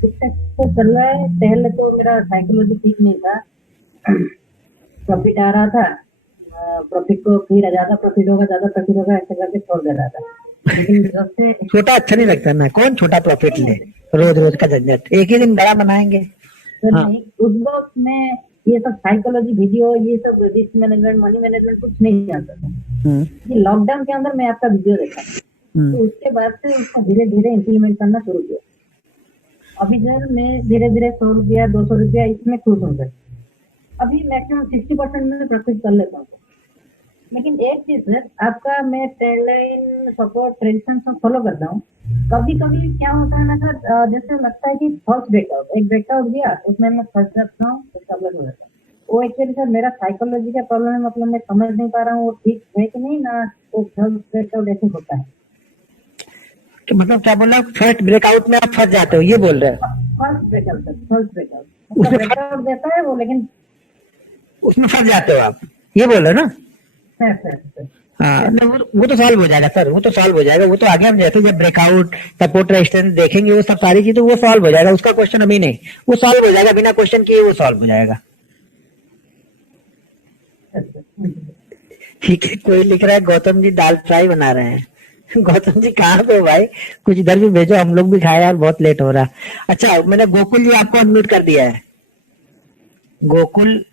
कितना तो चल रहा है। पहले तो मेरा साइकोलॉजी ठीक नहीं था, प्रॉफिट आ रहा था, प्रॉफिट को फिर ज्यादा प्रॉफिट होगा, ऐसे करके छोड़ दे रहा था। लेकिन जब से छोटा अच्छा नहीं लगता ना, कौन छोटा प्रॉफिट ले, रोज रोज का झंझट, एक ही दिन बड़ा बनाएंगे। हाँ। नहीं, उस वक्त में ये सब साइकोलॉजी वीडियो, ये सब रिस्क मैनेजमेंट, मनी मैनेजमेंट कुछ नहीं आता था। ये लॉकडाउन के अंदर मैं आपका वीडियो देखा, तो उसके बाद से उसको धीरे धीरे इम्प्लीमेंट करना शुरू किया। अभी सर मैं धीरे धीरे 100 रुपया 200 रुपया इसमें खुश हूँ सर। अभी मैक्सिमम 60% में प्रॉफिट कर लेता हूँ। लेकिन एक चीज सर, आपका मैं ट्रेंड लाइन, सपोर्ट, ट्रेडिशन सब फॉलो करता हूँ। कभी कभी क्या होता है ना सर, जैसे लगता है कि फर्स्ट ब्रेकआउट, एक ब्रेकआउट दिया, उसमें मैं फंस जाता हूँ, उसका ब्लड हो जाता है। वो एक्चुअली सर मेरा साइकोलॉजी का प्रॉब्लम है, मतलब मैं समझ नहीं पा रहा हूँ वो ठीक है कि नहीं ना। वो फर्स्ट ब्रेकआउट ऐसे होता है कि मतलब क्या बोला, फर्स्ट ब्रेकआउट में आप फंस जाते हो, ये बोल रहे हैं? First breakout sir, first breakout breakout देता है वो, लेकिन उसमें फंस जाते हो आप, ये बोल रहे हो ना? हाँ, वो तो सॉल्व हो जाएगा सर, वो तो सॉल्व हो जाएगा। वो तो आगे हम जैसे जब ब्रेकआउट, सपोर्ट, रेजिस्टेंस देखेंगे, वो सब सारी चीजें वो सॉल्व हो जाएगा। उसका क्वेश्चन अभी नहीं, वो सॉल्व हो जाएगा, बिना क्वेश्चन किए वो सॉल्व हो जाएगा। ठीक है, कोई लिख रहा है गौतम जी दाल फ्राई बना रहे हैं। गौतम जी कहाँ पे हो भाई? कुछ इधर भी भेजो, हम लोग भी खाए यार, बहुत लेट हो रहा। अच्छा मैंने गोकुल जी आपको अनम्यूट कर दिया है। गोकुल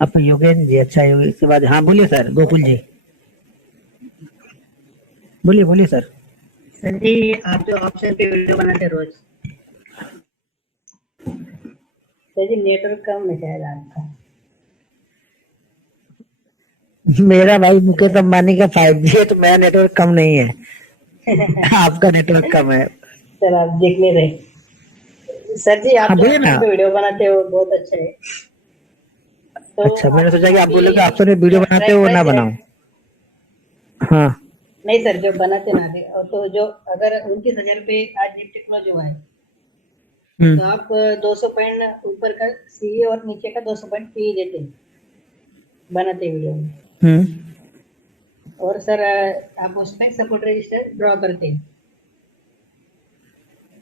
आप योगेंद्र जी, अच्छा योगेश के बाद, हाँ बोलिए सर, गोकुल जी बोलिए बोलिए सर। सर जी आप जो ऑप्शन पे वीडियो बनाते हैं रोज, सर जी नेटवर्क कम है शायद आपका। मेरा भाई मुकेश अंबानी का 5G है, तो मेरा नेटवर्क कम नहीं है। आपका नेटवर्क कम है। सर आप देख ले रहे। सर जी आप हाँ जो बोलिए ना। ऑप्शन पे वीडियो बनाते हो बहुत अच्छा है। तो अच्छा मैंने सोचा कि आप अभी बोले ऑप्शन में वीडियो बनाते हो ना बनाओ। हाँ नहीं सर, जो बनाते ना थे, और तो जो अगर 29,000 पे आज निफ्टी क्लोज हुआ है, तो आप 200 पॉइंट ऊपर का सी और नीचे का 200 पॉइंट पी देते हैं बनाते वीडियो में। और सर आप उसमें सपोर्ट रजिस्टर ड्रॉ करते हैं,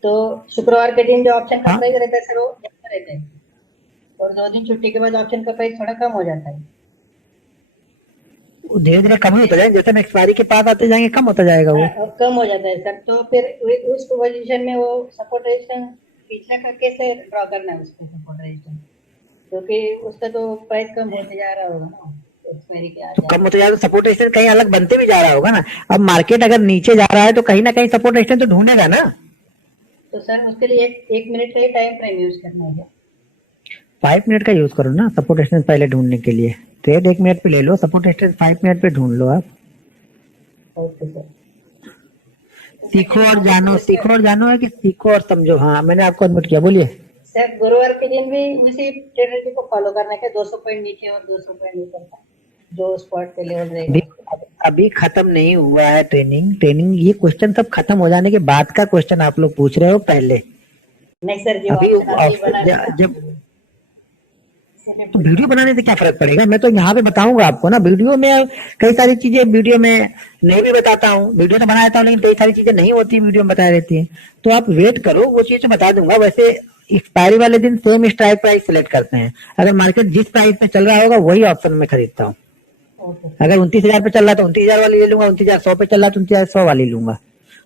तो शुक्रवार के दिन जो ऑप्शन का प्राइस रहता है सर वो ज्यादा रहता है, और 2 दिन छुट्टी के बाद ऑप्शन का प्राइस थोड़ा कम हो जाता है। धीरे धीरे कम ही होता जाएगा, जैसे हम एक्सपायरी के पास आते जाएंगे कम होता जाएगा वो। और कम हो जाता है सर, तो फिर उस पोजीशन में वो सपोर्ट रजिस्टर पिछला का कैसे ड्रॉ करना है उसमें सपोर्ट रजिस्टर, क्योंकि उसका तो प्राइस कम होते जा रहा होगा ना एक्सपायरी के तो कम होता जाएगा तो सपोर्ट रेजिस्टेंस कहीं अलग बनते भी जा रहा होगा ना। अब मार्केट अगर नीचे जा रहा है तो कहीं ना कहीं सपोर्ट रेजिस्टेंस तो ढूंढेगा ना। तो सर उसके लिए एक मिनट का ही टाइम फ्रेम यूज करना है क्या? 5 मिनट का यूज करो ना सपोर्ट रेजिस्टेंस पहले ढूंढने के लिए। ट्रेड 1 मिनट पे ले लो, सपोर्ट रेजिस्टेंस 5 मिनट पे ढूंढ लो आप। Okay sir. सीखो और जानो, सीखो और जानो है कि सीखो और समझो। हाँ मैंने आपको अनम्यूट किया, बोलिए। सर गुरुवार के दिन भी उसी स्ट्रेटजी को फॉलो करना है, 200 पॉइंट नीचे और 200 पॉइंट ऊपर का जो स्पॉट पे लेवल रहेगा। अभी खत्म नहीं हुआ है ट्रेनिंग, ये क्वेश्चन सब खत्म हो जाने के बाद का क्वेश्चन आप लोग पूछ रहे हो पहले। नहीं सर, जो अभी जब तो वीडियो बनाने से क्या फर्क पड़ेगा? मैं तो यहाँ पे बताऊंगा आपको ना, वीडियो में कई सारी चीजें वीडियो में नहीं भी बताता हूँ। वीडियो तो बना देता हूँ लेकिन कई सारी चीजें नहीं होती वीडियो में बता देती है, तो आप वेट करो, वो चीज तो बता दूंगा। वैसे एक्सपायरी वाले दिन सेम स्ट्राइक प्राइस सिलेक्ट करते हैं, अगर मार्केट जिस प्राइस पे चल रहा होगा वही ऑप्शन में खरीदता हूँ। अगर 29,000 पे चल रहा है तो 29,000 वाली ले लूंगा, 29,100 पे चल रहा है तो 29,100 वाली लूंगा,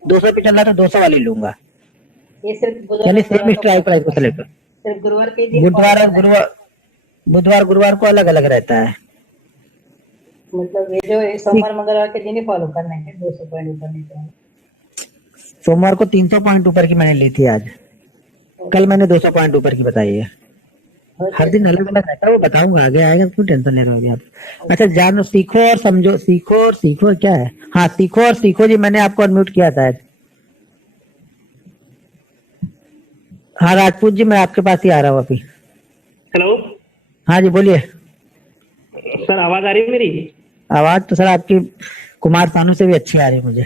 200 पे चल रहा है तो 200 वाली लूंगा। ये सिर्फ यानी सेम स्ट्राइक प्राइस को सिलेक्ट कर। सिर्फ गुरुवार के दिन बुधवार गुरुवार को अलग अलग रहता है। मतलब ये जो सोमवार मंगलवार के दिन ही फॉलो करना है 200 पॉइंट ऊपर नीचे। सोमवार को 300 पॉइंट ऊपर की मैंने ली थी, आज कल मैंने 200 पॉइंट ऊपर की बताई है। हर दिन अलग अलग रहता है, वो बताऊंगा आगे आएगा, क्यों टेंशन ले रहे हो अभी आप। अच्छा जानो, सीखो और समझो, सीखो और सीखो क्या है? हाँ सीखो और सीखो जी, मैंने आपको अनम्यूट किया था। हाँ राजपूत जी, मैं आपके पास ही आ रहा हूँ अभी। हेलो। हाँ जी बोलिए। सर आवाज आ रही है मेरी? आवाज तो सर आपकी कुमार सानू से भी अच्छी आ रही है मुझे।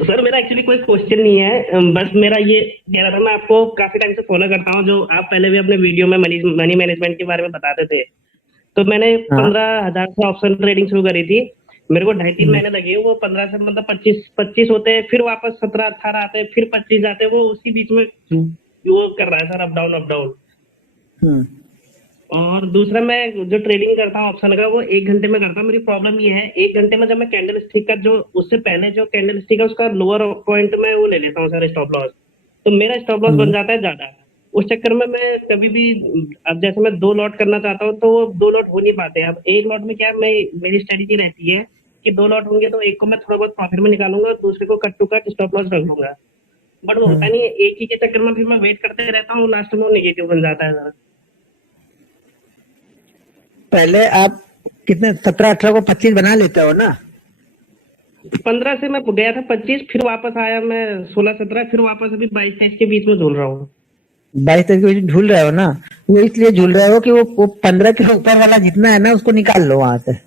सर मेरा एक्चुअली कोई क्वेश्चन नहीं है, बस मेरा ये कह रहा था, मैं आपको काफी टाइम से फॉलो करता हूँ, जो आप पहले भी अपने वीडियो में मनी मैनेजमेंट के बारे में बताते थे। तो मैंने 15,000 से ऑप्शन ट्रेडिंग शुरू करी थी, मेरे को 2.5-3 महीने लगे। वो 15 से मतलब 25 होते हैं, फिर वापस 17-18 आते हैं, फिर 25 आते हैं, वो उसी बीच में वो कर रहा है सर, अप डाउन। और दूसरा, मैं जो ट्रेडिंग करता हूँ ऑप्शन का, वो 1 घंटे में करता हूँ। मेरी प्रॉब्लम ये है, 1 घंटे में जब मैं कैंडल स्टिक का जो उससे पहले जो कैंडल स्टिक है उसका लोअर पॉइंट में वो ले लेता हूँ सर स्टॉप लॉस, तो मेरा स्टॉप लॉस बन जाता है ज्यादा। उस चक्कर में मैं कभी भी, अब जैसे मैं 2 लॉट करना चाहता हूँ तो वो 2 लॉट हो नहीं पाते। अब 1 लॉट में क्या, मेरी स्ट्रेटेजी रहती है कि 2 लॉट होंगे तो एक को मैं थोड़ा बहुत प्रॉफिट में निकालूंगा और दूसरे को cut to cut stop loss रख लूंगा। बट वो होता नहीं है, एक ही के चक्कर में फिर मैं वेट करते रहता हूँ, लास्ट में वो नेगेटिव बन जाता है सर। पहले आप कितने 17-18 को 25 बना लेते हो ना? 15 से मैं गया था 25, फिर वापस आया मैं 16-17, फिर वापस अभी 22-23 के बीच में झूल रहा हूँ। 22-23 के बीच झूल रहे हो ना? वो इसलिए झूल रहे हो कि वो 15 के ऊपर वाला जितना है ना उसको निकाल लो वहां से,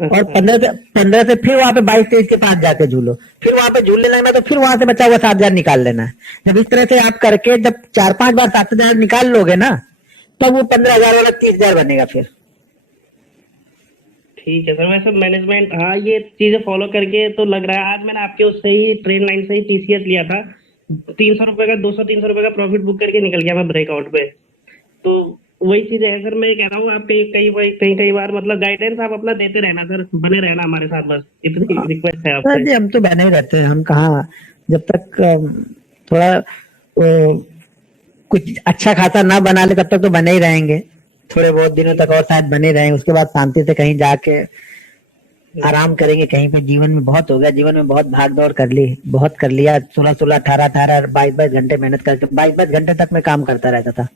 और 15 से फिर वहां पे 22-23 के पास जाके झूलो, फिर वहां पे झूलने लगना, तो फिर वहां से बचा हुआ 7,000 निकाल लेना है। जब इस तरह से आप करके जब 4-5 बार 7,000 निकाल लोगे ना, तब वो 15,000 वाला 30,000 बनेगा फिर। ठीक है सर, वैसे मैनेजमेंट, हाँ ये चीजें फॉलो करके तो लग रहा है। आज मैंने आपके उससे ही ट्रेन लाइन से ही टीसीएस लिया था, 300 रुपए का 200-300 रुपए का प्रॉफिट बुक करके निकल गया मैं ब्रेकआउट पे। तो वही चीज है सर, मैं कह रहा हूँ आप कई बार मतलब गाइडेंस आप अपना देते रहना सर, बने रहना हमारे साथ, बस इतनी रिक्वेस्ट है सर आपसे। जी हम तो बने ही रहते हैं, हम कहाँ जब तक थोड़ा कुछ अच्छा खासा ना बना ले तब तक तो बने ही रहेंगे, थोड़े बहुत दिनों तक और शायद बने रहेंगे, उसके बाद शांति से कहीं जाके आराम करेंगे कहीं पे। जीवन में बहुत हो गया, जीवन में बहुत भाग दौड़ कर ली, बहुत कर लिया, 16-16, 18-18, 22-22 घंटे मेहनत करके 22-22 घंटे तक मैं काम करता रहता था।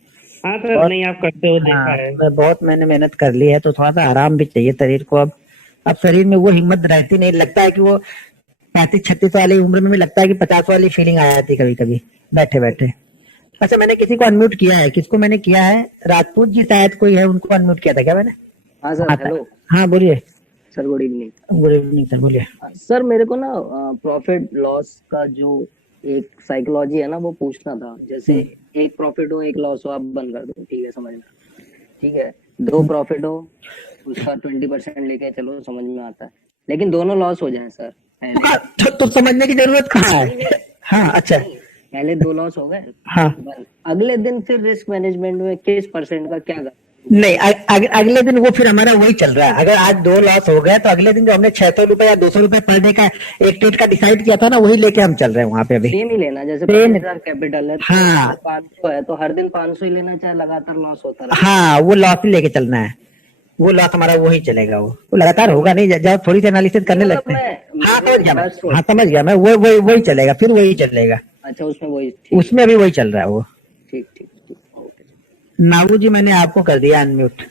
हाँ सर, बहुत नहीं आप करते हुए देखा हाँ है। मैंने मेहनत कर ली है, तो थोड़ा सा आराम भी चाहिए शरीर को। अब शरीर में वो हिम्मत रहती नहीं, लगता है कि वो 35-36 वाली उम्र में भी लगता है कि 50 वाली फीलिंग आ जाती कभी कभी बैठे बैठे। अच्छा मैंने किसी को अनम्यूट किया है, किसको मैंने किया है? राजपूत जी शायद कोई है, उनको अनम्यूट किया था क्या मैंने? हाँ सर, हेलो हाँ बोलिए sir, good evening. Good evening sir, बोलिए। सर मेरे को ना प्रॉफिट लॉस का जो एक साइकोलॉजी है ना वो पूछना था। जैसे एक प्रॉफिट हो एक लॉस हो, आप बंद कर दो, ठीक है, समझ में, ठीक है। 2 प्रॉफिट हो उसका 20% लेके चलो, समझ में आता है, लेकिन दोनों लॉस हो जाए सर पहले। तो समझने की जरूरत कहाँ है? हाँ अच्छा, पहले 2 लॉस हो गए, हाँ अगले दिन फिर रिस्क मैनेजमेंट में किस परसेंट का क्या कर नहीं, अगले दिन वो फिर हमारा वही चल रहा है। अगर आज 2 लॉस हो गए तो अगले दिन जो हमने 600 रुपए या 200 रुपए पर डे का एक ट्रेड का डिसाइड किया था ना, वही लेके हम चल रहे हैं वहां पे अभी। सेम ही लेना, जैसे सेम 50,000 कैपिटल है तो हाँ 500 है तो हर दिन 500 ही लेना, चाहे लगातार लॉस होता रहे। हाँ वो लॉस ही लेके चलना है, वो लॉस हमारा वही चलेगा, वो लगातार होगा नहीं, जब थोड़ी सी एनालिसिस करने लगते हैं। हाँ समझ गया मैं, हाँ समझ गया मैं, वो वही चलेगा, फिर वही चलेगा। अच्छा उसमें वही, उसमें अभी वही चल रहा है वो। ठीक ठीक ठीक, ओके। नावू जी मैंने आपको कर दिया अनम्यूट।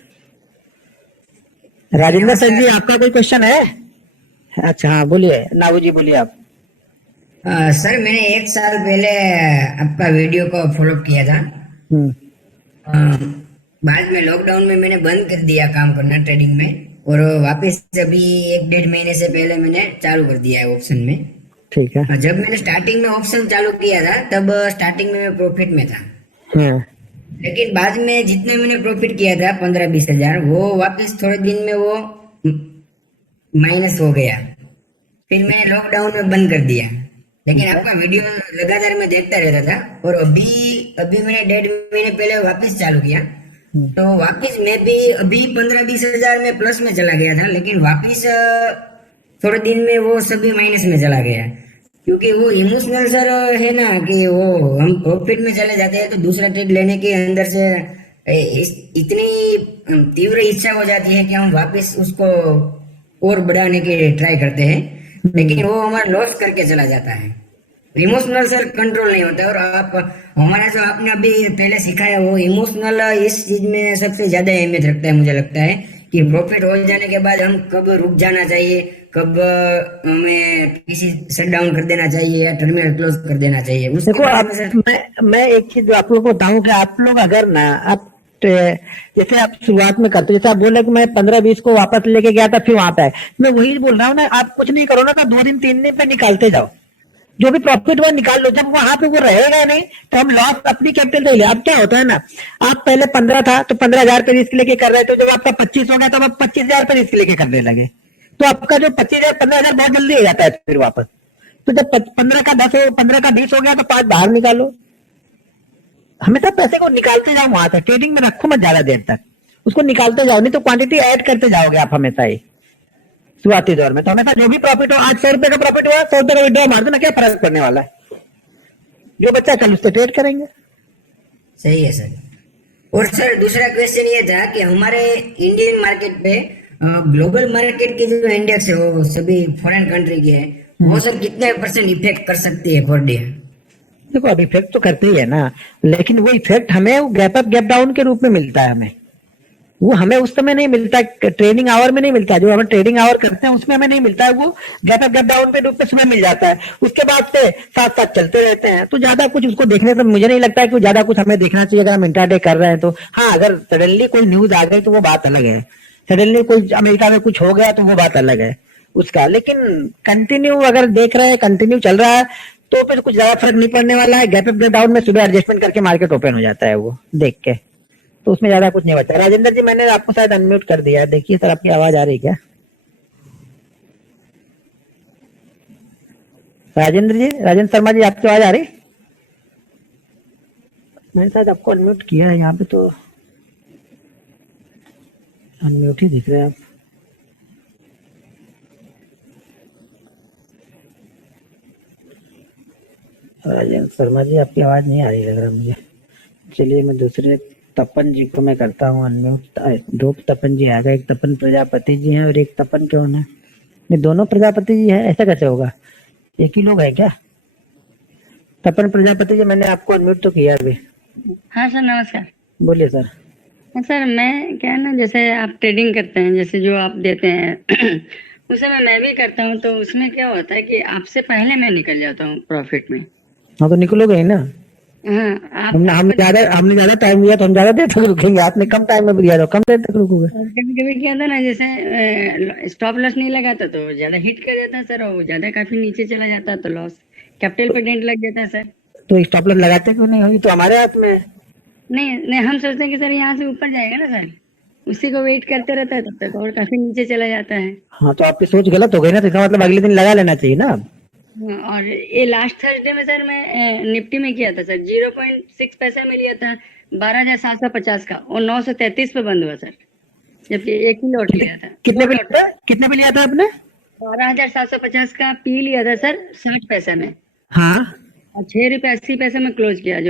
राजेंद्र सर जी आपका कोई क्वेश्चन है? अच्छा हाँ बोलिए नावू जी, बोलिए आप। सर मैंने 1 साल पहले आपका वीडियो को फॉलो किया था। बाद में लॉकडाउन में मैंने बंद कर दिया काम करना ट्रेडिंग में, और वापस अभी 1-1.5 महीने से पहले मैंने चालू कर दिया है ऑप्शन में। ठीक है। जब मैंने स्टार्टिंग में ऑप्शन चालू किया था तब स्टार्टिंग में मैं प्रॉफिट में था, लेकिन बाद में जितने मैंने प्रॉफिट किया था 15-20 हजार, वो वापस थोड़े दिन में वो माइनस हो गया, फिर मैं लॉकडाउन में बंद कर दिया। लेकिन आपका वीडियो लगातार मैं देखता रहता था, और अभी मैंने 1.5 महीने पहले वापस चालू किया, तो वापस मैं भी अभी 15-20 हजार में प्लस में चला गया था, लेकिन वापस थोड़े दिन में वो सभी माइनस में चला गया, क्योंकि वो इमोशनल सर है ना, कि वो हम प्रॉफिट में चले जाते हैं तो दूसरा ट्रेड लेने के अंदर से इतनी तीव्र इच्छा हो जाती है कि हम वापस उसको और बढ़ाने के ट्राई करते हैं, लेकिन वो हमारा लॉस करके चला जाता है। इमोशनल सर कंट्रोल नहीं होता, और आप हमारा जो आपने अभी पहले सिखाया वो इमोशनल इस चीज में सबसे ज्यादा अहमियत रखता है। मुझे लगता है कि प्रॉफिट हो जाने के बाद हम कब रुक जाना चाहिए, कब हमें किसी शट डाउन कर देना चाहिए या टर्मिनल क्लोज कर देना चाहिए। देखो मैं एक चीज आप लोगों को बताऊं कि आप लोग अगर ना आप जैसे आप शुरुआत में करते, जैसे आप बोले कि मैं 15-20 को वापस लेके गया था फिर वहां पे, मैं वही बोल रहा हूँ ना, आप कुछ नहीं करो ना तो 2 दिन 3 दिन पे निकालते जाओ, जो भी प्रॉफिट वो निकाल लो। जब वहां पे वो रहेगा नहीं तो हम लॉस अपनी कैपिटल से ले। अब क्या होता है ना, आप पहले 15 था तो 15,000 पे रिस्क लेके कर रहे थे, जब आपका 25 हो गया तो आप 25,000 पे रिस्क लेके करने लगे, तो आपका जो 25,000 15,000 बहुत जल्दी हो जाता है फिर वापस। तो जब 15 का 10 हो, 15 का 20 हो गया तो 5 बाहर निकालो। हमेशा पैसे को निकालते जाओ वहां से, ट्रेडिंग में रखो मत ज्यादा देर तक, उसको निकालते जाओ, नहीं तो क्वांटिटी ऐड करते जाओगे आप हमेशा ही शुरुआती दौर में। तो हमेशा जो भी प्रॉफिट हो, आज 100 रुपए का प्रॉफिट हुआ 100 रुपए का विड्रॉ मार देना, क्या फर्क पड़ने वाला है, जो बच्चा कल उससे ट्रेड करेंगे। सही है सर। और सर दूसरा क्वेश्चन ये था कि हमारे इंडियन मार्केट पे ग्लोबल मार्केट के जो इंडेक्स है वो सभी फॉरेन कंट्री के हैं, वो सर कितने % इफेक्ट कर सकती है पर डे? देखो अब इफेक्ट तो करते ही है ना, लेकिन वो इफेक्ट हमें वो गैप अप गैप डाउन के रूप में मिलता है, हमें वो हमें उस समय नहीं मिलता, ट्रेडिंग आवर में नहीं मिलता, जो हम ट्रेडिंग आवर करते हैं उसमें हमें नहीं मिलता है, वो गैप अप गैप डाउन के रूप में सुबह मिल जाता है, उसके बाद से साथ साथ चलते रहते हैं। तो ज्यादा कुछ उसको देखने से मुझे नहीं लगता है कि ज्यादा कुछ हमें देखना चाहिए अगर हम इंट्राडे कर रहे हैं तो। हाँ अगर सडनली कोई न्यूज आ गई तो वो बात अलग है, सडनली कोई अमेरिका में कुछ हो गया तो वो बात अलग है उसका, लेकिन कंटिन्यू अगर देख रहे हैं, कंटिन्यू चल रहा है तो फिर कुछ ज्यादा फर्क नहीं पड़ने वाला है। गैप अप गैप डाउन में सुबह एडजस्टमेंट करके मार्केट ओपन हो जाता है वो देख के, तो उसमें ज्यादा कुछ नहीं बचा। राजेंद्र जी मैंने आपको शायद अनम्यूट कर दिया है, देखिए सर आपकी आवाज आ रही है क्या? राजेंद्र शर्मा जी आपकी आवाज आ रही? मैंने शायद आपको अनम्यूट किया है यहाँ पे, तो म्यूट ही दिख रहे हैं आप। राजेंद्र शर्मा जी आपकी आवाज नहीं आ रही लग रहा मुझे। चलिए मैं दूसरे तपन जी को मैं करता हूँ अनम्यूट। दो तपन जी आ गए, एक तपन प्रजापति जी हैं और एक तपन कौन है? नहीं, दोनों प्रजापति जी हैं, ऐसा कैसे होगा? एक ही लोग है क्या? तपन प्रजापति जी मैंने आपको अनम्यूट तो किया अभी। हाँ सर नमस्कार। बोलिए सर। सर मैं क्या है ना, जैसे आप ट्रेडिंग करते हैं, जैसे जो आप देते हैं उस समय मैं भी करता हूँ, तो उसमें क्या होता है कि आपसे पहले मैं निकल जाता हूँ प्रॉफिट में। हाँ तो निकलोगे ही ना। हाँ आप हमने ज्यादा टाइम लिया तो हम ज्यादा देर तक रुकेंगे। आपने कम टाइम में दिया तो कम देर तक रुकोगे। कभी कभी क्या था ना, जैसे स्टॉप लॉस नहीं लगाता तो ज्यादा हिट कर देता है सर, और ज्यादा काफी नीचे चला जाता है तो लॉस कैपिटल पे डेंट लग जाता है सर। तो स्टॉप लॉस लगाते क्यों नहीं? होगी तो हमारे हाथ में है। नहीं नहीं, हम सोचते हैं कि सर यहाँ से ऊपर जाएगा ना सर, उसी को वेट करते रहता है तब तक, और काफी नीचे चला जाता है। हाँ तो आपकी सोच गलत हो गई ना, तो इसका मतलब अगले दिन लगा लेना चाहिए ना। और ये लास्ट थर्सडे में सर मैं निफ्टी में किया था सर, 0.6 पैसा में लिया था 12,750 का, और 933 पे बंद हुआ सर, जबकि एक ही लॉट लिया था। कितने पे लिया था आपने? 12,750 का पी लिया था सर 60 पैसा में, हाँ और 6 रुपए 80 पैसे में क्लोज किया, जो